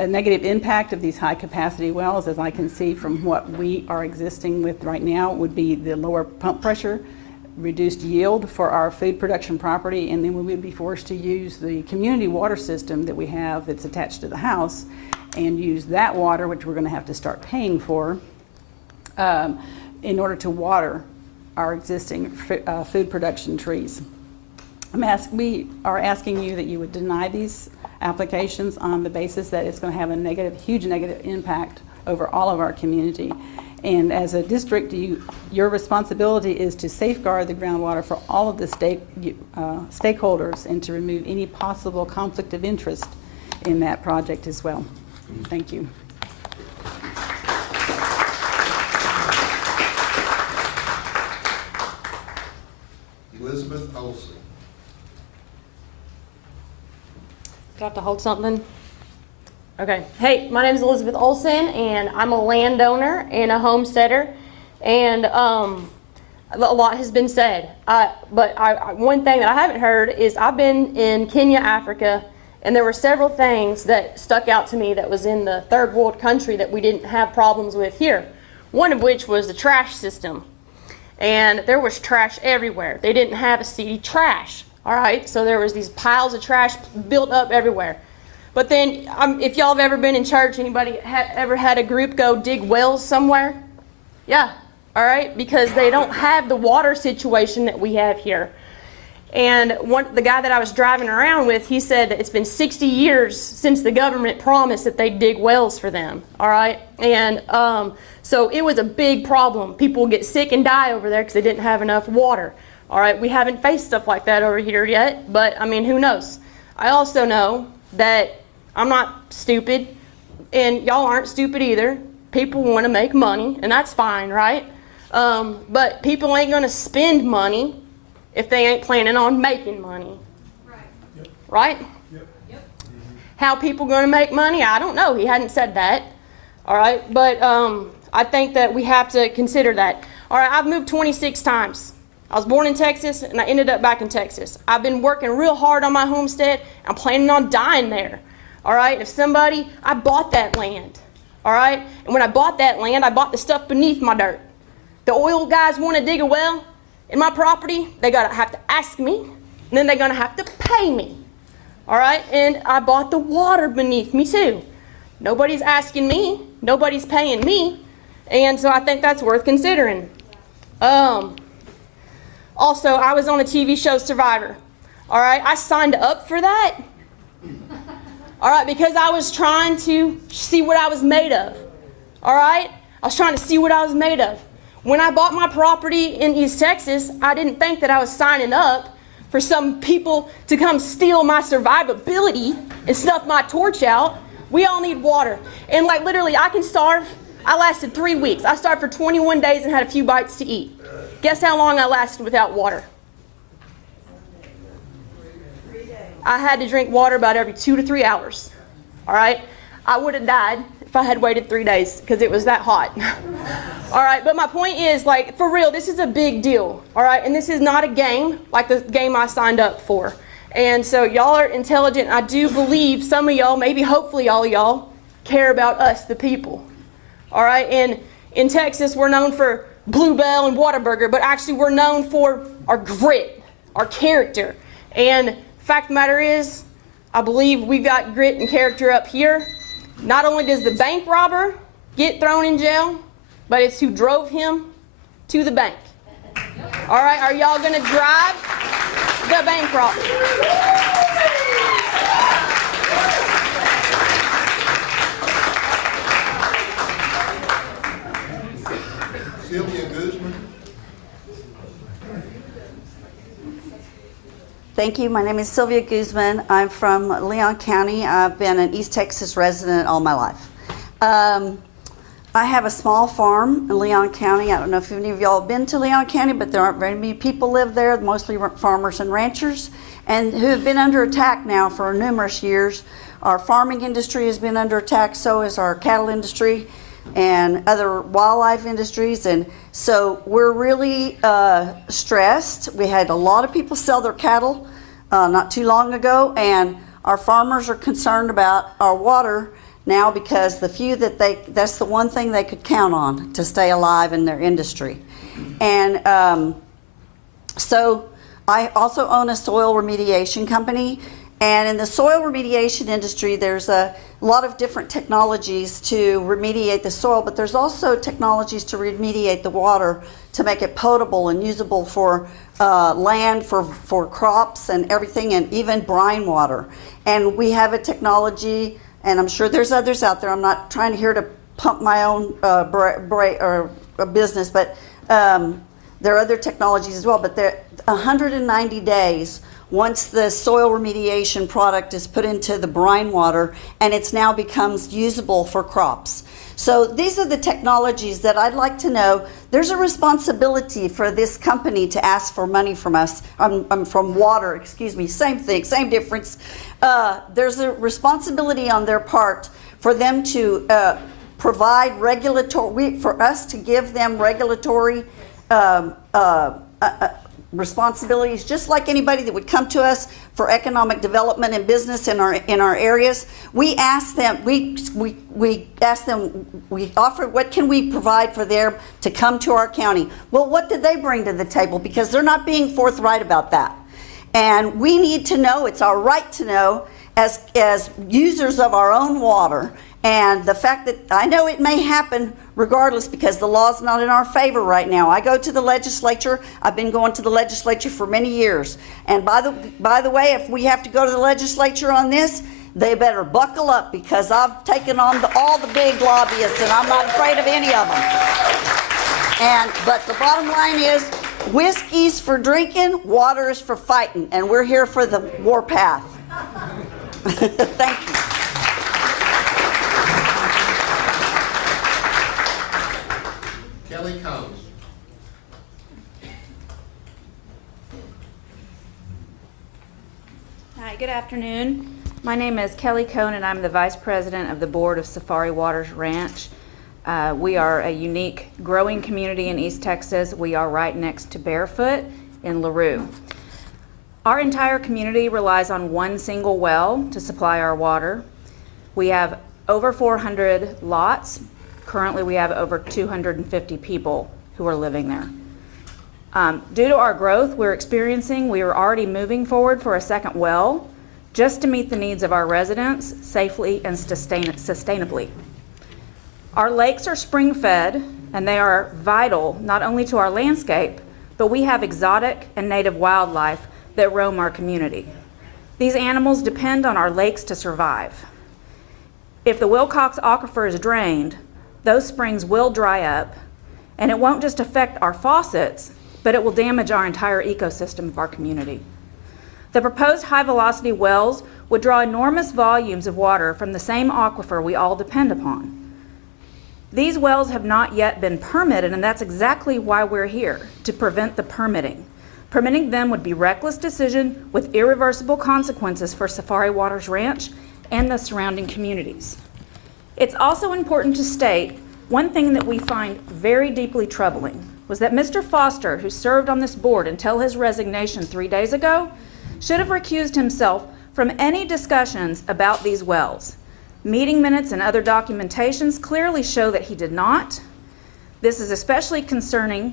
A negative impact of these high capacity wells, as I can see from what we are existing with right now, would be the lower pump pressure, reduced yield for our food production property, and then we would be forced to use the community water system that we have that's attached to the house and use that water, which we're going to have to start paying for, in order to water our existing food production trees. We are asking you that you would deny these applications on the basis that it's going to have a huge negative impact over all of our community. And as a district, your responsibility is to safeguard the groundwater for all of the stakeholders and to remove any possible conflict of interest in that project as well. Thank you. Elizabeth Olson. Do I have to hold something? Okay. Hey, my name is Elizabeth Olson, and I'm a landowner and a homesteader. And a lot has been said. But one thing that I haven't heard is I've been in Kenya, Africa, and there were several things that stuck out to me that was in the third world country that we didn't have problems with here. One of which was the trash system. And there was trash everywhere. They didn't have a city trash. All right, so there was these piles of trash built up everywhere. But then, if y'all have ever been in church, anybody ever had a group go dig wells somewhere? Yeah, all right, because they don't have the water situation that we have here. And the guy that I was driving around with, he said that it's been 60 years since the government promised that they'd dig wells for them, all right? And so it was a big problem. People would get sick and die over there because they didn't have enough water, all right? We haven't faced stuff like that over here yet, but I mean, who knows? I also know that I'm not stupid, and y'all aren't stupid either. People want to make money, and that's fine, right? But people ain't going to spend money if they ain't planning on making money. Right? How people going to make money? I don't know. He hadn't said that. All right? But I think that we have to consider that. All right, I've moved 26 times. I was born in Texas, and I ended up back in Texas. I've been working real hard on my homestead. I'm planning on dying there. All right? I bought that land. All right? And when I bought that land, I bought the stuff beneath my dirt. The oil guys want to dig a well in my property, they gotta have to ask me, and then they're gonna have to pay me. All right? And I bought the water beneath me too. Nobody's asking me, nobody's paying me, and so I think that's worth considering. Also, I was on the TV show Survivor. All right? I signed up for that. All right, because I was trying to see what I was made of. All right? I was trying to see what I was made of. When I bought my property in East Texas, I didn't think that I was signing up for some people to come steal my survivability and snuff my torch out. We all need water. And like literally, I can starve. I lasted 3 weeks. I starved for 21 days and had a few bites to eat. Guess how long I lasted without water? 3 days. I had to drink water about every 2 to 3 hours. All right? I would have died if I had waited 3 days because it was that hot. All right, but my point is, like, for real, this is a big deal. All right, and this is not a game like the game I signed up for. And so y'all are intelligent. I do believe some of y'all, maybe hopefully all of y'all, care about us, the people. All right, and in Texas, we're known for Bluebell and Whataburger, but actually we're known for our grit, our character. And fact of the matter is, I believe we've got grit and character up here. Not only does the bank robber get thrown in jail, but it's who drove him to the bank. All right, are y'all going to drive the bank robber? Sylvia Guzman. Thank you. My name is Sylvia Guzman. I'm from Leon County. I've been an East Texas resident all my life. I have a small farm in Leon County. I don't know if any of y'all have been to Leon County, but there aren't very many people live there, mostly farmers and ranchers, and who have been under attack now for numerous years. Our farming industry has been under attack, so is our cattle industry and other wildlife industries, and so we're really stressed. We had a lot of people sell their cattle not too long ago, and our farmers are concerned about our water now because that's the one thing they could count on to stay alive in their industry. And so I also own a soil remediation company, and in the soil remediation industry there's a lot of different technologies to remediate the soil, but there's also technologies to remediate the water to make it potable and usable for land, for crops and everything, and even brine water. And we have a technology, and I'm sure there's others out there. I'm not trying here to pump my own business, but there are other technologies as well. But they're 190 days once the soil remediation product is put into the brine water, and it's now becomes usable for crops. So these are the technologies that I'd like to know. There's a responsibility for this company to ask for money from us, from water, excuse me, same thing, same difference. There's a responsibility on their part for them to provide for us to give them regulatory responsibilities, just like anybody that would come to us for economic development and business in our areas. We ask them, we offer, what can we provide for them to come to our county? Well, what did they bring to the table? Because they're not being forthright about that. And we need to know, it's our right to know, as users of our own water And the fact that, I know it may happen regardless because the law's not in our favor right now. I go to the legislature. I've been going to the legislature for many years. And by the way, if we have to go to the legislature on this, they better buckle up because I've taken on all the big lobbyists and I'm not afraid of any of them. But the bottom line is, whiskey's for drinking, water is for fighting, and we're here for the warpath. Thank you. Kelly Combs. Hi, good afternoon. My name is Kelly Cohn, and I'm the Vice President of the Board of Safari Waters Ranch. We are a unique, growing community in East Texas. We are right next to Barefoot in LaRue. Our entire community relies on one single well to supply our water. We have over 400 lots. Currently, we have over 250 people who are living there. Due to our growth we're experiencing, we are already moving forward for a second well just to meet the needs of our residents safely and sustainably. Our lakes are spring-fed, and they are vital not only to our landscape, but we have exotic and native wildlife that roam our community. These animals depend on our lakes to survive. If the Wilcox Aquifer is drained, those springs will dry up, and it won't just affect our faucets, but it will damage our entire ecosystem of our community. The proposed high-velocity wells would draw enormous volumes of water from the same aquifer we all depend upon. These wells have not yet been permitted, and that's exactly why we're here, to prevent the permitting. Permitting them would be a reckless decision with irreversible consequences for Safari Waters Ranch and the surrounding communities. It's also important to state one thing that we find very deeply troubling was that Mr. Foster, who served on this board until his resignation 3 days ago, should have recused himself from any discussions about these wells. Meeting minutes and other documentations clearly show that he did not. This is especially concerning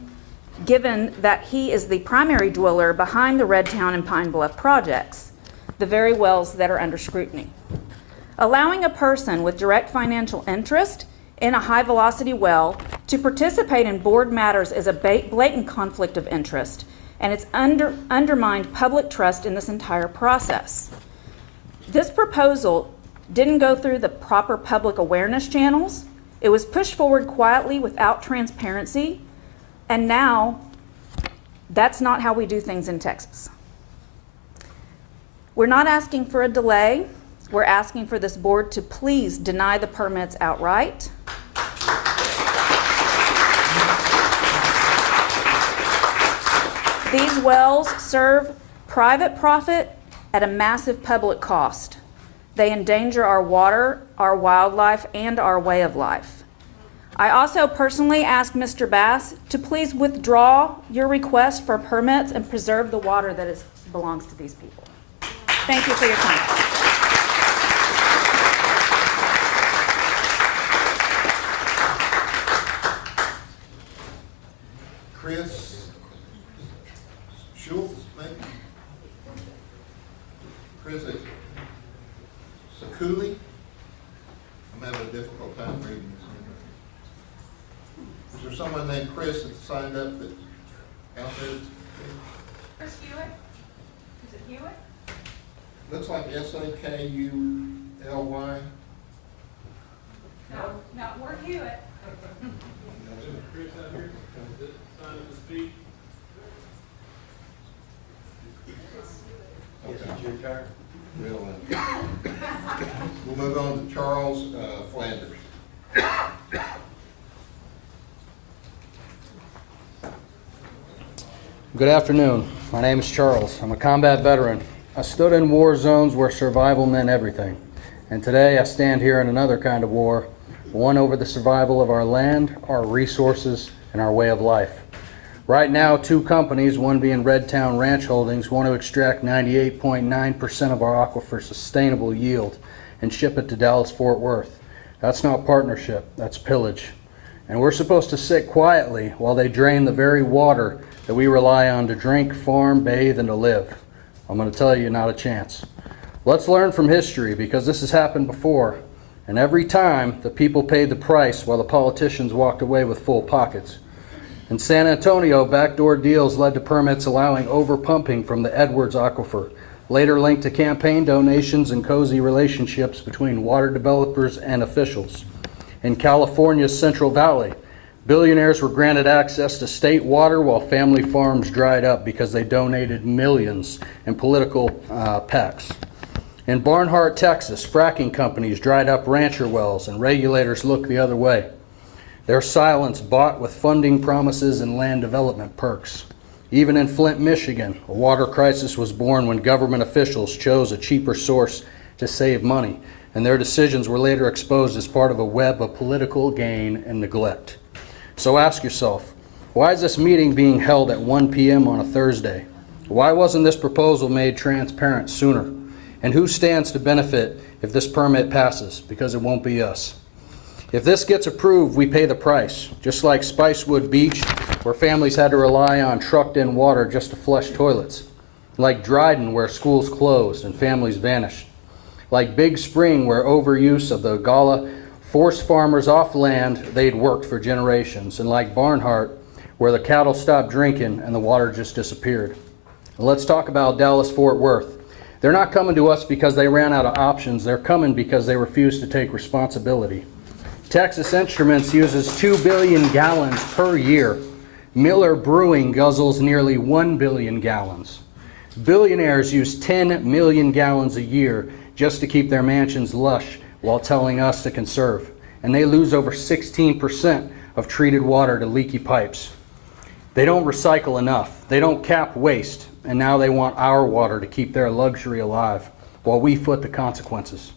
given that he is the primary dweller behind the Redtown and Pine Bluff projects, the very wells that are under scrutiny. Allowing a person with direct financial interest in a high-velocity well to participate in board matters is a blatant conflict of interest, and it's undermined public trust in this entire process. This proposal didn't go through the proper public awareness channels. It was pushed forward quietly without transparency, and now that's not how we do things in Texas. We're not asking for a delay. We're asking for this board to please deny the permits outright. These wells serve private profit at a massive public cost. They endanger our water, our wildlife, and our way of life. I also personally ask Mr. Bass to please withdraw your request for permits and preserve the water that belongs to these people. Thank you for your time. Chris Schultz, maybe? Chris Sakuli? I'm having a difficult time reading this. Is there someone named Chris that signed up that out there? Chris Hewitt? Is it Hewitt? Looks like Sakuly. No, we're Hewitt. Chris out here, sign up to speak. Okay. We'll move on to Charles Flanders. Good afternoon. My name is Charles. I'm a combat veteran. I stood in war zones where survival meant everything. And today I stand here in another kind of war, one over the survival of our land, our resources, and our way of life. Right now, two companies, one being Redtown Ranch Holdings, want to extract 98.9% of our aquifer sustainable yield and ship it to Dallas-Fort Worth. That's not partnership, that's pillage. And we're supposed to sit quietly while they drain the very water that we rely on to drink, farm, bathe, and to live. I'm going to tell you, not a chance. Let's learn from history, because this has happened before. And every time, the people paid the price while the politicians walked away with full pockets. In San Antonio, backdoor deals led to permits allowing overpumping from the Edwards Aquifer, later linked to campaign donations and cozy relationships between water developers and officials. In California's Central Valley, billionaires were granted access to state water while family farms dried up because they donated millions in political PACs. In Barnhart, Texas, fracking companies dried up rancher wells and regulators looked the other way. Their silence bought with funding promises and land development perks. Even in Flint, Michigan, a water crisis was born when government officials chose a cheaper source to save money, and their decisions were later exposed as part of a web of political gain and neglect. So ask yourself, why is this meeting being held at 1 p.m. on a Thursday? Why wasn't this proposal made transparent sooner? And who stands to benefit if this permit passes? Because it won't be us. If this gets approved, we pay the price, just like Spicewood Beach, where families had to rely on trucked-in water just to flush toilets. Like Dryden, where schools closed and families vanished. Like Big Spring, where overuse of the Gala forced farmers off land they'd worked for generations. And like Barnhart, where the cattle stopped drinking and the water just disappeared. And let's talk about Dallas-Fort Worth. They're not coming to us because they ran out of options. They're coming because they refuse to take responsibility. Texas Instruments uses 2 billion gallons per year. Miller Brewing guzzles nearly 1 billion gallons. Billionaires use 10 million gallons a year just to keep their mansions lush while telling us to conserve. And they lose over 16% of treated water to leaky pipes. They don't recycle enough. They don't cap waste. And now they want our water to keep their luxury alive while we foot the consequences.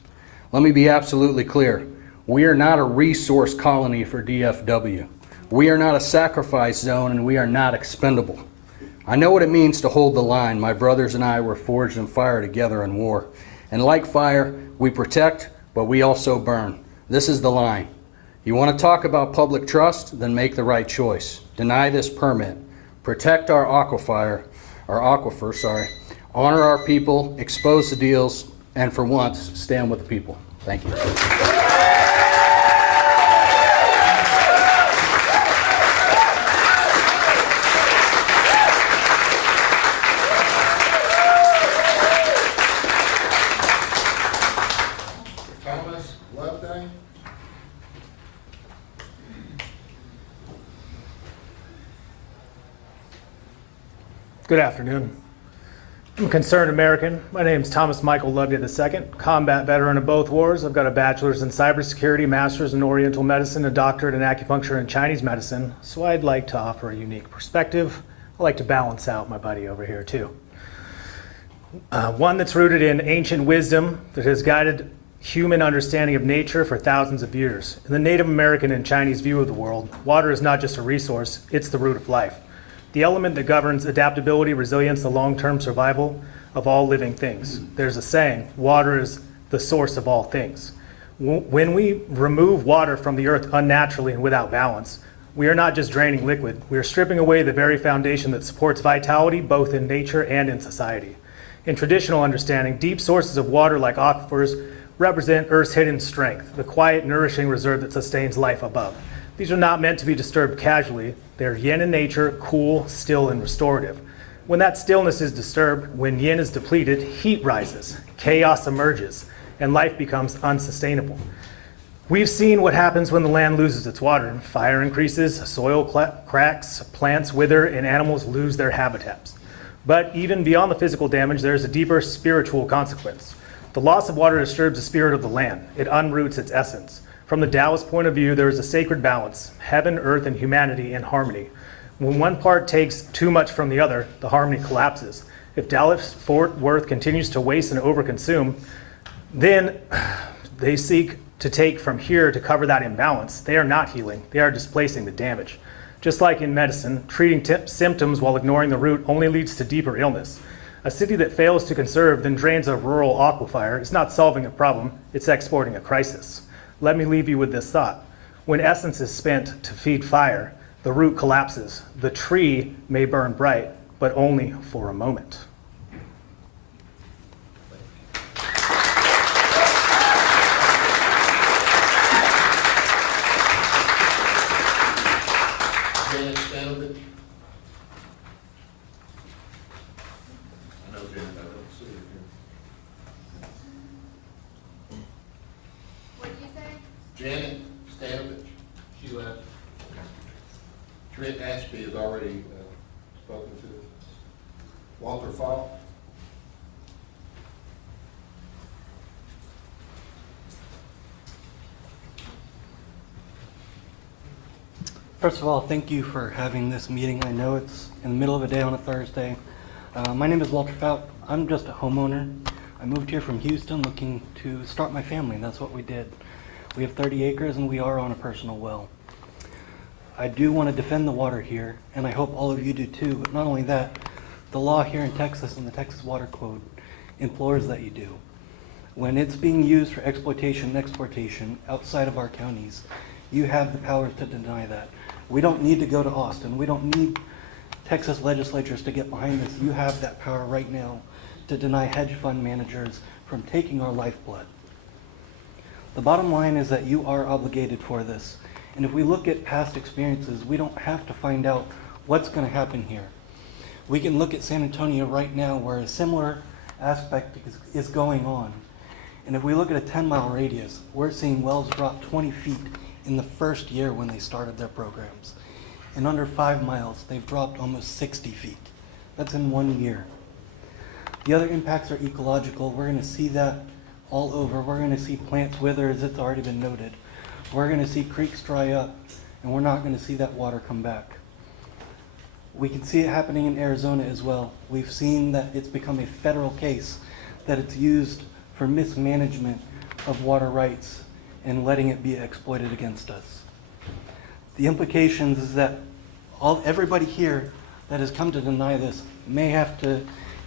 Let me be absolutely clear. We are not a resource colony for DFW. We are not a sacrifice zone, and we are not expendable. I know what it means to hold the line. My brothers and I were forged in fire together in war. And like fire, we protect, but we also burn. This is the line. You want to talk about public trust? Then make the right choice. Deny this permit. Protect our aquifer, honor our people, expose the deals, and for once, stand with the people. Thank you. Thomas Loveday. Good afternoon. I'm a concerned American. My name is Thomas Michael Loveday II, combat veteran of both wars. I've got a bachelor's in cybersecurity, master's in oriental medicine, a doctorate in acupuncture and Chinese medicine. So I'd like to offer a unique perspective. I like to balance out my buddy over here too. One that's rooted in ancient wisdom that has guided human understanding of nature for thousands of years. In the Native American and Chinese view of the world, water is not just a resource, it's the root of life. The element that governs adaptability, resilience, the long-term survival of all living things. There's a saying, water is the source of all things. When we remove water from the earth unnaturally and without balance, we are not just draining liquid, we are stripping away the very foundation that supports vitality both in nature and in society. In traditional understanding, deep sources of water like aquifers represent Earth's hidden strength, the quiet, nourishing reserve that sustains life above. These are not meant to be disturbed casually. They're yin in nature, cool, still, and restorative. When that stillness is disturbed, when yin is depleted, heat rises, chaos emerges, and life becomes unsustainable. We've seen what happens when the land loses its water. Fire increases, soil cracks, plants wither, and animals lose their habitats. But even beyond the physical damage, there's a deeper spiritual consequence. The loss of water disturbs the spirit of the land. It unroots its essence. From the Taoist point of view, there is a sacred balance, heaven, earth, and humanity in harmony. When one part takes too much from the other, the harmony collapses. If Dallas-Fort Worth continues to waste and overconsume, then they seek to take from here to cover that imbalance. They are not healing, they are displacing the damage. Just like in medicine, treating symptoms while ignoring the root only leads to deeper illness. A city that fails to conserve then drains a rural aquifer is not solving a problem, it's exporting a crisis. Let me leave you with this thought. When essence is spent to feed fire, the root collapses. The tree may burn bright, but only for a moment. Janet Stanovich. She left. Trent Ashby has already spoken to. Walter Fall. First of all, thank you for having this meeting. I know it's in the middle of a day on a Thursday. My name is Walter Fout. I'm just a homeowner. I moved here from Houston looking to start my family, and that's what we did. We have 30 acres and we are on a personal well. I do want to defend the water here, and I hope all of you do too, but not only that, the law here in Texas and the Texas Water Code implores that you do. When it's being used for exploitation and exportation outside of our counties, you have the power to deny that. We don't need to go to Austin. We don't need Texas legislatures to get behind this. You have that power right now to deny hedge fund managers from taking our lifeblood. The bottom line is that you are obligated for this. And if we look at past experiences, we don't have to find out what's going to happen here. We can look at San Antonio right now where a similar aspect is going on. And if we look at a 10-mile radius, we're seeing wells drop 20 feet in the first year when they started their programs. In under 5 miles, they've dropped almost 60 feet. That's in 1 year. The other impacts are ecological. We're going to see that all over. We're going to see plants wither, as it's already been noted. We're going to see creeks dry up, and we're not going to see that water come back. We can see it happening in Arizona as well. We've seen that it's become a federal case, that it's used for mismanagement of water rights and letting it be exploited against us. The implications is that everybody here that has come to deny this may have to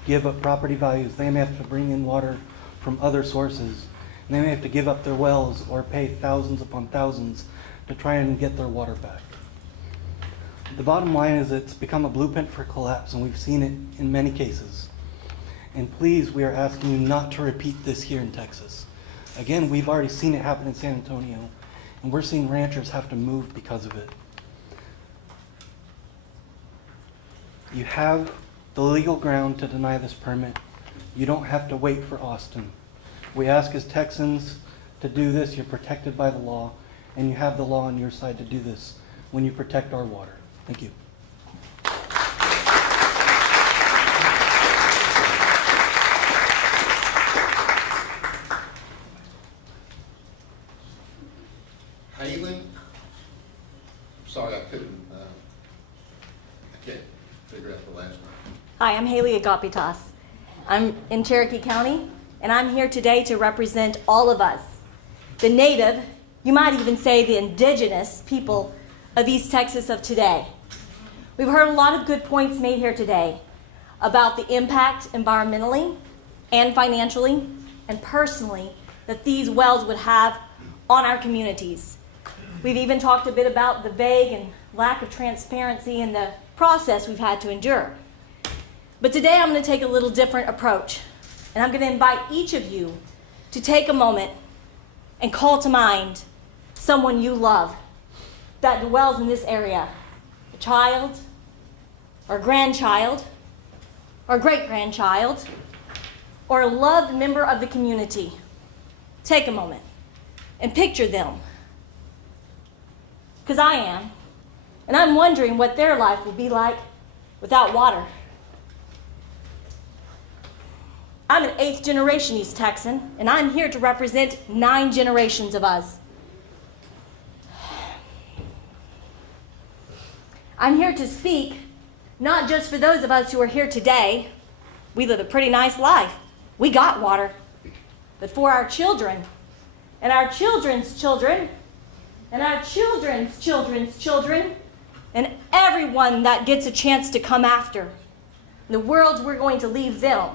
give up property values. They may have to bring in water from other sources. And they may have to give up their wells or pay thousands upon thousands to try and get their water back. The bottom line is it's become a blueprint for collapse, and we've seen it in many cases. And please, we are asking you not to repeat this here in Texas. Again, we've already seen it happen in San Antonio, and we're seeing ranchers have to move because of it. You have the legal ground to deny this permit. You don't have to wait for Austin. We ask as Texans to do this. You're protected by the law, and you have the law on your side to do this when you protect our water. Thank you. Halen, sorry, I can't figure out the last name. Hi, I'm Haley Agapitas. I'm in Cherokee County, and I'm here today to represent all of us, the native, you might even say the indigenous people of East Texas of today. We've heard a lot of good points made here today about the impact environmentally and financially and personally that these wells would have on our communities. We've even talked a bit about the vague and lack of transparency in the process we've had to endure. But today I'm going to take a little different approach, and I'm going to invite each of you to take a moment and call to mind someone you love that dwells in this area, a child, or grandchild, or great-grandchild, or a loved member of the community. Take a moment and picture them, because I am, and I'm wondering what their life will be like without water. I'm an 8th generation East Texan, and I'm here to represent 9 generations of us. I'm here to speak not just for those of us who are here today. We live a pretty nice life. We got water. But for our children, and our children's children, and our children's children's children, and everyone that gets a chance to come after, the world we're going to leave them.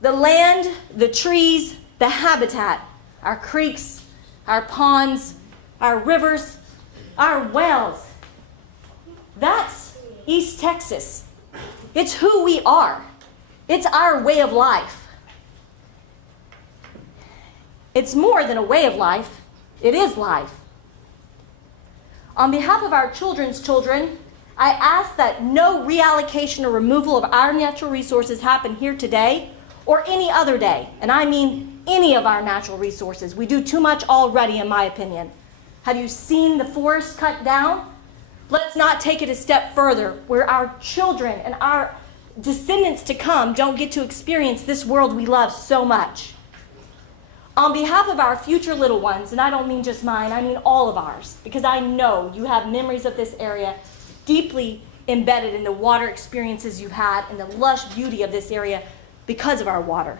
The land, the trees, the habitat, our creeks, our ponds, our rivers, our wells. That's East Texas. It's who we are. It's our way of life. It's more than a way of life. It is life. On behalf of our children's children, I ask that no reallocation or removal of our natural resources happen here today or any other day, and I mean any of our natural resources. We do too much already, in my opinion. Have you seen the forest cut down? Let's not take it a step further, where our children and our descendants to come don't get to experience this world we love so much. On behalf of our future little ones, and I don't mean just mine, I mean all of ours, because I know you have memories of this area deeply embedded in the water experiences you've had and the lush beauty of this area because of our water.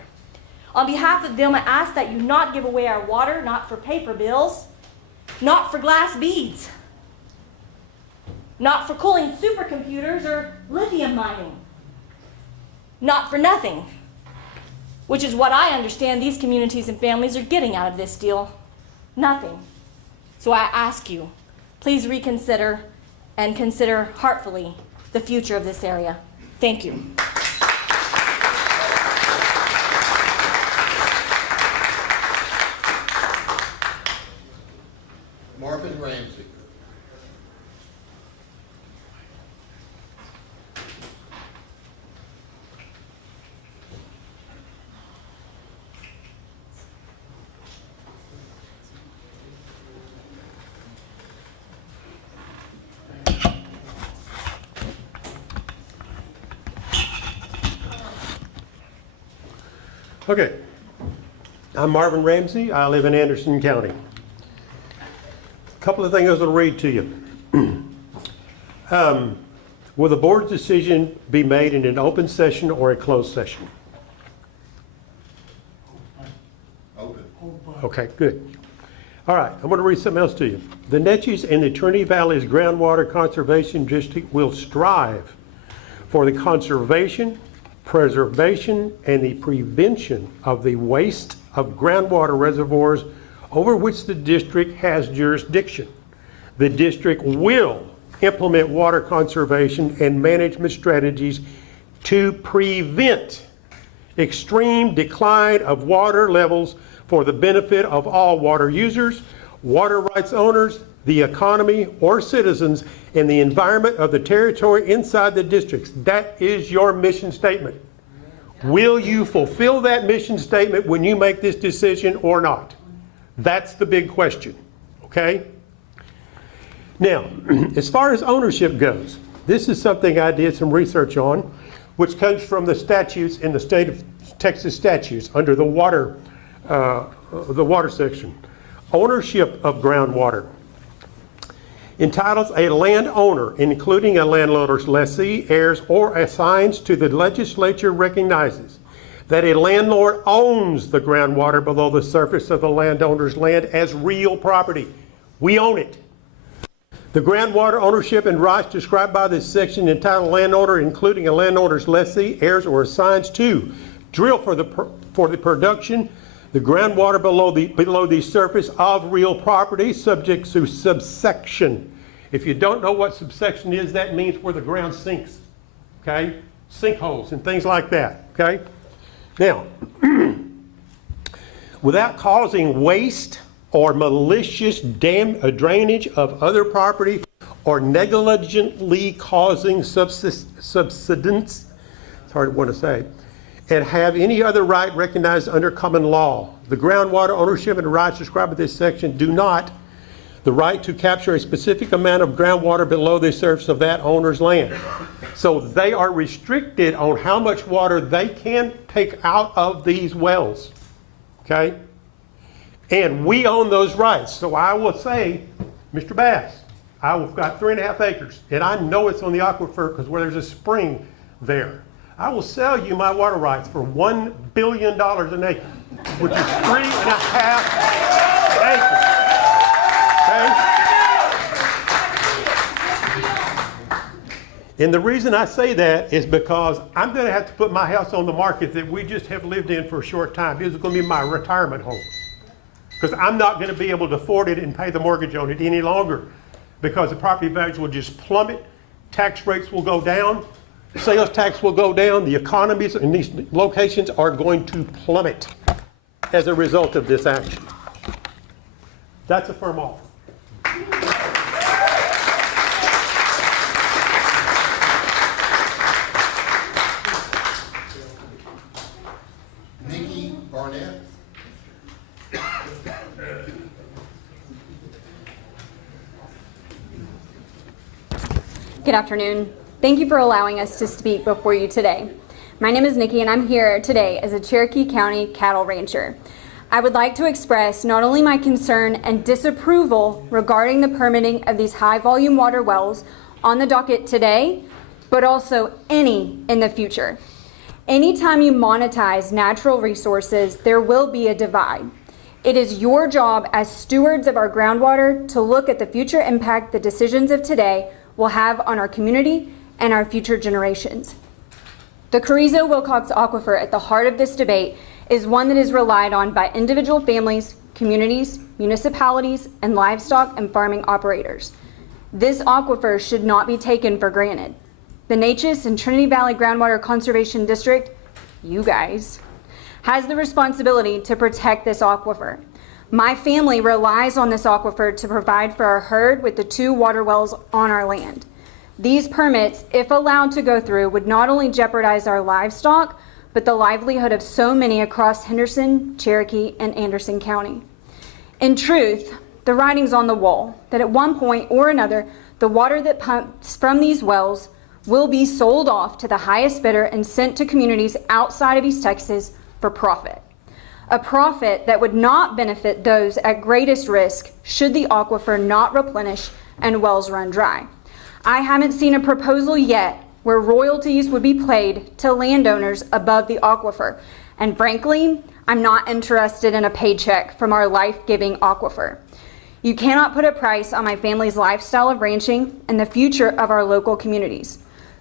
On behalf of them, I ask that you not give away our water, not for paper bills, not for glass beads, not for cooling supercomputers or lithium mining, not for nothing, which is what I understand these communities and families are getting out of this deal. Nothing. So I ask you, please reconsider and consider heartfully the future of this area. Thank you. Marvin Ramsey. Okay, I'm Marvin Ramsey. I live in Anderson County. A couple of things I will read to you. Will the board's decision be made in an open session or a closed session? Open. Okay, good. All right, I'm going to read something else to you. The Neches and the Trinity Valley's Groundwater Conservation District will strive for the conservation, preservation, and the prevention of the waste of groundwater reservoirs over which the district has jurisdiction. The district will implement water conservation and management strategies to prevent extreme decline of water levels for the benefit of all water users, water rights owners, the economy or citizens, and the environment of the territory inside the districts. That is your mission statement. Will you fulfill that mission statement when you make this decision or not? That's the big question, okay? Now, as far as ownership goes, this is something I did some research on, which comes from the statutes in the state of Texas statutes under the water section. Ownership of groundwater entitles a landowner, including a landowner's lessee, heirs, or assigns to the legislature recognizes that a landlord owns the groundwater below the surface of the landowner's land as real property. We own it. The groundwater ownership and rights described by this section entitle landowner, including a landowner's lessee, heirs, or assigns to drill for the production the groundwater below the surface of real property, subject to subsection. If you don't know what subsection is, that means where the ground sinks, okay? Sinkholes and things like that, okay? Now, without causing waste or malicious drainage of other property or negligently causing subsidence, it's hard to say, and have any other right recognized under common law. The groundwater ownership and rights described in this section do not the right to capture a specific amount of groundwater below the surface of that owner's land. So they are restricted on how much water they can take out of these wells, okay? And we own those rights. So I will say, Mr. Bass, I've got 3.5 acres, and I know it's on the aquifer because where there's a spring there. I will sell you my water rights for $1 billion an acre, which is 3.5 acres. Okay? And the reason I say that is because I'm going to have to put my house on the market that we just have lived in for a short time. This is going to be my retirement home. Because I'm not going to be able to afford it and pay the mortgage on it any longer because the property values will just plummet, tax rates will go down, sales tax will go down, the economies in these locations are going to plummet as a result of this action. That's a firm offer. Good afternoon. Thank you for allowing us to speak before you today. My name is Nikki and I'm here today as a Cherokee County cattle rancher. I would like to express not only my concern and disapproval regarding the permitting of these high volume water wells on the docket today, but also any in the future. Anytime you monetize natural resources, there will be a divide. It is your job as stewards of our groundwater to look at the future impact the decisions of today will have on our community and our future generations. The Carrizo-Wilcox Aquifer at the heart of this debate is one that is relied on by individual families, communities, municipalities, and livestock and farming operators. This aquifer should not be taken for granted. The Natchez and Trinity Valley Groundwater Conservation District, you guys, has the responsibility to protect this aquifer. My family relies on this aquifer to provide for our herd with the 2 water wells on our land. These permits, if allowed to go through, would not only jeopardize our livestock, but the livelihood of so many across Henderson, Cherokee, and Anderson County. In truth, the writing's on the wall that at one point or another, the water that pumps from these wells will be sold off to the highest bidder and sent to communities outside of East Texas for profit. A profit that would not benefit those at greatest risk should the aquifer not replenish and wells run dry. I haven't seen a proposal yet where royalties would be paid to landowners above the aquifer. And frankly, I'm not interested in a paycheck from our life-giving aquifer. You cannot put a price on my family's lifestyle of ranching and the future of our local communities.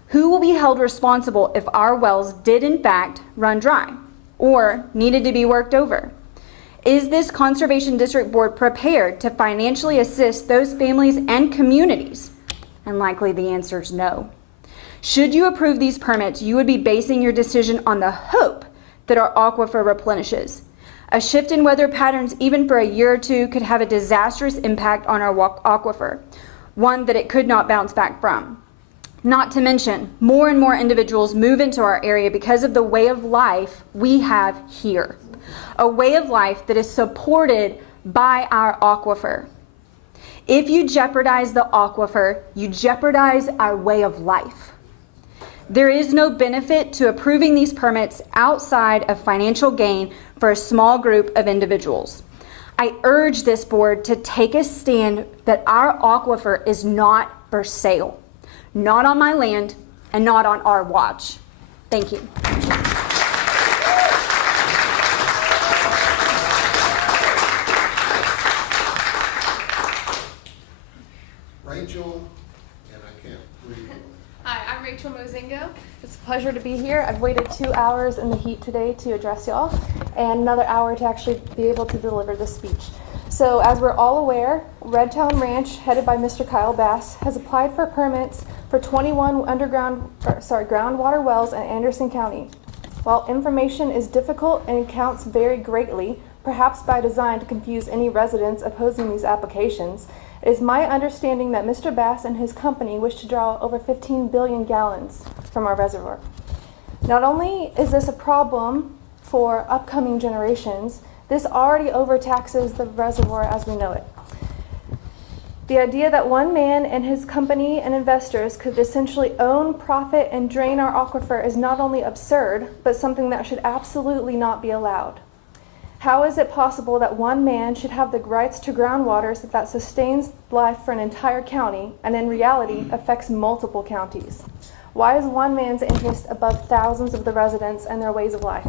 Who will be held responsible if our wells did in fact run dry or needed to be worked over? Is this Conservation District Board prepared to financially assist those families and communities? And likely the answer is no. Should you approve these permits, you would be basing your decision on the hope that our aquifer replenishes. A shift in weather patterns, even for a year or two, could have a disastrous impact on our aquifer, one that it could not bounce back from. Not to mention, more and more individuals move into our area because of the way of life we have here. A way of life that is supported by our aquifer. If you jeopardize the aquifer, you jeopardize our way of life. There is no benefit to approving these permits outside of financial gain for a small group of individuals. I urge this board to take a stand that our aquifer is not for sale. Not on my land and not on our watch. Thank you. Rachel, and I can't read. Hi, I'm Rachel Mozingo. It's a pleasure to be here. I've waited 2 hours in the heat today to address y'all and another hour to actually be able to deliver this speech. So as we're all aware, Redtown Ranch, headed by Mr. Kyle Bass, has applied for permits for 21 groundwater wells in Anderson County. While information is difficult and accounts vary greatly, perhaps by design to confuse any residents opposing these applications, it is my understanding that Mr. Bass and his company wish to draw over 15 billion gallons from our reservoir. Not only is this a problem for upcoming generations, this already overtaxes the reservoir as we know it. The idea that one man and his company and investors could essentially own, profit, and drain our aquifer is not only absurd, but something that should absolutely not be allowed. How is it possible that one man should have the rights to groundwater that sustains life for an entire county and in reality affects multiple counties? Why is one man's interest above thousands of the residents and their ways of life?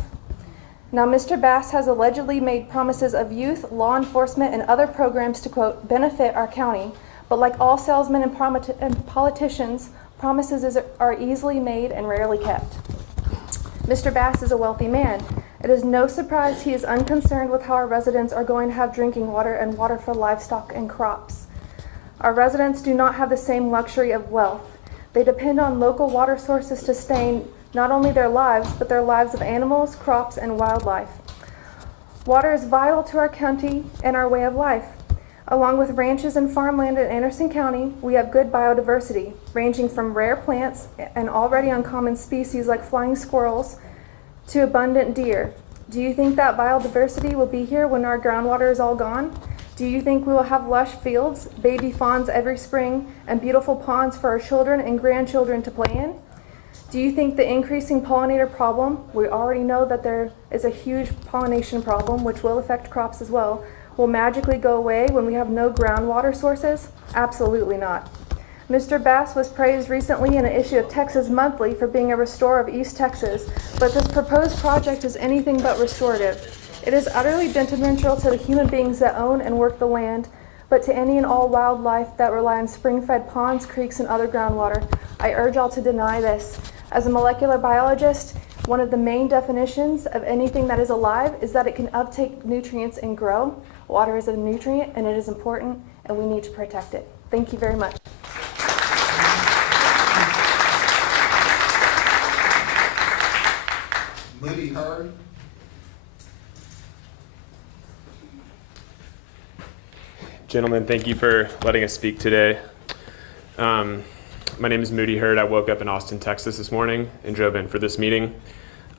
Now, Mr. Bass has allegedly made promises of youth, law enforcement, and other programs to, quote, benefit our county, but like all salesmen and politicians, promises are easily made and rarely kept. Mr. Bass is a wealthy man. It is no surprise he is unconcerned with how our residents are going to have drinking water and water for livestock and crops. Our residents do not have the same luxury of wealth. They depend on local water sources to sustain not only their lives, but their lives of animals, crops, and wildlife. Water is vital to our county and our way of life. Along with ranches and farmland in Anderson County, we have good biodiversity, ranging from rare plants and already uncommon species like flying squirrels to abundant deer. Do you think that biodiversity will be here when our groundwater is all gone? Do you think we will have lush fields, baby fawns every spring, and beautiful ponds for our children and grandchildren to play in? Do you think the increasing pollinator problem, we already know that there is a huge pollination problem which will affect crops as well, will magically go away when we have no groundwater sources? Absolutely not. Mr. Bass was praised recently in an issue of Texas Monthly for being a restorer of East Texas, but this proposed project is anything but restorative. It is utterly detrimental to the human beings that own and work the land, but to any and all wildlife that rely on spring-fed ponds, creeks, and other groundwater. I urge all to deny this. As a molecular biologist, one of the main definitions of anything that is alive is that it can uptake nutrients and grow. Water is a nutrient and it is important and we need to protect it. Thank you very much. Moody Hurd. Gentlemen, thank you for letting us speak today. My name is Moody Hurd. I woke up in Austin, Texas this morning and drove in for this meeting.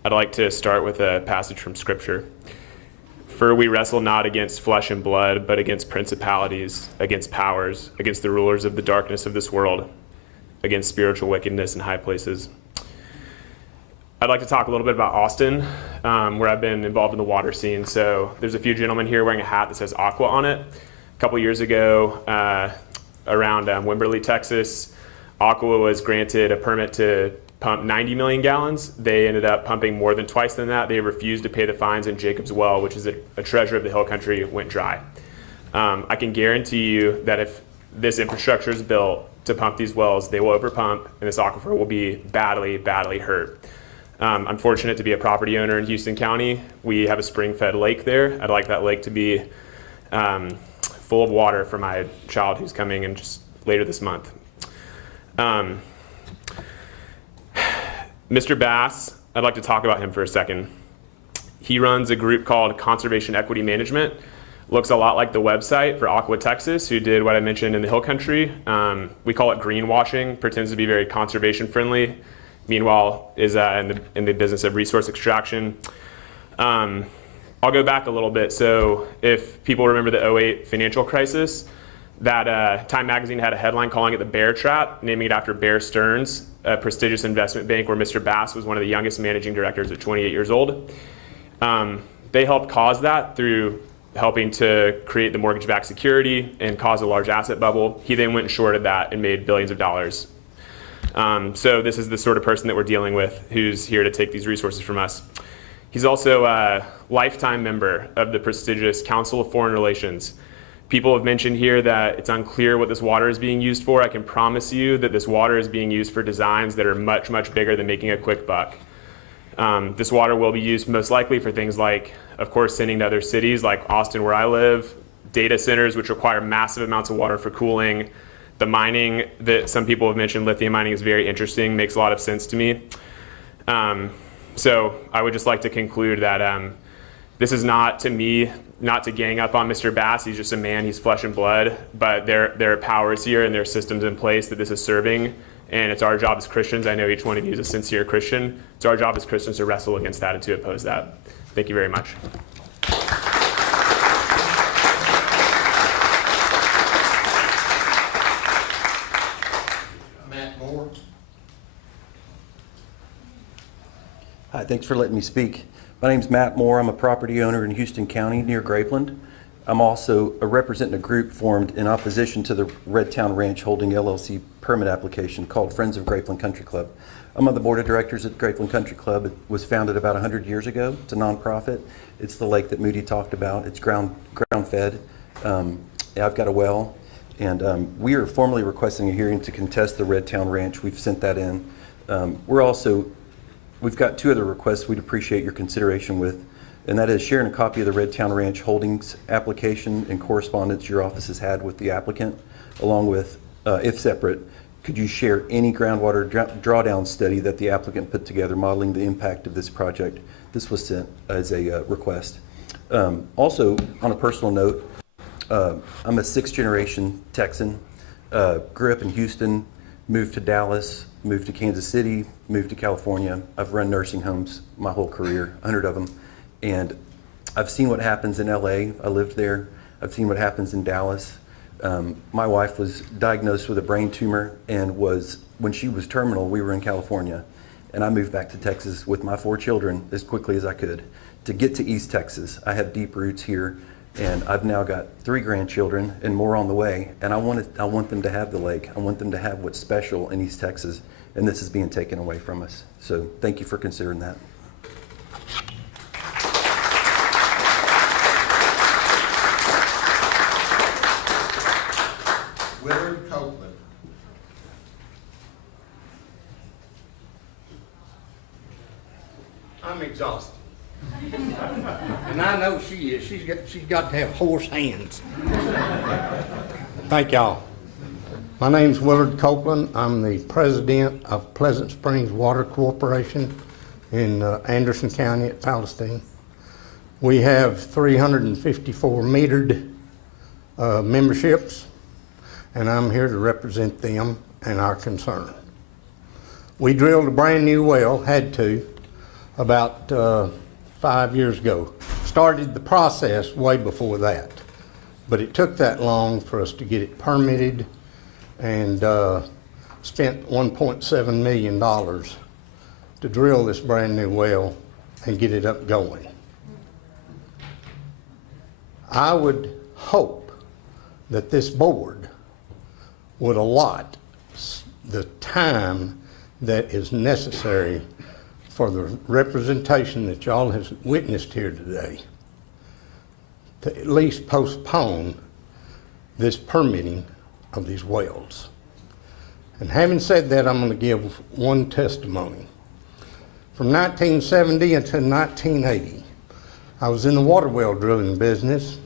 I'd like to start with a passage from Scripture. For we wrestle not against flesh and blood, but against principalities, against powers, against the rulers of the darkness of this world, against spiritual wickedness in high places. I'd like to talk a little bit about Austin, where I've been involved in the water scene. So there's a few gentlemen here wearing a hat that says Aqua on it. A couple years ago, around Wimberley, Texas, Aqua was granted a permit to pump 90 million gallons. They ended up pumping more than twice than that. They refused to pay the fines, and Jacob's Well, which is a treasure of the hill country, went dry. I can guarantee you that if this infrastructure is built to pump these wells, they will overpump, and this aquifer will be badly, badly hurt. I'm fortunate to be a property owner in Houston County. We have a spring-fed lake there. I'd like that lake to be full of water for my child who's coming in just later this month. Mr. Bass, I'd like to talk about him for a second. He runs a group called Conservation Equity Management. Looks a lot like the website for Aqua Texas, who did what I mentioned in the hill country. We call it greenwashing, pretends to be very conservation friendly. Meanwhile, is in the business of resource extraction. I'll go back a little bit. So if people remember the 2008 financial crisis, that Time Magazine had a headline calling it the Bear Trap, naming it after Bear Stearns, a prestigious investment bank where Mr. Bass was one of the youngest managing directors at 28 years old. They helped cause that through helping to create the mortgage-backed security and cause a large asset bubble. He then went and shorted that and made billions of dollars. So this is the sort of person that we're dealing with who's here to take these resources from us. He's also a lifetime member of the prestigious Council of Foreign Relations. People have mentioned here that it's unclear what this water is being used for. I can promise you that this water is being used for designs that are much, much bigger than making a quick buck. This water will be used most likely for things like, of course, sending to other cities like Austin, where I live, data centers, which require massive amounts of water for cooling. The mining that some people have mentioned, lithium mining, is very interesting, makes a lot of sense to me. So I would just like to conclude that this is not, to me, not to gang up on Mr. Bass. He's just a man, he's flesh and blood, but there are powers here and there are systems in place that this is serving, and it's our job as Christians. I know each one of you is a sincere Christian. It's our job as Christians to wrestle against that and to oppose that. Thank you very much. Matt Moore. Hi, thanks for letting me speak. My name's Matt Moore. I'm a property owner in Houston County near Grapeland. I'm also representing a group formed in opposition to the Redtown Ranch Holding LLC permit application called Friends of Grapeland Country Club. I'm on the board of directors at Grapeland Country Club. It was founded about 100 years ago. It's a nonprofit. It's the lake that Moody talked about. It's ground fed. I've got a well, and we are formally requesting a hearing to contest the Redtown Ranch. We've sent that in. We've got two other requests we'd appreciate your consideration with, and that is sharing a copy of the Redtown Ranch Holdings application and correspondence your office has had with the applicant, along with, if separate, could you share any groundwater drawdown study that the applicant put together modeling the impact of this project? This was sent as a request. Also, on a personal note, I'm a sixth-generation Texan, grew up in Houston, moved to Dallas, moved to Kansas City, moved to California. I've run nursing homes my whole career, 100 of them. And I've seen what happens in LA. I lived there. I've seen what happens in Dallas. My wife was diagnosed with a brain tumor and when she was terminal, we were in California. And I moved back to Texas with my 4 children as quickly as I could to get to East Texas. I have deep roots here, and I've now got 3 grandchildren and more on the way. And I want them to have the lake. I want them to have what's special in East Texas, and this is being taken away from us. So thank you for considering that. Willard Copeland. I'm exhausted. And I know she is. She's got to have horse hands. Thank y'all. My name's Willard Copeland. I'm the president of Pleasant Springs Water Corporation in Anderson County at Palestine. We have 354 metered memberships, and I'm here to represent them and our concern. We drilled a brand new well, had to, about 5 years ago. Started the process way before that, but it took that long for us to get it permitted, and spent $1.7 million to drill this brand new well and get it up going. I would hope that this board would allot the time that is necessary for the representation that y'all have witnessed here today to at least postpone this permitting of these wells. And having said that, I'm going to give one testimony. From 1970 until 1980, I was in the water well drilling business,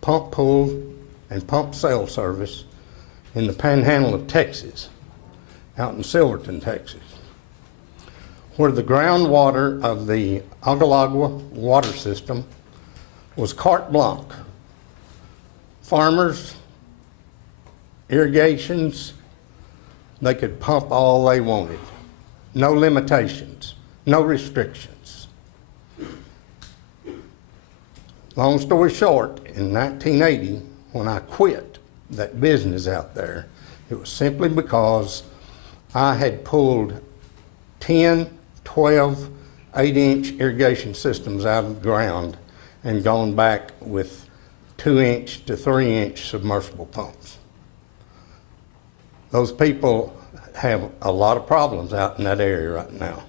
pump pool and pump sale service in the panhandle of Texas, out in Silverton, Texas, where the groundwater of the Agua water system was carte blanche. Farmers, irrigations, they could pump all they wanted. No limitations, no restrictions. Long story short, in 1980, when I quit that business out there, it was simply because I had pulled 10, 12, 8-inch irrigation systems out of the ground and gone back with 2-inch to 3-inch submersible pumps. Those people have a lot of problems out in that area right now.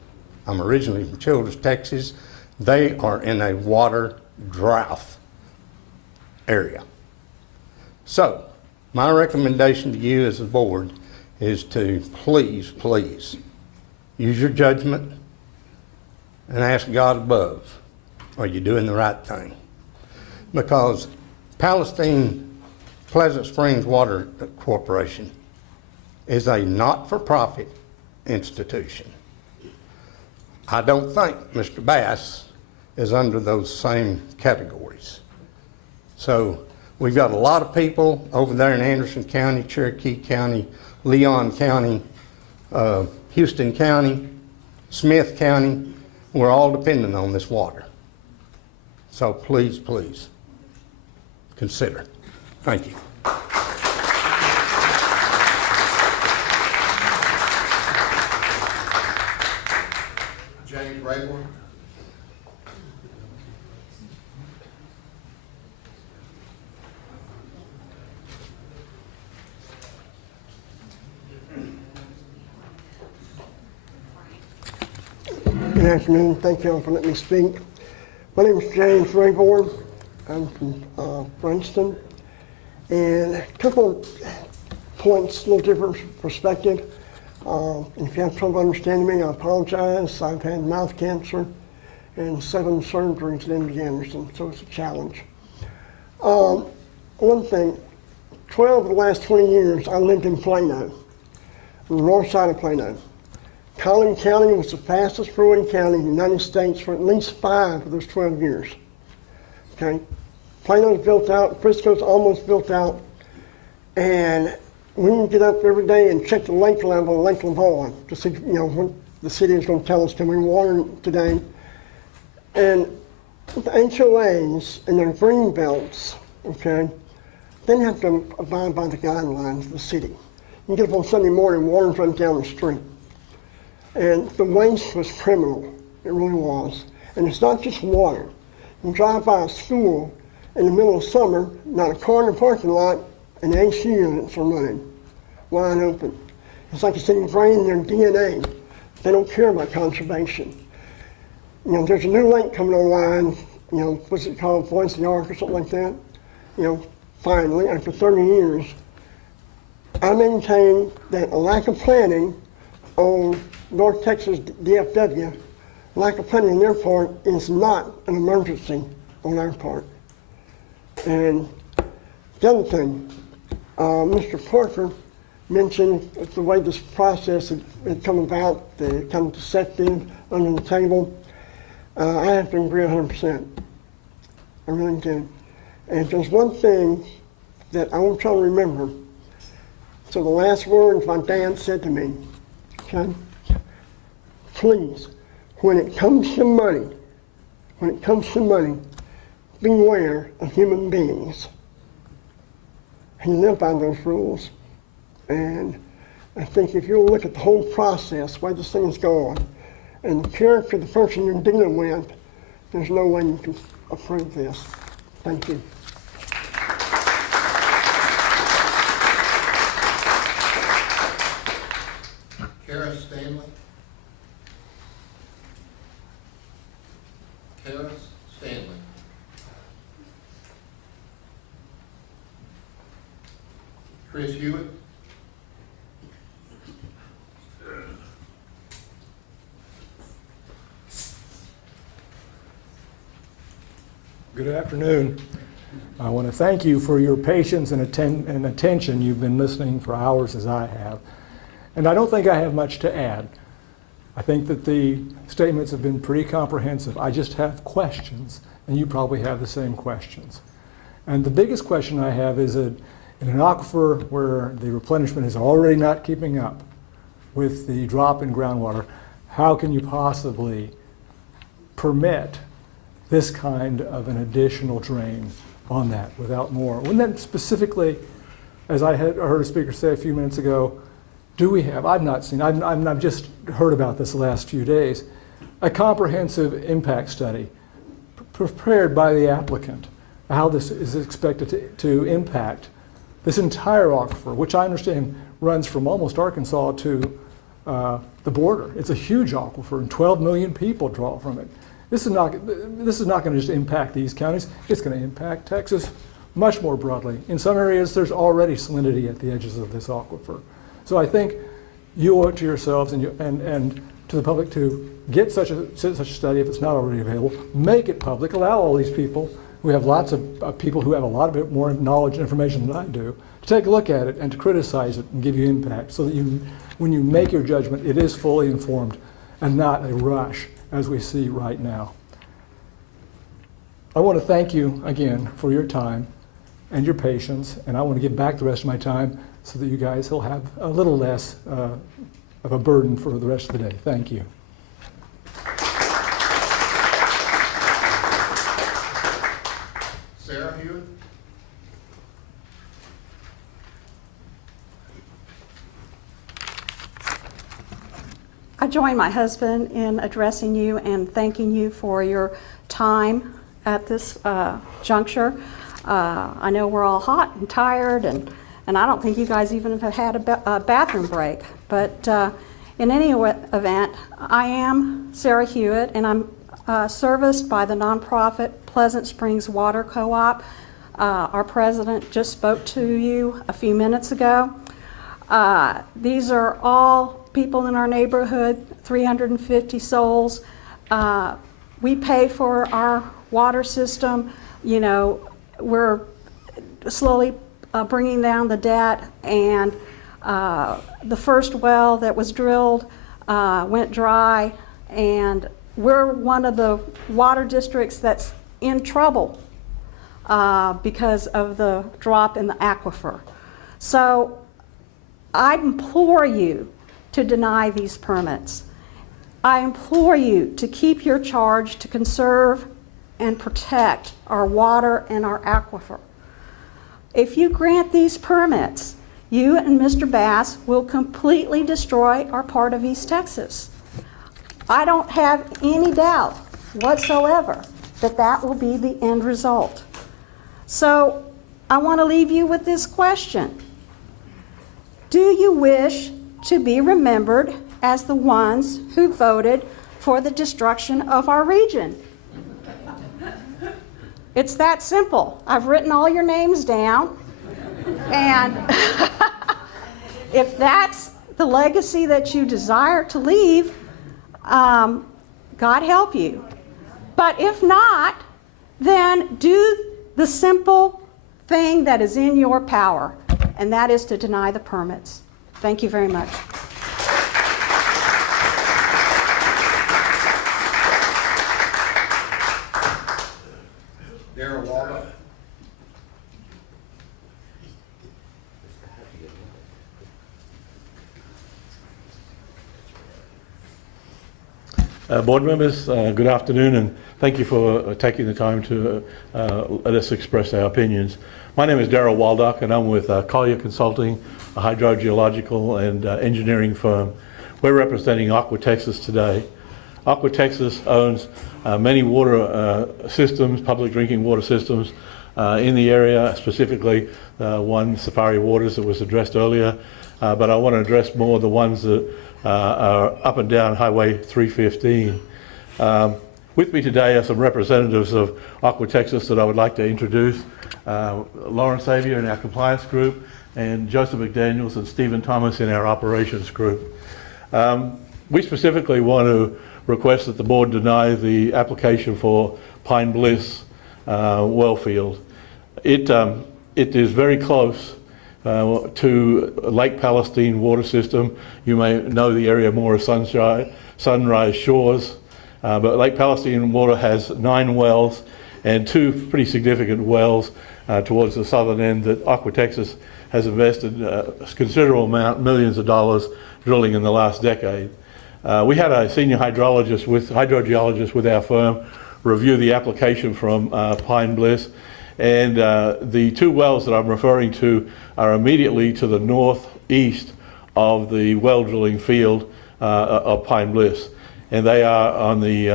I'm originally from Childress, Texas. They are in a water drought area. So, my recommendation to you as a board is to please, please use your judgment and ask God above, are you doing the right thing? Because Palestine Pleasant Springs Water Corporation is a not-for-profit institution. I don't think Mr. Bass is under those same categories. So we've got a lot of people over there in Anderson County, Cherokee County, Leon County, Houston County, Smith County. We're all dependent on this water. So please, please consider. Thank you. James Rayburn. Good afternoon. Thank you all for letting me speak. My name is James Rayburn. I'm from Princeton. And a couple of points, a little different perspective. If you have trouble understanding me, I apologize. I've had mouth cancer and 7 surgeries at MD Anderson, so it's a challenge. One thing, 12 of the last 20 years I lived in Plano, on the north side of Plano. Collin County was the fastest growing county in the United States for at least 5 of those 12 years. Okay, Plano's built out, Frisco's almost built out, and we can get up every day and check the lake level of Lake Lavon to see, what the city is going to tell us, can we water today? And the HOAs and their green belts okay? They have to abide by the guidelines of the city. You get up on Sunday morning, water's running down the street. And the waste was criminal, it really was. And it's not just water. You drive by a school in the middle of summer, not a car in the parking lot, and the AC units are running, wide open. It's like it's ingrained in their DNA. They don't care about conservation. You know, there's a new lake coming online, you know, what's it called, Voice of the Ark or something like that? You know, finally, after 30 years, I maintain that a lack of planning on North Texas DFW, lack of planning on their part is not an emergency on our part. And the other thing, Mr. Parker mentioned the way this process had come about, the kind of deceptive, under the table. I have to agree 100%. I really do. And if there's one thing that I want y'all to remember, so the last words my dad said to me, okay, please, when it comes to money, beware of human beings. He lived by those rules. And I think if you'll look at the whole process, where this thing is going, and the character of the person you're dealing with, there's no way you can approve this. Thank you. Kara Stanley. Kara Stanley. Chris Hewitt. Good afternoon. I want to thank you for your patience and attention. You've been listening for hours as I have. And I don't think I have much to add. I think that the statements have been pretty comprehensive. I just have questions, and you probably have the same questions. And the biggest question I have is that in an aquifer where the replenishment is already not keeping up with the drop in groundwater, how can you possibly permit this kind of an additional drain on that without more? And then specifically, as I heard a speaker say a few minutes ago, do we have, I've not seen, I've just heard about this the last few days, a comprehensive impact study prepared by the applicant, how this is expected to impact this entire aquifer, which I understand runs from almost Arkansas to the border. It's a huge aquifer, and 12 million people draw from it. This is not going to just impact these counties. It's going to impact Texas much more broadly. In some areas, there's already salinity at the edges of this aquifer. So I think you owe it to yourselves and to the public to get such a study if it's not already available. Make it public. Allow all these people. We have lots of people who have a lot of bit more knowledge and information than I do to take a look at it and to criticize it and give you impact, so that when you make your judgment, it is fully informed and not a rush as we see right now. I want to thank you again for your time and your patience, and I want to give back the rest of my time so that you guys will have a little less of a burden for the rest of the day. Thank you. Sarah Hewitt. I join my husband in addressing you and thanking you for your time at this juncture. I know we're all hot and tired, and I don't think you guys even have had a bathroom break. But in any event, I am Sarah Hewitt, and I'm serviced by the nonprofit Pleasant Springs Water Co-op. Our president just spoke to you a few minutes ago. These are all people in our neighborhood, 350 souls. We pay for our water system. You know, we're slowly bringing down the debt, and the first well that was drilled went dry, and we're one of the water districts that's in trouble because of the drop in the aquifer. So I implore you to deny these permits. I implore you to keep your charge to conserve and protect our water and our aquifer. If you grant these permits, you and Mr. Bass will completely destroy our part of East Texas. I don't have any doubt whatsoever that that will be the end result. So I want to leave you with this question. Do you wish to be remembered as the ones who voted for the destruction of our region? It's that simple. I've written all your names down, and if that's the legacy that you desire to leave, God help you. But if not, then do the simple thing that is in your power, and that is to deny the permits. Thank you very much. Darrell Waldo. Board members, good afternoon, and thank you for taking the time to let us express our opinions. My name is Darrell Waldock, and I'm with Collier Consulting, a hydrogeological and engineering firm. We're representing Aqua Texas today. Aqua Texas owns many water systems, public drinking water systems in the area, specifically one, Safari Waters, that was addressed earlier, but I want to address more the ones that are up and down Highway 315. With me today are some representatives of Aqua Texas that I would like to introduce. Lauren Xavier in our compliance group, and Joseph McDaniels and Stephen Thomas in our operations group. We specifically want to request that the board deny the application for Pine Bliss well field. It is very close to Lake Palestine water system. You may know the area more as Sunrise Shores, but Lake Palestine water has 9 wells and 2 pretty significant wells towards the southern end that Aqua Texas has invested a considerable amount, millions of dollars, drilling in the last decade. We had a senior hydrogeologist with our firm review the application from Pine Bliss, and the 2 wells that I'm referring to are immediately to the northeast of the well drilling field of Pine Bliss, and they are on the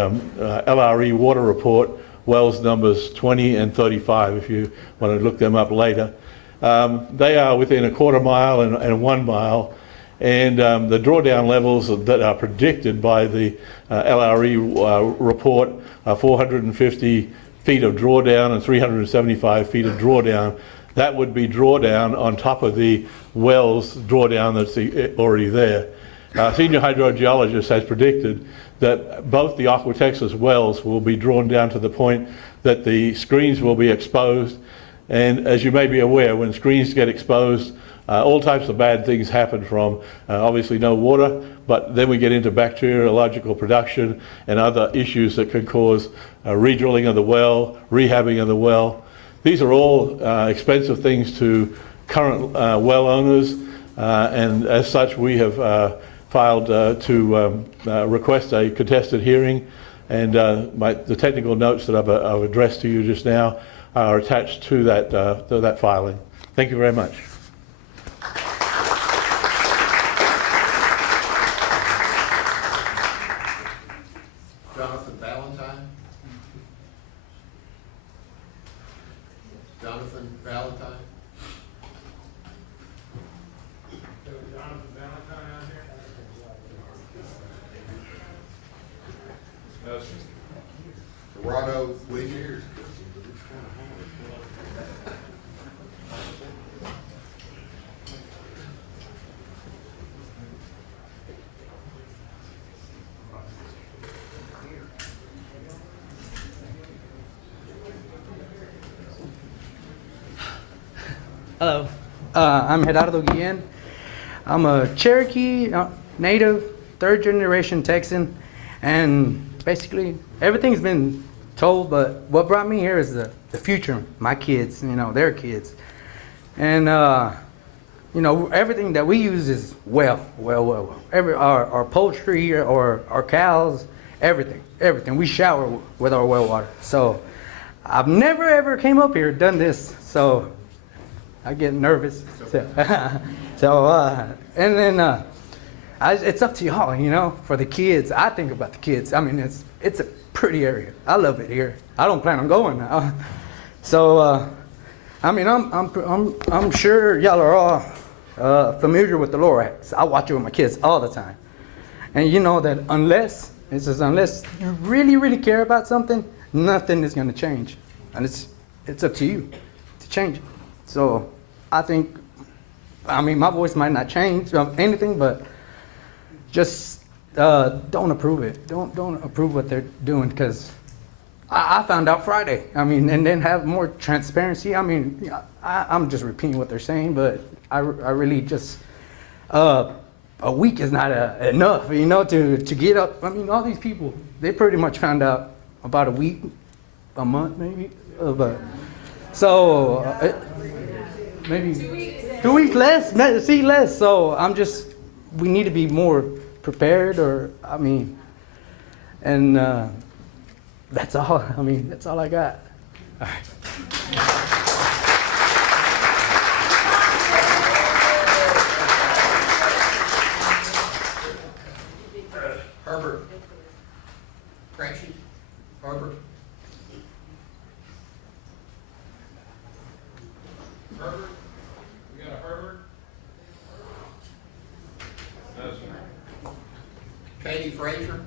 LRE water report, wells numbers 20 and 35 if you want to look them up later. They are within a quarter mile and 1 mile, and the drawdown levels that are predicted by the LRE report are 450 feet of drawdown and 375 feet of drawdown. That would be drawdown on top of the wells drawdown that's already there. Senior hydrogeologist has predicted that both the Aqua Texas wells will be drawn down to the point that the screens will be exposed. And as you may be aware, when screens get exposed, all types of bad things happen from obviously no water, but then we get into bacteriological production and other issues that can cause redrilling of the well, rehabbing of the well. These are all expensive things to current well owners, and as such we have filed to request a contested hearing, and the technical notes that I've addressed to you just now are attached to that filing. Thank you very much. Jonathan Valentine. Jonathan Valentine. Gerardo Williams. Hello. I'm Gerardo Guillen. I'm a Cherokee native, 3rd generation Texan, and basically everything's been told, but what brought me here is the future, my kids, their kids. And everything that we use is well. Our poultry or our cows, everything. We shower with our well water. So I've never ever came up here, done this. So I get nervous. And then it's up to y'all, you know, for the kids. I think about the kids. I mean, it's a pretty area. I love it here. I don't plan on going now. So, I mean, I'm sure y'all are all familiar with the Lorax. I watch it with my kids all the time. And you know that unless you really, really care about something, nothing is going to change. And it's up to you to change it. So I think, I mean, my voice might not change anything, but just don't approve it. Don't approve what they're doing, because I found out Friday. I mean, and then have more transparency. I mean, I'm just repeating what they're saying, but I really just, a week is not enough, you know, to get up. I mean, all these people, they pretty much found out about a week, a month maybe. But so maybe 2 weeks less, see less. So we need to be more prepared, or, I mean, and that's all. I mean, that's all I got. All right. Herbert. Cranksy. Herbert. Herbert. We got a Herbert. Katie Frazier.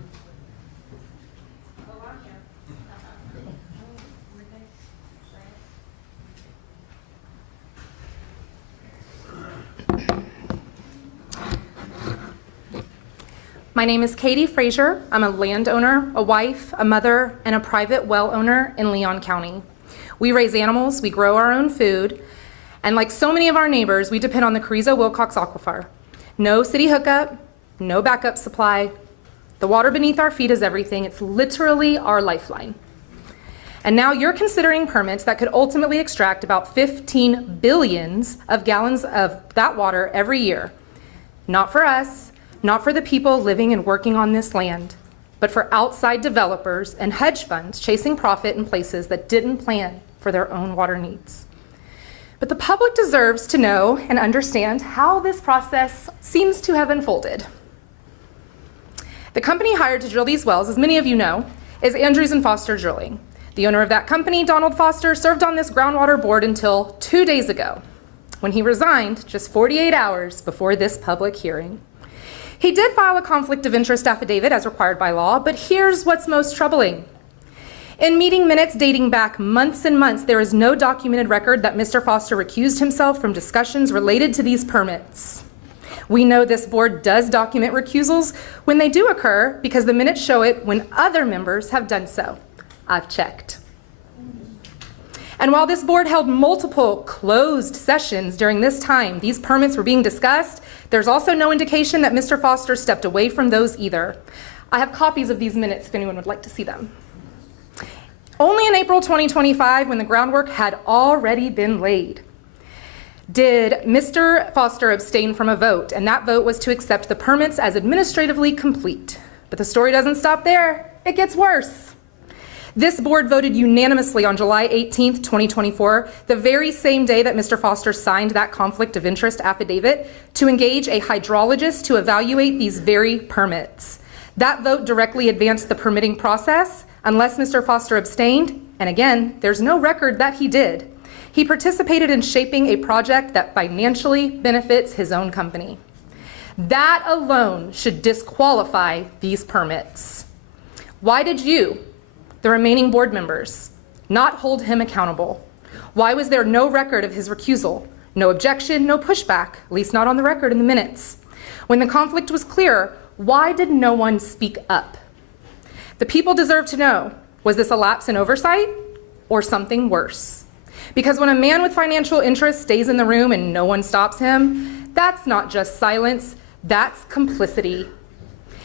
My name is Katie Frazier. I'm a landowner, a wife, a mother, and a private well owner in Leon County. We raise animals, we grow our own food, and like so many of our neighbors, we depend on the Carrizo-Wilcox Aquifer. No city hookup, no backup supply. The water beneath our feet is everything. It's literally our lifeline. And now you're considering permits that could ultimately extract about 15 billions of gallons of that water every year. Not for us, not for the people living and working on this land, but for outside developers and hedge funds chasing profit in places that didn't plan for their own water needs. But the public deserves to know and understand how this process seems to have unfolded. The company hired to drill these wells, as many of you know, is Andrews and Foster Drilling. The owner of that company, Donald Foster, served on this groundwater board until 2 days ago, when he resigned just 48 hours before this public hearing. He did file a conflict of interest affidavit as required by law, but here's what's most troubling. In meeting minutes dating back months and months, there is no documented record that Mr. Foster recused himself from discussions related to these permits. We know this board does document recusals when they do occur because the minutes show it when other members have done so. I've checked. And while this board held multiple closed sessions during this time these permits were being discussed, there's also no indication that Mr. Foster stepped away from those either. I have copies of these minutes if anyone would like to see them. Only in April 2025, when the groundwork had already been laid, did Mr. Foster abstain from a vote, and that vote was to accept the permits as administratively complete. But the story doesn't stop there. It gets worse. This board voted unanimously on July 18th, 2024, the very same day that Mr. Foster signed that conflict of interest affidavit, to engage a hydrologist to evaluate these very permits. That vote directly advanced the permitting process, unless Mr. Foster abstained, and again, there's no record that he did. He participated in shaping a project that financially benefits his own company. That alone should disqualify these permits. Why did you, the remaining board members, not hold him accountable? Why was there no record of his recusal? No objection, no pushback, at least not on the record in the minutes. When the conflict was clear, why did no one speak up? The people deserve to know, was this a lapse in oversight or something worse? Because when a man with financial interest stays in the room and no one stops him, that's not just silence, that's complicity.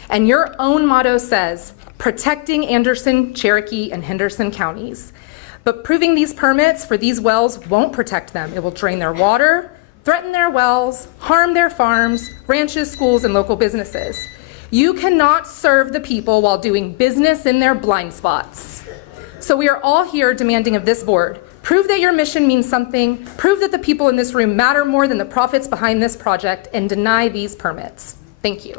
And your own motto says, protecting Anderson, Cherokee, and Henderson counties. But proving these permits for these wells won't protect them. It will drain their water, threaten their wells, harm their farms, ranches, schools, and local businesses. You cannot serve the people while doing business in their blind spots. So we are all here demanding of this board Prove that your mission means something. Prove that the people in this room matter more than the profits behind this project, and deny these permits. Thank you.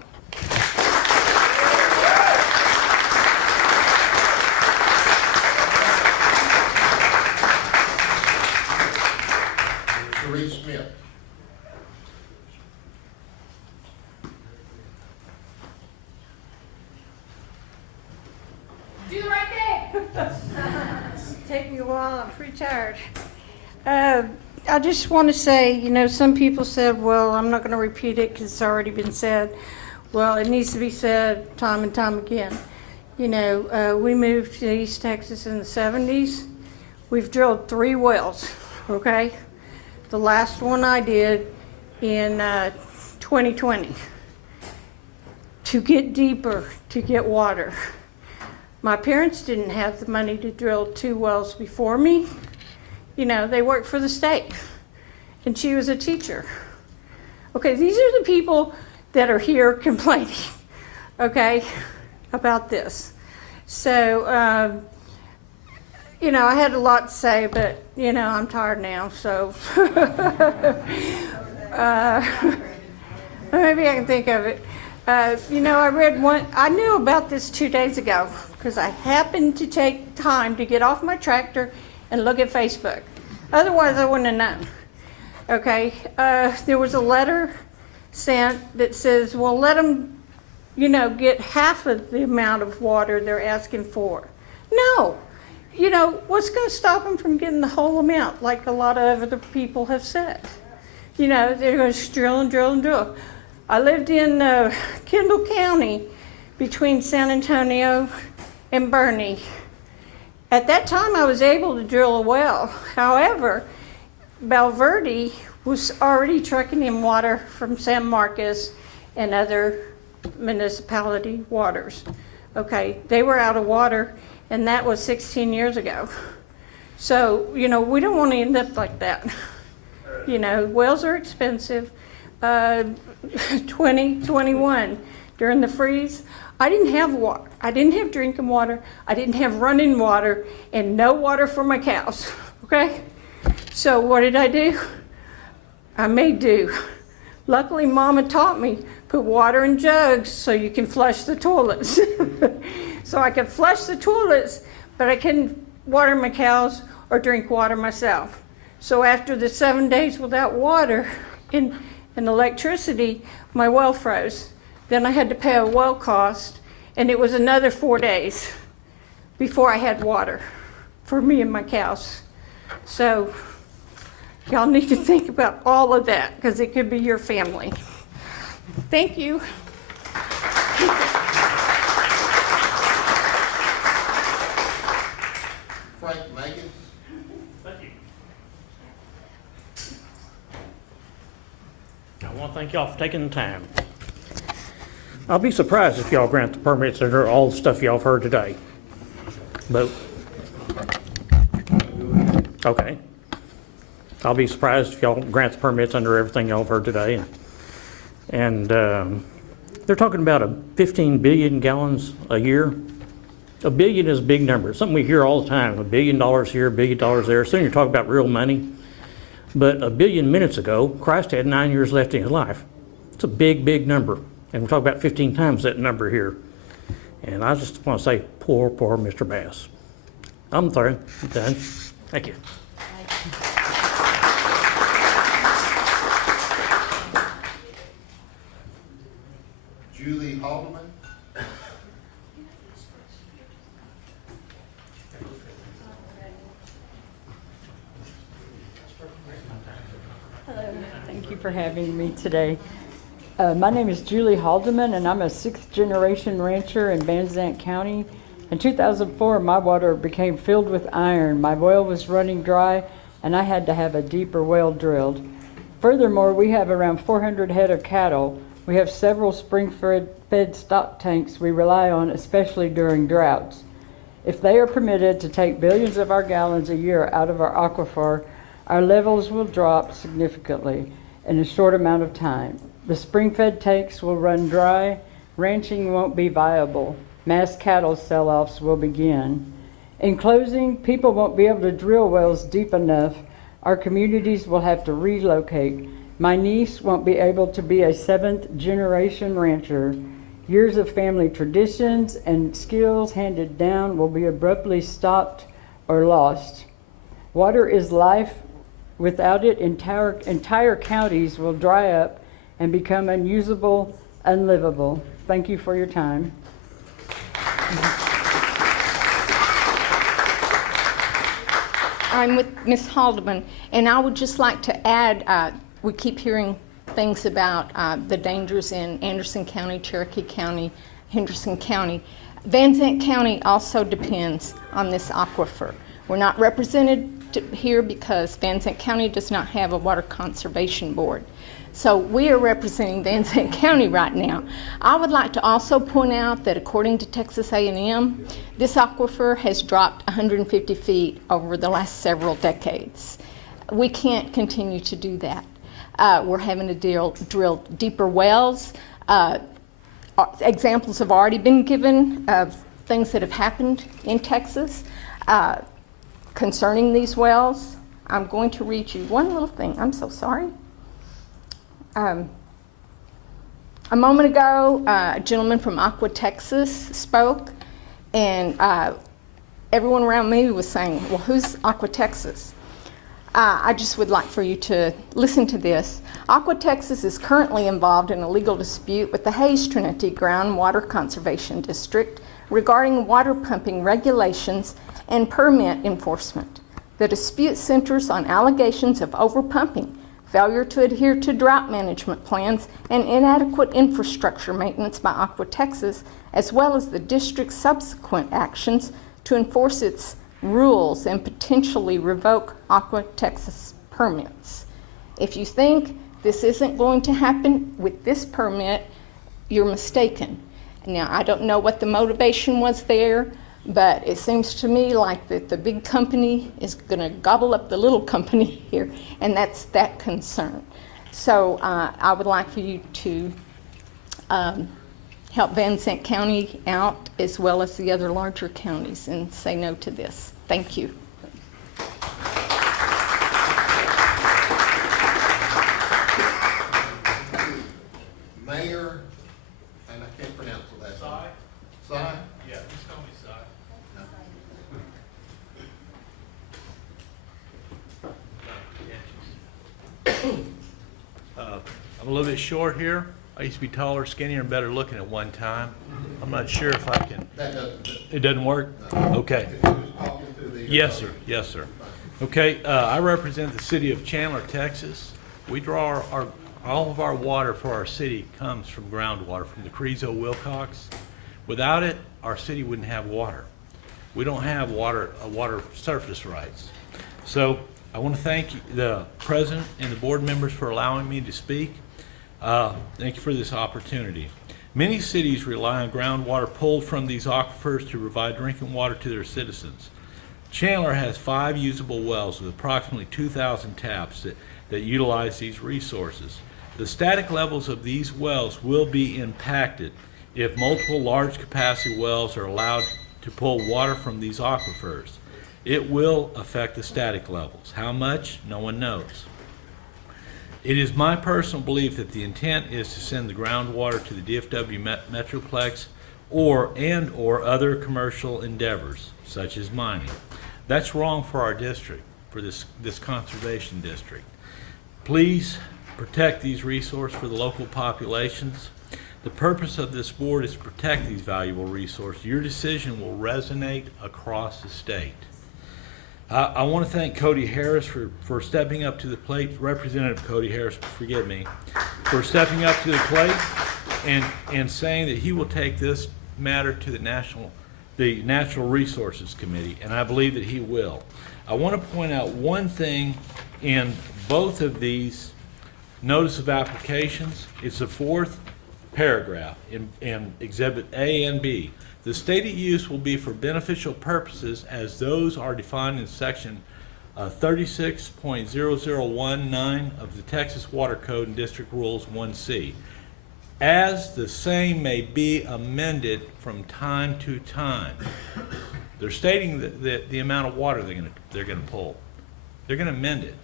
Therese Smith. Do the right thing. Take me a while, I'm pretty tired. I just want to say, you know, some people said, well, I'm not going to repeat it because it's already been said. Well, it needs to be said time and time again. You know, we moved to East Texas in the 70s. We've drilled 3 wells, okay? The last one I did in 2020 to get deeper, to get water. My parents didn't have the money to drill 2 wells before me. You know, they worked for the state, and she was a teacher. Okay, these are the people that are here complaining, okay, about this. So, you know, I had a lot to say, but, you know, I'm tired now, so. Maybe I can think of it. You know, I knew about this 2 days ago because I happened to take time to get off my tractor and look at Facebook. Otherwise, I wouldn't have known. Okay, there was a letter sent that says, well, let them, you know, get half of the amount of water they're asking for. No, you know, what's going to stop them from getting the whole amount, like a lot of other people have said? You know, they're going to drill and drill and drill. I lived in Kendall County between San Antonio and Bernie. At that time, I was able to drill a well. However, Valverde was already trucking in water from San Marcos and other municipality waters. Okay, they were out of water, and that was 16 years ago. So, you know, we don't want to end up like that. You know, wells are expensive. 2021, during the freeze, I didn't have water. I didn't have drinking water. I didn't have running water, and no water for my cows, okay? So what did I do? I made do. Luckily, Mama taught me, put water in jugs so you can flush the toilets. So I could flush the toilets, but I couldn't water my cows or drink water myself. So after the 7 days without water and electricity, my well froze. Then I had to pay a well cost, and it was another 4 days before I had water for me and my cows. So y'all need to think about all of that, because it could be your family. Thank you. Frank Megan. Thank you. I want to thank y'all for taking the time. I'll be surprised if y'all grant the permits under all the stuff y'all have heard today. But, okay. I'll be surprised if y'all grant the permits under everything y'all have heard today. And they're talking about 15 billion gallons a year. A billion is a big number. Something we hear all the time. $1 billion here, $1 billion there. Soon you're talking about real money. But a billion minutes ago, Christ had 9 years left in his life. It's a big, big number. And we're talking about 15 times that number here. And I just want to say, poor, poor Mr. Bass. I'm through. I'm done. Thank you. Julie Haldeman. Hello, thank you for having me today. My name is Julie Haldeman, and I'm a 6th generation rancher in Van Zandt County. In 2004, my water became filled with iron. My well was running dry, and I had to have a deeper well drilled. Furthermore, we have around 400 head of cattle. We have several spring-fed stock tanks we rely on, especially during droughts. If they are permitted to take billions of our gallons a year out of our aquifer, our levels will drop significantly in a short amount of time. The spring-fed tanks will run dry, ranching won't be viable, mass cattle sell-offs will begin, In closing, people won't be able to drill wells deep enough. Our communities will have to relocate. My niece won't be able to be a 7th generation rancher. Years of family traditions and skills handed down will be abruptly stopped or lost. Water is life. Without it, entire counties will dry up and become unusable, unlivable. Thank you for your time. I'm with Ms. Haldeman, and I would just like to add, we keep hearing things about the dangers in Anderson County, Cherokee County, Henderson County. Van Zandt County also depends on this aquifer. We're not represented here because Van Zandt County does not have a water conservation board. So we are representing Van Zandt County right now. I would like to also point out that according to Texas A&M, this aquifer has dropped 150 feet over the last several decades. We can't continue to do that. We're having to drill deeper wells. Examples have already been given of things that have happened in Texas concerning these wells. I'm going to read you one little thing. I'm so sorry. A moment ago, a gentleman from Aqua, Texas spoke, and everyone around me was saying, well, who's Aqua, Texas? I just would like for you to listen to this. Aqua, Texas is currently involved in a legal dispute with the Hayes Trinity Groundwater Conservation District regarding water pumping regulations and permit enforcement. The dispute centers on allegations of overpumping, failure to adhere to drought management plans, and inadequate infrastructure maintenance by Aqua Texas, as well as the district's subsequent actions to enforce its rules and potentially revoke Aqua Texas permits. If you think this isn't going to happen with this permit, you're mistaken. Now, I don't know what the motivation was there, but it seems to me like that the big company is going to gobble up the little company here, and that's that concern. So I would like for you to help Van Zandt County out as well as the other larger counties and say no to this. Thank you. Mayor, and I can't pronounce the last name. Sai? Yeah, just call me Si. I'm a little bit short here. I used to be taller, skinnier, and better looking at one time. I'm not sure if I can. It doesn't work? Okay. Yes, sir. Yes, sir. Okay, I represent the city of Chandler, Texas. We draw all of our water for our city comes from groundwater, from the Carrizo Wilcox. Without it, our city wouldn't have water. We don't have water surface rights. So I want to thank the president and the board members for allowing me to speak. Thank you for this opportunity. Many cities rely on groundwater pulled from these aquifers to provide drinking water to their citizens. Chandler has 5 usable wells with approximately 2,000 taps that utilize these resources. The static levels of these wells will be impacted if multiple large capacity wells are allowed to pull water from these aquifers. It will affect the static levels. How much? No one knows. It is my personal belief that the intent is to send the groundwater to the DFW Metroplex or other commercial endeavors, such as mining. That's wrong for our district, for this conservation district. Please protect these resources for the local populations. The purpose of this board is to protect these valuable resources. Your decision will resonate across the state. I want to thank Cody Harris for stepping up to the plate. Representative Cody Harris, forgive me, for stepping up to the plate and saying that he will take this matter to the Natural Resources Committee, and I believe that he will. I want to point out one thing in both of these notice of applications. It's the 4th paragraph in Exhibit A and B. The stated use will be for beneficial purposes as those are defined in Section 36.0019 of the Texas Water Code and District Rules 1C. as the same may be amended from time to time. They're stating that the amount of water they're gonna pull. They're gonna amend it.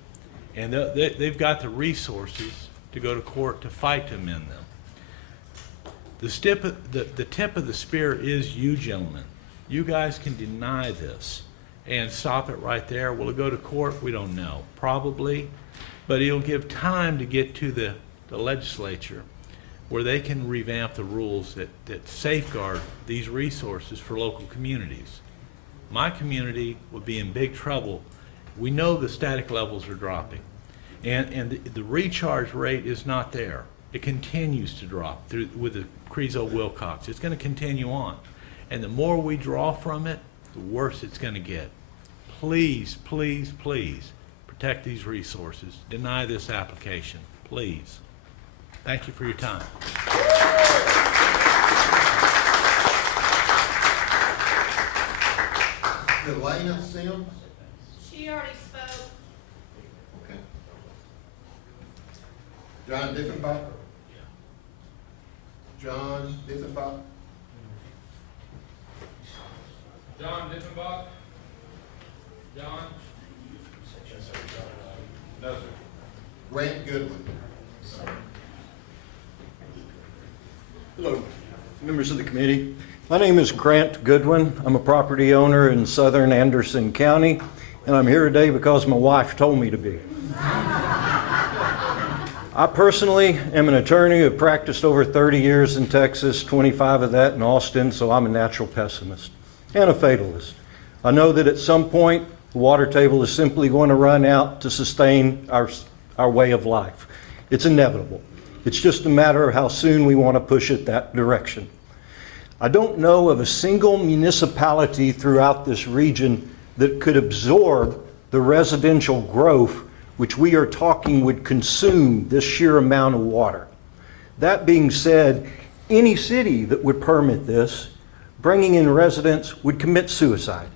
And they've got the resources to go to court to fight to amend them. The tip of the spear is you gentlemen. You guys can deny this and stop it right there. Will it go to court? We don't know. Probably. But it'll give time to get to the legislature where they can revamp the rules that safeguard these resources for local communities. My community would be in big trouble. We know the static levels are dropping, and the recharge rate is not there. It continues to drop with the Crezo-Wilcox. It's going to continue on, and the more we draw from it, the worse it's going to get. Please, please, please protect these resources. Deny this application, please. Thank you for your time. Delana Sims? She already spoke. Okay. John Diffenbach? John Diffenbach? John Diffenbach? John? No, sir. Grant Goodwin? Hello, members of the committee. My name is Grant Goodwin. I'm a property owner in southern Anderson County, and I'm here today because my wife told me to be. I personally am an attorney who practiced over 30 years in Texas, 25 of that in Austin, so I'm a natural pessimist and a fatalist. I know that at some point the water table is simply going to run out to sustain our way of life. It's inevitable. It's just a matter of how soon we want to push it that direction. I don't know of a single municipality throughout this region that could absorb the residential growth which we are talking would consume this sheer amount of water. That being said, any city that would permit this, bringing in residents, would commit suicide.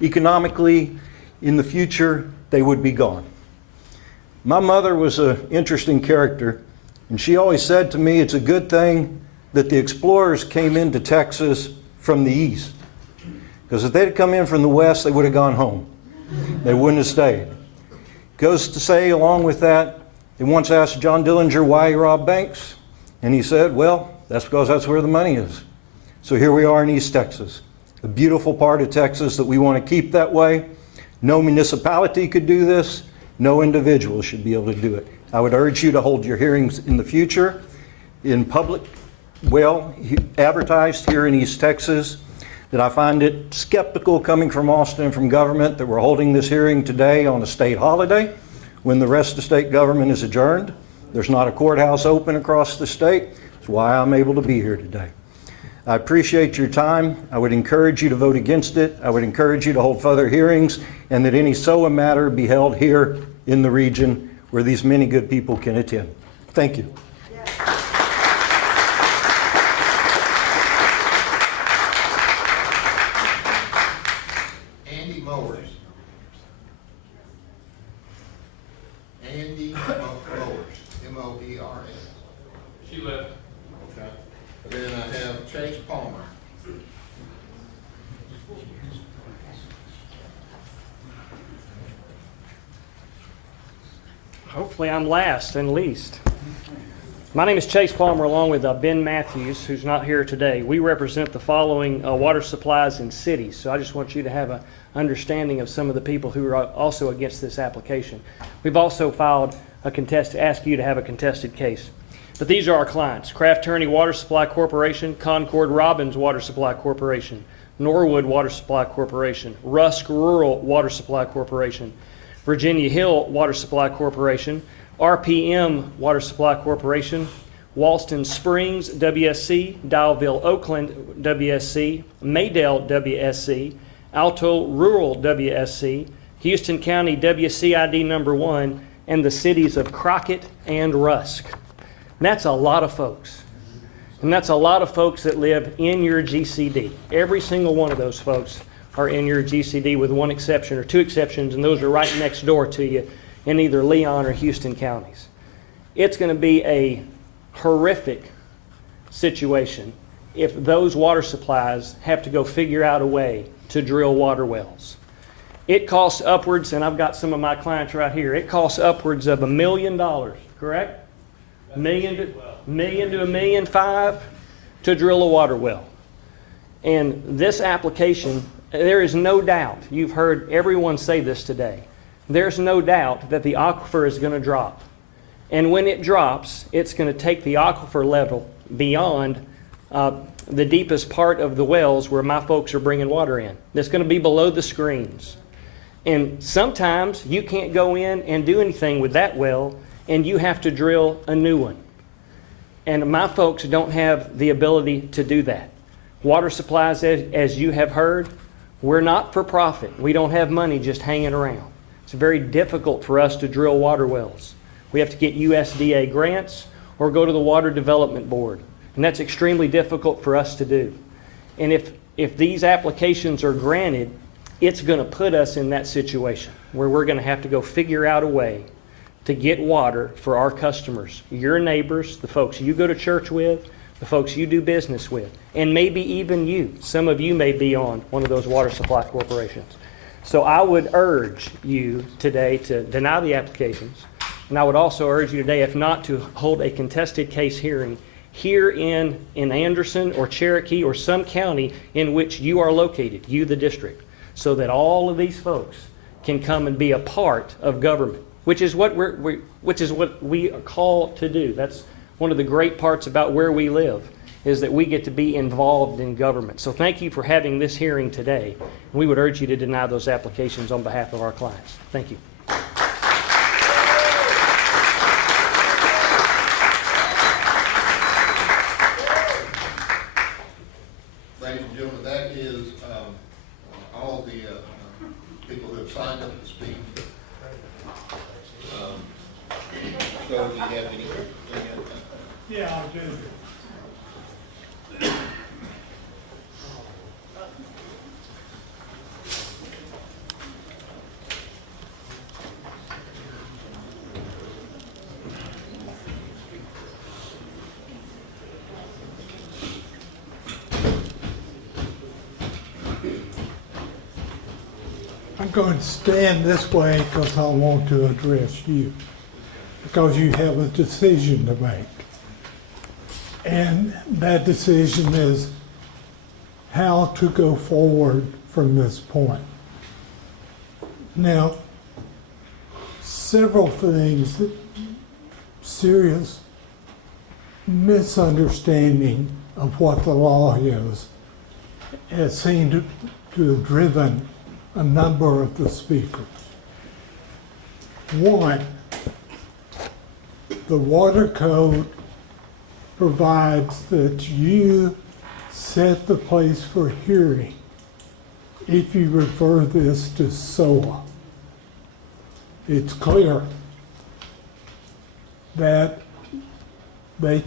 Economically, in the future, they would be gone. My mother was an interesting character, and she always said to me, it's a good thing that the explorers came into Texas from the east. Because if they'd come in from the west, they would have gone home. They wouldn't have stayed. Goes to say, along with that, they once asked John Dillinger why he robbed banks. And he said, well, that's because that's where the money is. So here we are in East Texas, a beautiful part of Texas that we want to keep that way. No municipality could do this. No individual should be able to do it. I would urge you to hold your hearings in the future in public, advertised here in East Texas, that I find it skeptical coming from Austin and from government that we're holding this hearing today on a state holiday when the rest of the state government is adjourned. There's not a courthouse open across the state. That's why I'm able to be here today. I appreciate your time. I would encourage you to vote against it. I would encourage you to hold further hearings, and that any SOA matter be held here in the region where these many good people can attend. Thank you. Andy Mowers. Andy Mowers, M-O-E-R-S. She left. Okay. And then I have Chase Palmer. Hopefully I'm last and least. My name is Chase Palmer, along with Ben Matthews, who's not here today. We represent the following water supplies in cities, so I just want you to have an understanding of some of the people who are also against this application. We've also filed asked you to have a contested case. But these are our clients: Kraft Turney Water Supply Corporation, Concord Robbins Water Supply Corporation, Norwood Water Supply Corporation, Rusk Rural Water Supply Corporation, Virginia Hill Water Supply Corporation, RPM Water Supply Corporation, Walston Springs WSC, Dialville Oakland WSC, Maydale WSC, Alto Rural WSC, Houston County WCID number 1, and the cities of Crockett and Rusk. And that's a lot of folks. And that's a lot of folks that live in your GCD. Every single one of those folks are in your GCD with one exception or two exceptions, and those are right next door to you in either Leon or Houston counties. It's going to be a horrific situation if those water supplies have to go figure out a way to drill water wells. It costs upwards, and I've got some of my clients right here, it costs upwards of $1 million, correct? Million to $1.5 million to drill a water well. And this application, there is no doubt, you've heard everyone say this today, there's no doubt that the aquifer is going to drop. And when it drops, it's going to take the aquifer level beyond the deepest part of the wells where my folks are bringing water in. It's going to be below the screens. And sometimes you can't go in and do anything with that well, and you have to drill a new one. And my folks don't have the ability to do that. Water supplies, as you have heard, we're not for profit. We don't have money just hanging around. It's very difficult for us to drill water wells. We have to get USDA grants or go to the Water Development Board. And that's extremely difficult for us to do. And if these applications are granted, it's going to put us in that situation where we're going to have to go figure out a way to get water for our customers, your neighbors, the folks you go to church with, the folks you do business with, and maybe even you. Some of you may be on one of those water supply corporations. So I would urge you today to deny the applications, and I would also urge you today, if not, to hold a contested case hearing here in Anderson or Cherokee or some county in which you are located, you the district, so that all of these folks can come and be a part of government, which is what we are called to do. That's one of the great parts about where we live, is that we get to be involved in government. So thank you for having this hearing today. We would urge you to deny those applications on behalf of our clients. Thank you. Ladies and gentlemen, that is all the people who have signed up to speak. So do you have any? Yeah, I do. I'm going to stand this way because I want to address you, because you have a decision to make. And that decision is how to go forward from this point. Now, several things, serious misunderstanding of what the law is, has seemed to have driven a number of the speakers. One, the water code provides that you set the place for hearing if you refer this to SOA. It's clear that they're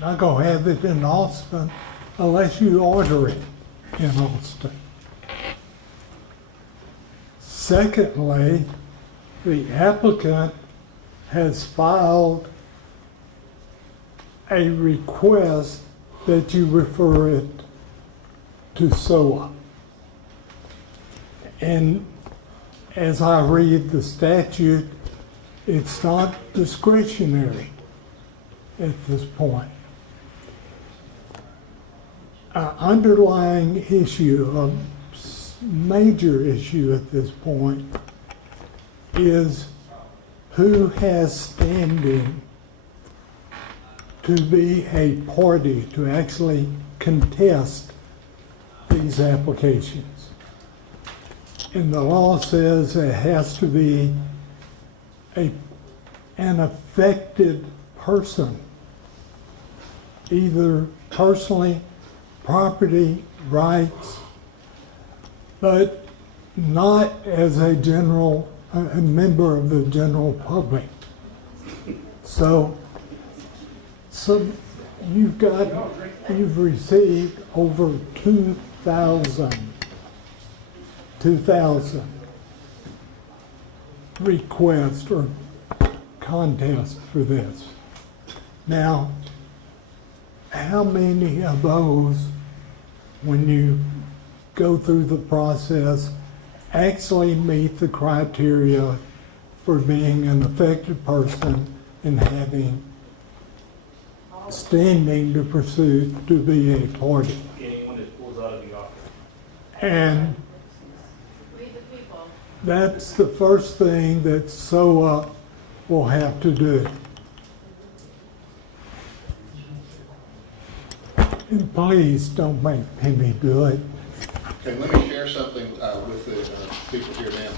not going to have it in Austin unless you order it in Austin. Secondly, the applicant has filed a request that you refer it to SOA. And as I read the statute, it's not discretionary at this point. An underlying issue, a major issue at this point, is who has standing to be a party to actually contest these applications. And the law says it has to be an affected person, either personally, property, rights, but not as a member of the general public. So you've received over 2,000 requests or contests for this. Now, how many of those, when you go through the process, actually meet the criteria for being an affected person and having standing to pursue to be a party? Anyone that pulls out of the office. And that's the first thing that SOA will have to do. And please don't make me do it. Okay, let me share something with the people here now.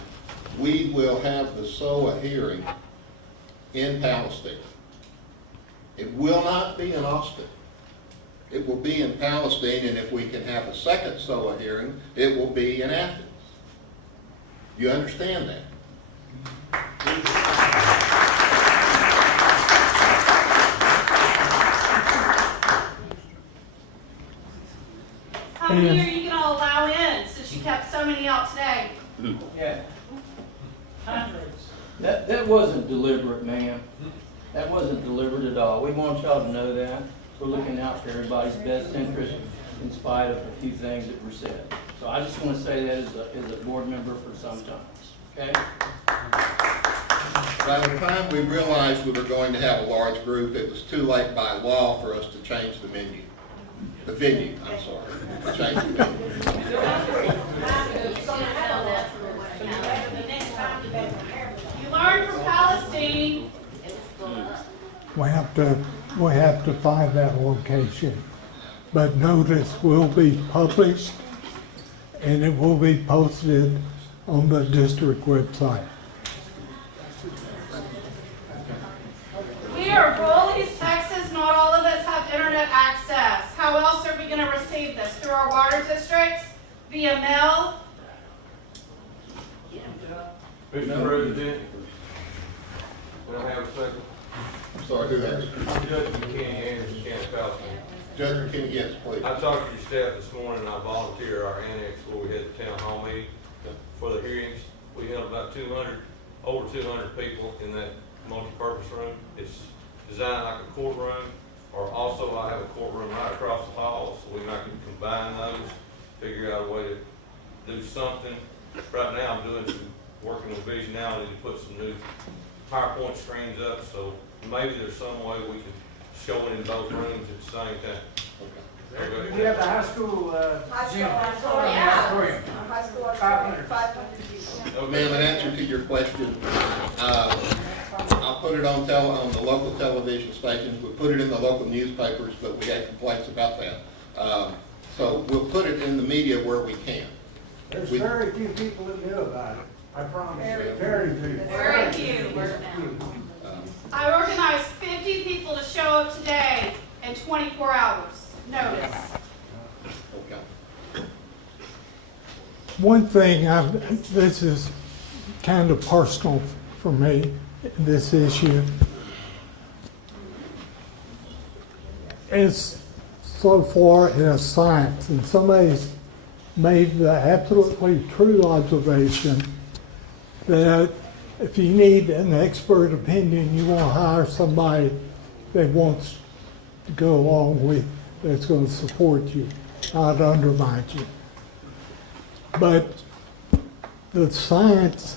We will have the SOA hearing in Palestine. It will not be in Austin. It will be in Palestine, and if we can have a second SOA hearing, it will be in Athens. You understand that? How many are you going to allow in since you kept so many out today? Yeah. Hundreds. That wasn't deliberate, ma'am. That wasn't deliberate at all. We want y'all to know that. We're looking out for everybody's best interest in spite of a few things that were said. So I just want to say that as a board member for some time. Okay? By the time we realized we were going to have a large group, it was too late by law for us to change the venue. The venue, I'm sorry. Change the venue. You learned from Palestine. We have to find that location. But notice will be published and it will be posted on the district website. We are rural East Texas. Not all of us have internet access. How else are we going to receive this? Through our water districts? Via mail? Mr. President, can I have a second? I'm sorry, who has? I'm Judge McKinney, Anderson County, Palestine. Judge McKinney, yes, please. I talked to your staff this morning, and I volunteered our annex where we had the town hall meeting for the hearings. We held about over 200 people in that multi-purpose room. It's designed like a courtroom, or also I have a courtroom right across the hall, so we might combine those, figure out a way to do something. Right now, I'm doing some working with Visionality to put some new PowerPoint screens up, so maybe there's some way we can show it in both rooms at the same time. Okay. We have the high school gym. High school 500 people. Ma'am, in answer to your question, I'll put it on the local television stations. We put it in the local newspapers, but we had complaints about that. So we'll put it in the media where we can. There's very few people that knew about it. I promise you. Very few. Very few. I organized 50 people to show up today in 24 hours. Notice. Okay. One thing, this is kind of personal for me, this issue. It's so far as science, and somebody's made the absolutely true observation that if you need an expert opinion, you want to hire somebody that wants to go along with, that's going to support you, not undermine you. But the science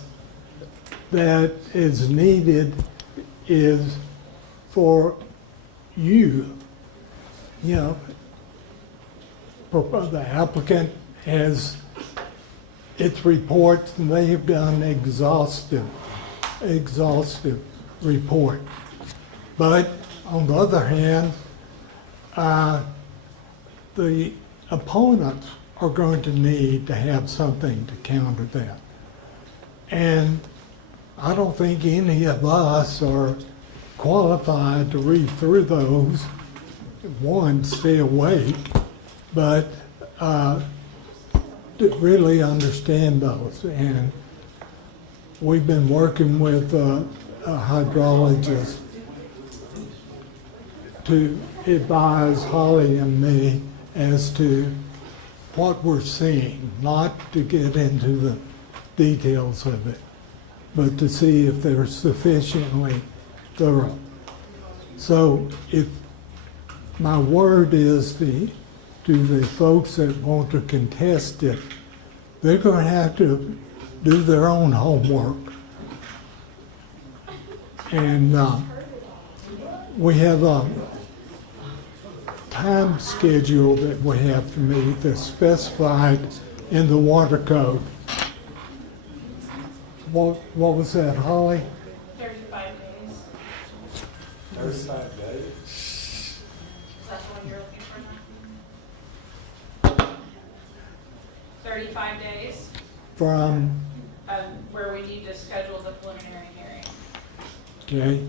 that is needed is for you know, the applicant has its reports, and they have done exhaustive report. But on the other hand, the opponents are going to need to have something to counter that. And I don't think any of us are qualified to read through those. One, stay awake, but to really understand those. And we've been working with a hydrologist to advise Holly and me as to what we're seeing, not to get into the details of it, but to see if they're sufficiently thorough. So if my word is to the folks that want to contest it, they're going to have to do their own homework. And we have a time schedule that we have to meet that's specified in the water code. What was that, Holly? 35 days. 35 days. Is that what you're looking for now? 35 days, From, where we need to schedule the preliminary hearing. okay,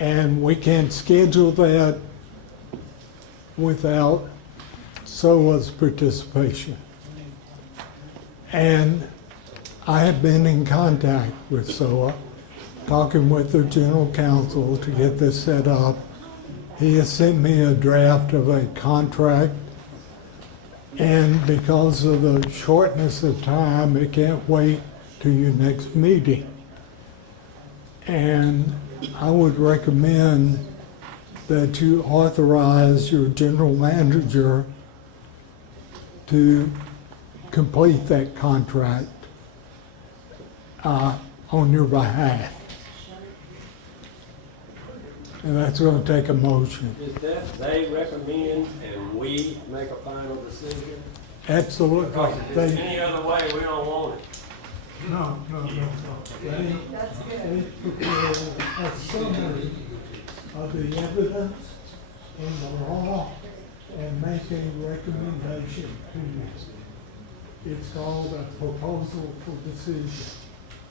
and we can't schedule that without SOA's participation. And I have been in contact with SOA, talking with their general counsel to get this set up. He has sent me a draft of a contract, and because of the shortness of time, it can't wait till your next meeting. And I would recommend that you authorize your general manager to complete that contract on your behalf. And that's going to take a motion. Is that they recommend and we make a final decision? Absolutely. Because if it's any other way, we don't want it. No. They prepare a summary of the evidence and the law and make a recommendation to you. It's called a proposal for decision.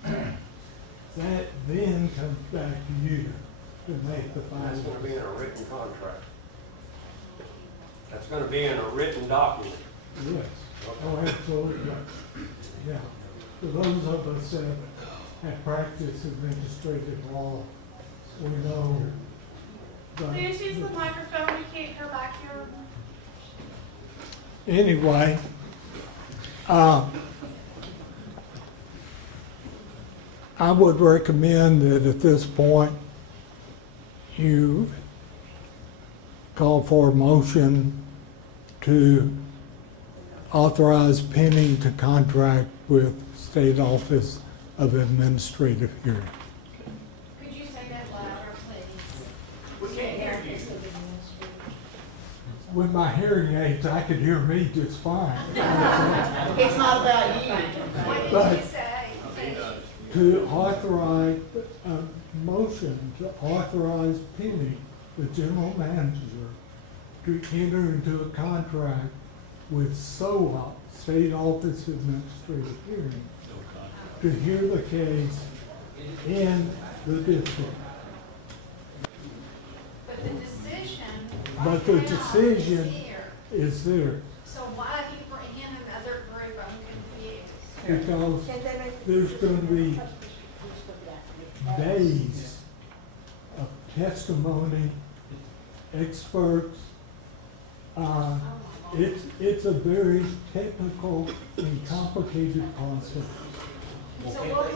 That then comes back to you to make the final. That's going to be in a written contract. That's going to be in a written document. Yes. Oh, absolutely. Yeah. For those of us that have practiced administrative law, we know that. Please use the microphone, we can't hear back here. Anyway, I would recommend that at this point, you call for a motion to authorize pending to contract with State Office of Administrative Hearing. Could you say that louder, please? We can't hear you. With my hearing aids, I could hear me just fine. It's not about you. What did you say? To authorize, a motion to authorize pending the general manager to enter into a contract with SOA, State Office of Administrative Hearing, to hear the case in the district. But the decision. But the decision is there. So why do you bring in another group? I'm confused. Because there's going to be days of testimony, experts. It's a very technical and complicated process. So what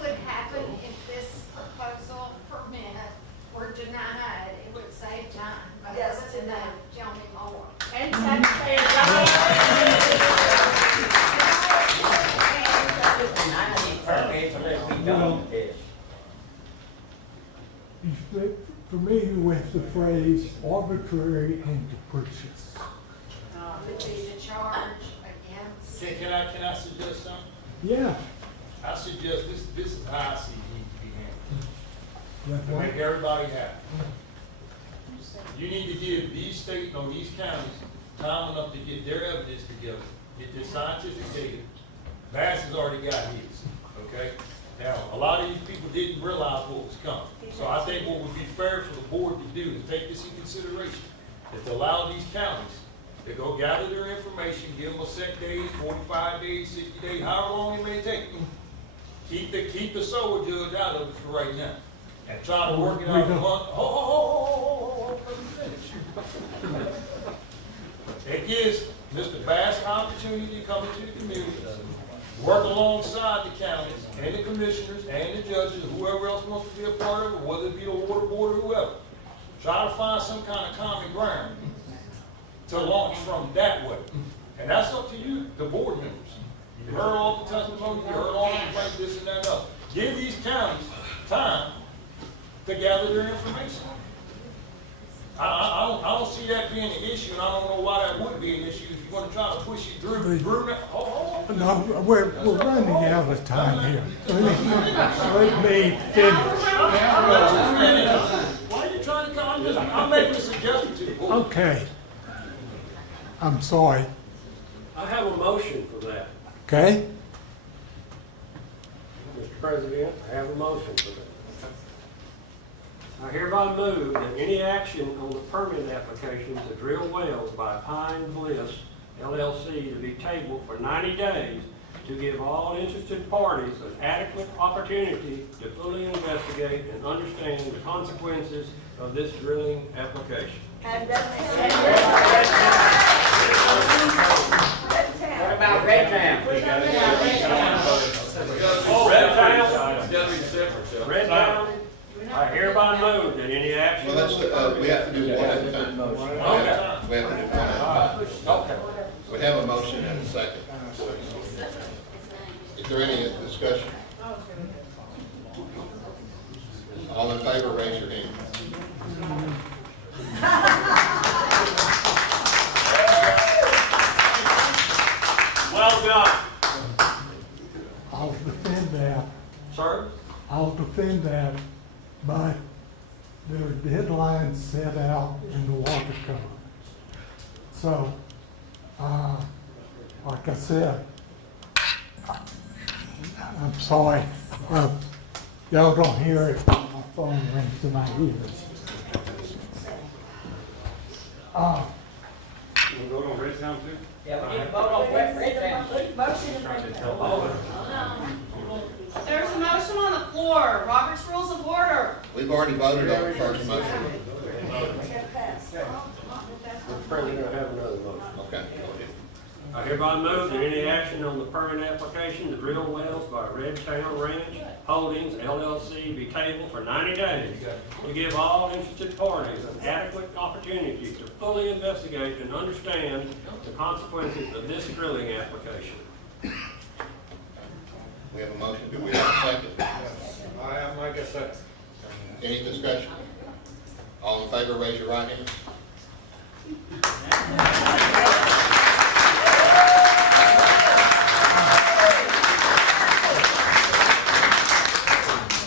would happen if this proposal permit were denied? It would save time, but it's to tell me more. And Well, for me, with the phrase arbitrary and capricious. would be the charge against. Can I suggest something? Yeah. I suggest this is how I see it needs to be handled. To Right. make everybody happy. You need to give these states or these counties time enough to get their evidence together, get their scientific data. Bass has already got his, okay? Now, a lot of these people didn't realize what was coming. So I think what would be fair for the board to do is take this in consideration. Is to allow these counties to go gather their information, give them a set days, 45 days, 60 days, however long it may take. Keep the SOA judge out of it for right now. And try to work it out a month. Let me finish. It gives Mr. Bass an opportunity to come into the community, work alongside the counties and the commissioners and the judges, whoever else wants to be a part of it, whether it be the water board or whoever. Try to find some kind of common ground to launch from that way. And that's up to you, the board members. You heard all the testimony, you heard all the complaints, this and that and other. Give these counties time to gather their information. I don't see that being an issue, and I don't know why that would be an issue if you're going to try to push it through that. No, we're running out of time here. Let me finish. Why are you trying to come? I'm making a suggestion to the board. Okay. I'm sorry. I have a motion for that. Okay? Mr. President, I have a motion for that. I hereby move that any action on the permit application to drill wells by Pine Bliss LLC to be tabled for 90 days to give all interested parties an adequate opportunity to fully investigate and understand the consequences of this drilling application. What about Red Town? Red Town? Red Town? I hereby move that any action. Well, let's, we have to do one at a time. We have to do one at a time. Okay. We have a motion and a second. Is there any discussion? All in favor, raise your hand. Well done. I'll defend that. Sir? I'll defend that, but there are deadlines set out in the water code. So, like I said, I'm sorry, y'all don't hear it, my phone rings in my ears. You vote on Red Town too? Yeah, we need to vote on Red Town. There's a motion on the floor. Robert's Rules of Order. We've already voted on the first motion. Mr. President, I have another motion. Okay, go ahead. I hereby move that any action on the permit application to drill wells by Red Town Ranch Holdings LLC be tabled for 90 days to give all interested parties an adequate opportunity to fully investigate and understand the consequences of this drilling application. We have a motion. Do we have a second? I guess that. Any discussion? All in favor, raise your right hand.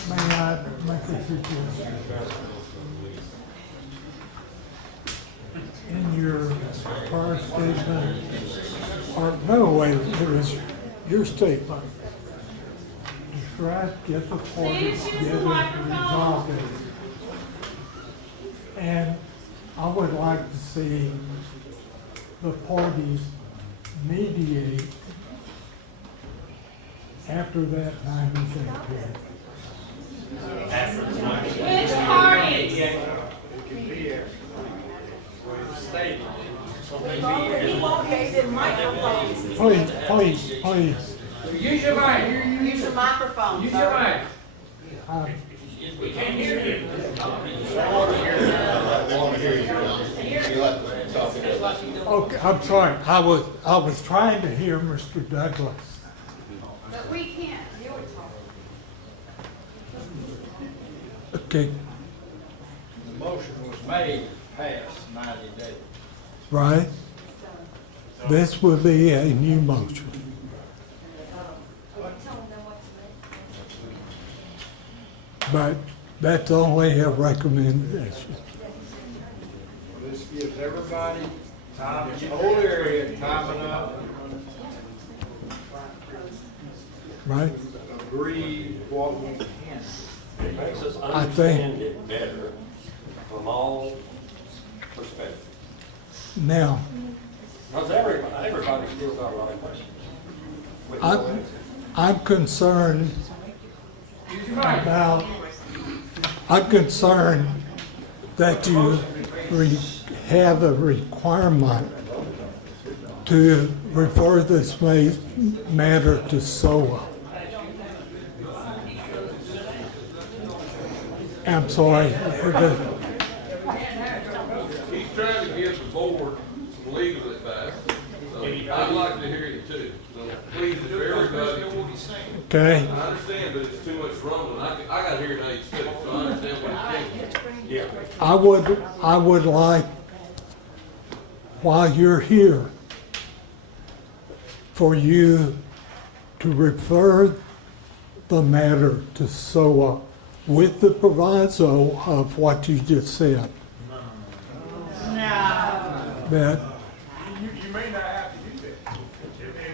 May I make a suggestion? In your prior statement, or no, wait, it was your statement. To try to get the parties together to resolve it. And I would like to see the parties mediate after that time is incurred. Which parties? Please. Use your mic. Use your microphone. Use your mic. We can't hear you. They want to hear you, John. You'll have to talk to them. Okay, I'm sorry, I was trying to hear Mr. Douglas. But we can't. You were talking. Okay, The motion was made past 90 days. right? This will be a new motion. But that's only a recommendation. This gives everybody time, the whole area time enough Right? agree what we can. It makes us I think- understand it better from all perspectives. Now, Because everybody still got a lot of questions. with no I'm, answer. I'm concerned about, I'm concerned that you have a requirement to refer this matter to SOA. I'm sorry. He's trying to give the board some legal advice, so I'd like to hear it too. So please, if everybody. Okay. I understand, but it's too much rumbling. I got hearing aids too, so I understand what you're saying. Yeah. I would like, while you're here, for you to refer the matter to SOA with the proviso of what you just said. That You may not have to do that.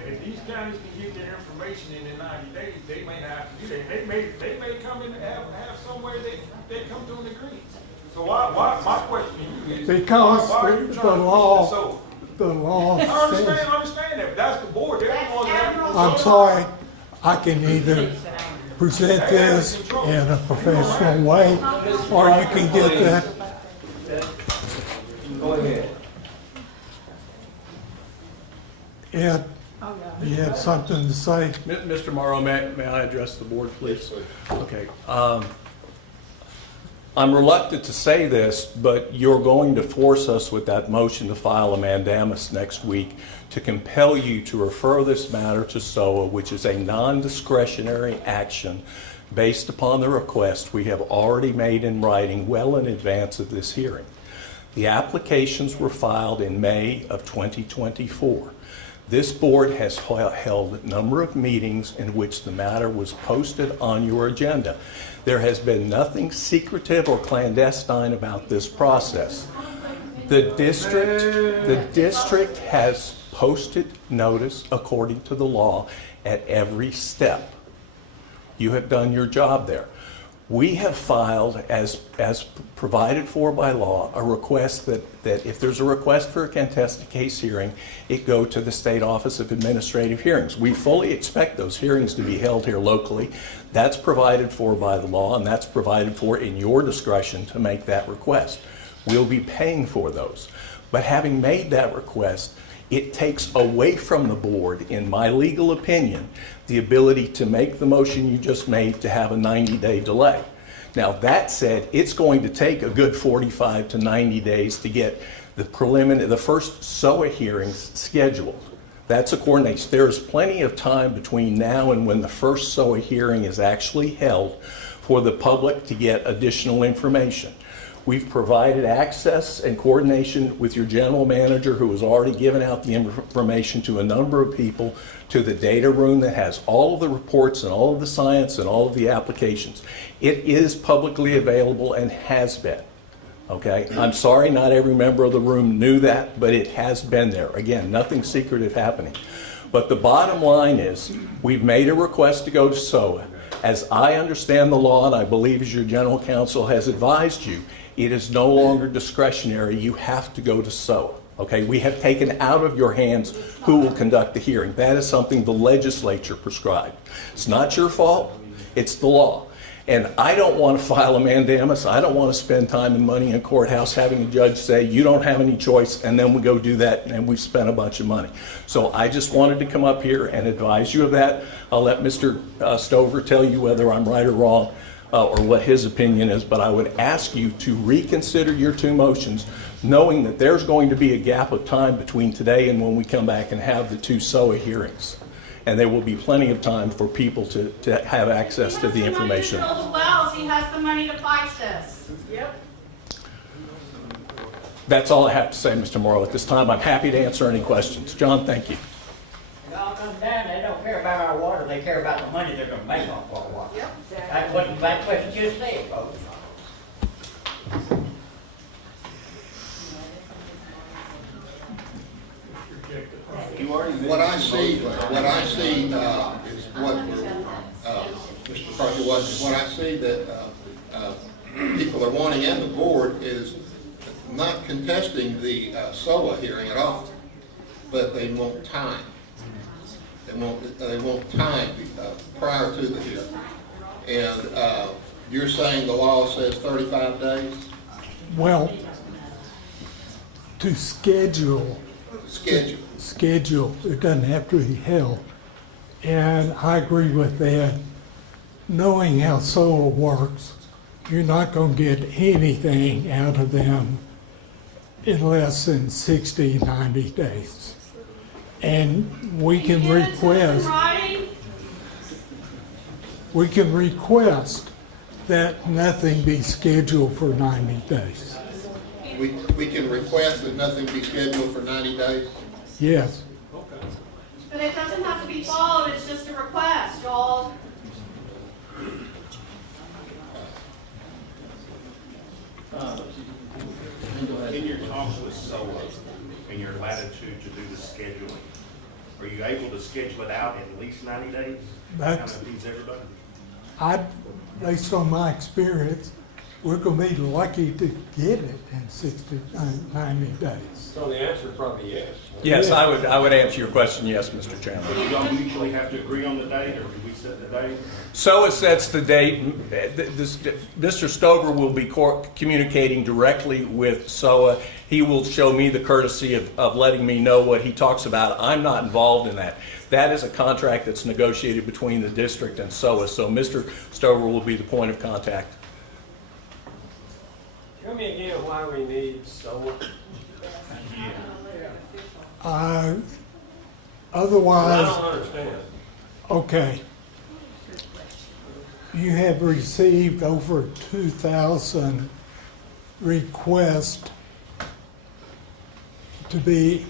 If these counties can get their information in 90 days, they may not have to do that. They may come in and have somewhere they come to an agreement. So why my question to you is, because why are you the trying law, the law I says, understand that, but that's the board. They're the ones that have to. I'm sorry, I can either present this in a professional way, or you can get that. Go ahead. Ed, you had something to say? Mr. Morrow, may I address the board, please? Okay. I'm reluctant to say this, but you're going to force us with that motion to file a mandamus next week to compel you to refer this matter to SOA, which is a non-discretionary action based upon the request we have already made in writing well in advance of this hearing. The applications were filed in May of 2024. This board has held a number of meetings in which the matter was posted on your agenda. There has been nothing secretive or clandestine about this process. The district has posted notice according to the law at every step. You have done your job there. We have filed, as provided for by law, a request that if there's a request for a contested case hearing, it go to the State Office of Administrative Hearings. We fully expect those hearings to be held here locally. That's provided for by the law, and that's provided for in your discretion to make that request. We'll be paying for those. But having made that request, it takes away from the board, in my legal opinion, the ability to make the motion you just made to have a 90-day delay. Now, that said, it's going to take a good 45 to 90 days to get the first SOA hearings scheduled. That's a coordination. There's plenty of time between now and when the first SOA hearing is actually held for the public to get additional information. We've provided access and coordination with your general manager, who has already given out the information to a number of people, to the data room that has all of the reports and all of the science and all of the applications. It is publicly available and has been. Okay? I'm sorry not every member of the room knew that, but it has been there. Again, nothing secretive happening. But the bottom line is, we've made a request to go to SOA. As I understand the law, and I believe as your general counsel has advised you, it is no longer discretionary. You have to go to SOA. Okay, we have taken out of your hands who will conduct the hearing. That is something the legislature prescribed. It's not your fault, it's the law. And I don't want to file a mandamus. I don't want to spend time and money in courthouse having a judge say, you don't have any choice, and then we go do that and we've spent a bunch of money. So I just wanted to come up here and advise you of that. I'll let Mr. Stover tell you whether I'm right or wrong, or what his opinion is, but I would ask you to reconsider your two motions, knowing that there's going to be a gap of time between today and when we come back and have the two SOA hearings. And there will be plenty of time for people to have access to the information. He has the money to build the wells. He has the money to fight this. Yep. That's all I have to say, Mr. Morrow, at this time. I'm happy to answer any questions. John, thank you. It all comes down, they don't care about our water, they care about the money they're gonna make off our water. Yep. That's what you just said, folks. What I see is what Mr. McCarthy was. What I see that people are wanting, and the board, is not contesting the SOA hearing at all, but they want time. They want time prior to the hearing. And you're saying the law says 35 days? Well, to schedule Schedule. It doesn't have to be held. And I agree with that. Knowing how solar works, you're not going to get anything out of them in less than 60, 90 days. And we can request that nothing be scheduled for 90 days. We can request that nothing be scheduled for 90 days? Yes. But it doesn't have to be followed, it's just a request, Joel. In your talks with SOA and your latitude to do the scheduling, are you able to schedule it out at least 90 days? That's- Kind of feeds everybody? Based on my experience, we're going to be lucky to get it in 60, 90 days. So the answer is probably yes. Yes, I would answer your question, yes, Mr. Chairman. Do y'all usually have to agree on the date, or do we set the date? SOA sets the date. Mr. Stover will be communicating directly with SOA. He will show me the courtesy of letting me know what he talks about. I'm not involved in that. That is a contract that's negotiated between the district and SOA, so Mr. Stover will be the point of contact. Tell me again why we need SOA. Otherwise, I don't understand. okay. You have received over 2,000 requests to be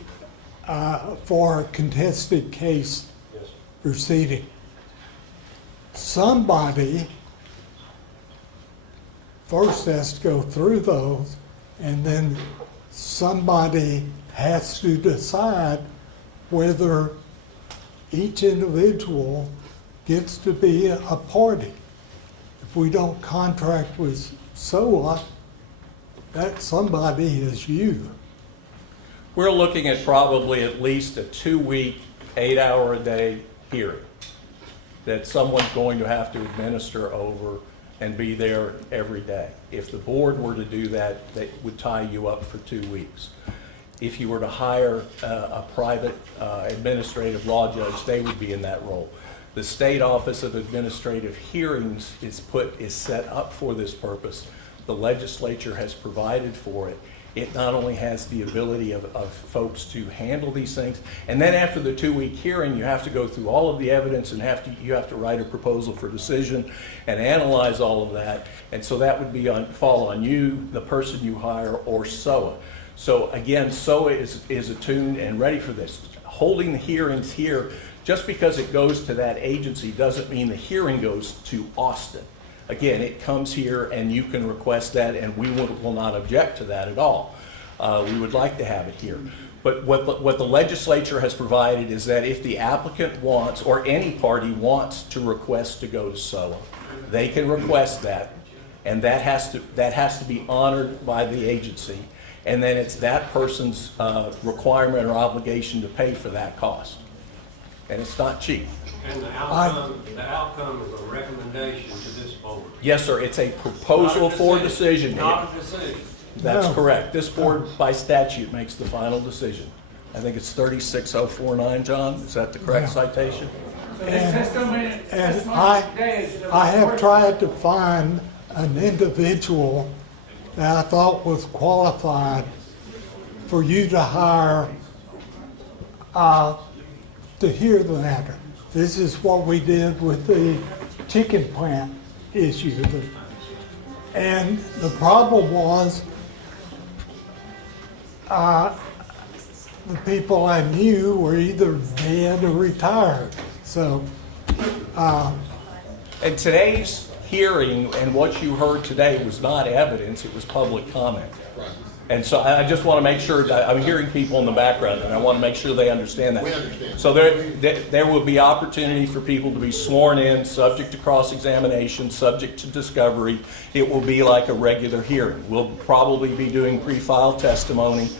for a contested case proceeding. Somebody first has to go through those, and then somebody has to decide whether each individual gets to be a party. If we don't contract with SOA, that somebody is you. We're looking at probably at least a 2-week, 8-hour-a-day hearing that someone's going to have to administer over and be there every day. If the board were to do that, they would tie you up for 2 weeks. If you were to hire a private administrative law judge, they would be in that role. The State Office of Administrative Hearings is set up for this purpose. The legislature has provided for it. It not only has the ability of folks to handle these things, and then after the 2-week hearing, you have to go through all of the evidence and you have to write a proposal for decision and analyze all of that. And so that would fall on you, the person you hire, or SOA. So again, SOA is attuned and ready for this. Holding the hearings here, just because it goes to that agency doesn't mean the hearing goes to Austin. Again, it comes here and you can request that, and we will not object to that at all. We would like to have it here. But what the legislature has provided is that if the applicant wants, or any party wants to request to go to SOA, they can request that, and that has to be honored by the agency. And then it's that person's requirement or obligation to pay for that cost. And it's not cheap. And the outcome is a recommendation to this board. Yes, sir. It's a proposal for decision. Not a decision. That's No. correct. This board, by statute, makes the final decision. I think it's 36049, John. Is that the correct citation? And I have tried to find an individual that I thought was qualified for you to hire to hear the matter. This is what we did with the chicken plant issue. And the problem was the people I knew were either dead or retired. So, And today's hearing and what you heard today was not evidence, it was public comment. Right. And so I just want to make sure that I'm hearing people in the background, and I want to make sure they understand that. We understand. So there will be opportunity for people to be sworn in, subject to cross-examination, subject to discovery. It will be like a regular hearing. We'll probably be doing pre-file testimony,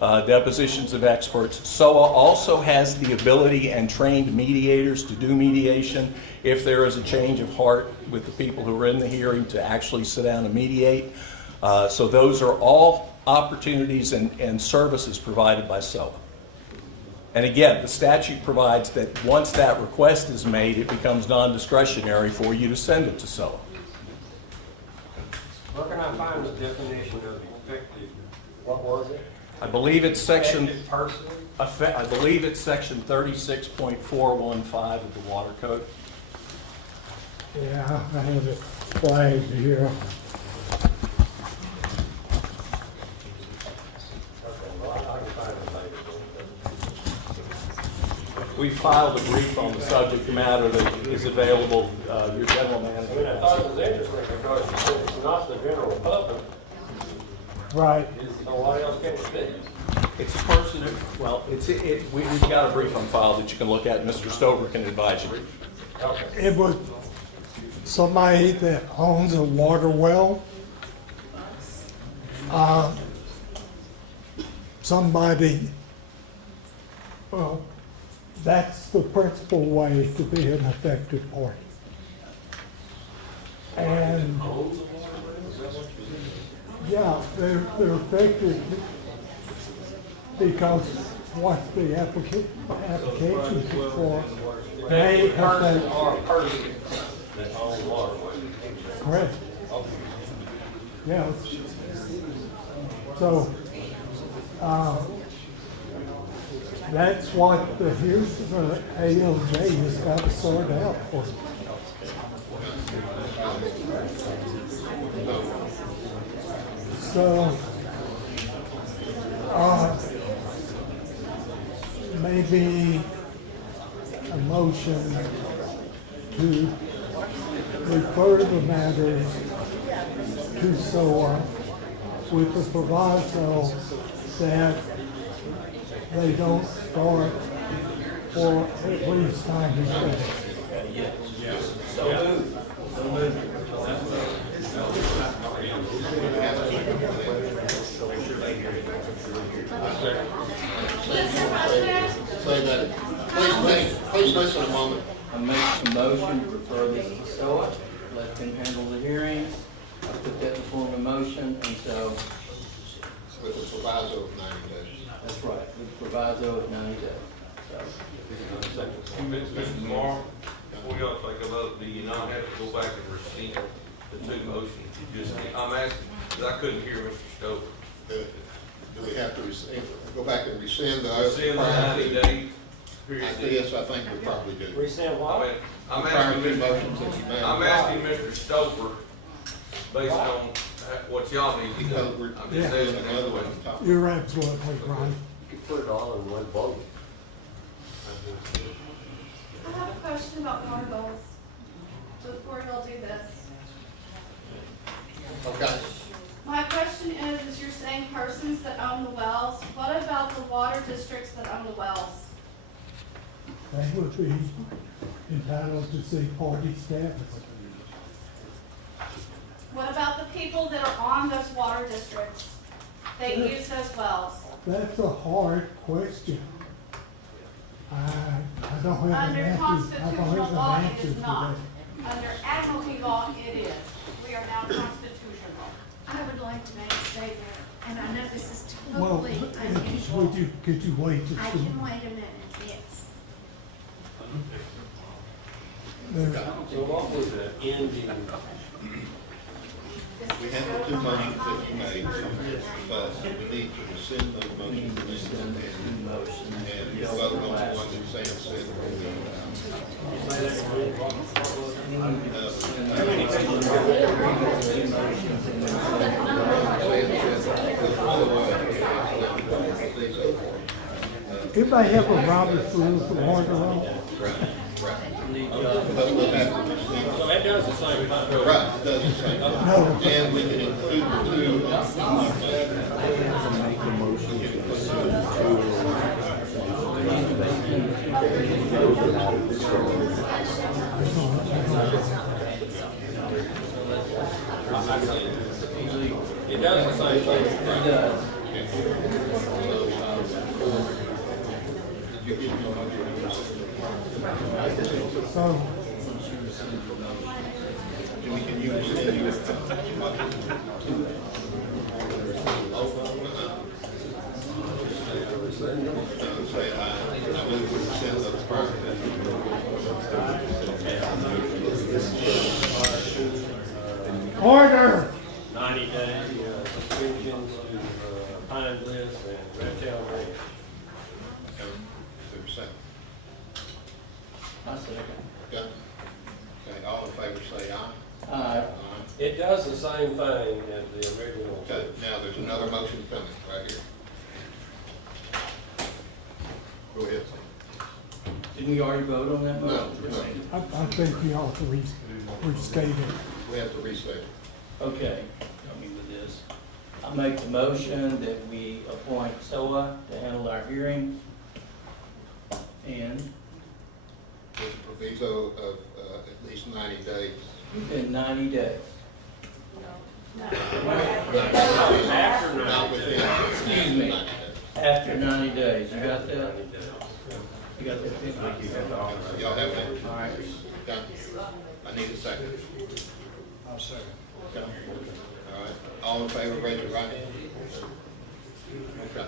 depositions of experts. SOA also has the ability and trained mediators to do mediation if there is a change of heart with the people who are in the hearing to actually sit down and mediate. So those are all opportunities and services provided by SOA. And again, the statute provides that once that request is made, it becomes non-discretionary for you to send it to SOA. Where can I find the definition of effective? What was it? I believe it's section, Effective person? I believe it's section 36.415 of the Water Code. Yeah, I have it flagged here. We filed a brief on the subject matter that is available, your general manager. I thought it was interesting because you said it's not the general public, Right. so what else can it be? It's a person, we've got a brief on file that you can look at, Mr. Stover can advise you. It was somebody that owns a water well. Somebody, well, that's the principal way to be an affected party. And, yeah, they're affected because what the applications are for, they Person affect. or person that owns waterways. Correct. Yeah. So, that's what the ALJ has got to sort out for. So, maybe a motion to refer the matters to SOA with the proviso that they don't start for at least 90 days. Say that. Please listen a moment. I make a motion to refer this to SOA, let them handle the hearings. I put that in the form of a motion, and so. With the proviso of 90 days. That's right, with the proviso of 90 days. Mr. Lamar, before y'all take a vote, do you not have to go back and rescind the two motions? You just, I'm asking, because I couldn't hear Mr. Stover. Do we have to go back and rescind the? Rescind the 90-day period? Yes, I think we probably do. Rescind what? I'm Prior asking to Mr. motions that you made. I'm asking Mr. Stover, based on what y'all need to do. I'm just asking another way. You're absolutely right. You could put it all in one vote. I have a question about water goals before y'all do this. Okay. My question is you're saying persons that own the wells, what about the water districts that own the wells? They would be entitled to see party status. What about the people that are on those water districts? They use those wells. That's a hard question. I don't have an Under answer. I don't constitutional have an law, it answer is to not. that. Under admiralty law, it is. We are now constitutional. I would like to make a statement, and I know this is Well, totally unusual. could you wait to I see? can wait a minute, yes. So what was the ending? We have the two motions that you made, but we need to rescind those motions and vote on the one that Sam said. Everybody have a Robert's Rules of Order on? So that does the same thing. Right, it does the same. No. And we can include the two. It does the same thing. It does. So, We can use say aye. Order. 90-day suspensions to Pine Bliss and Red Tail Ranch. Is there a second? I second. Okay. Okay, all in favor say aye. Aye. It does the same thing as the original. Okay, now there's another motion coming right here. Go ahead. Didn't we already vote on that No, motion? no, I think you ought to restate it. we have to restate it. Okay, help me with this. I make the motion that we appoint SOA to handle our hearings. And With the proviso of at least 90 days. within 90 days. After Not 90 within. days. Excuse me. 90 days. After 90 days, you got that? You got that? Y'all have that? All right. Okay. I need a second. I'll second. Okay. All right. All in favor, raise your right hand. Okay.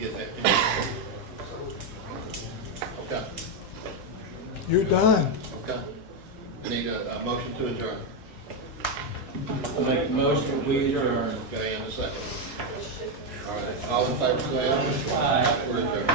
Did you get that? Okay. You're done. Okay. I need a motion to adjourn. I make the motion, we adjourn. Okay, and a second. All right. All in favor, say aye. Aye. We're adjourned.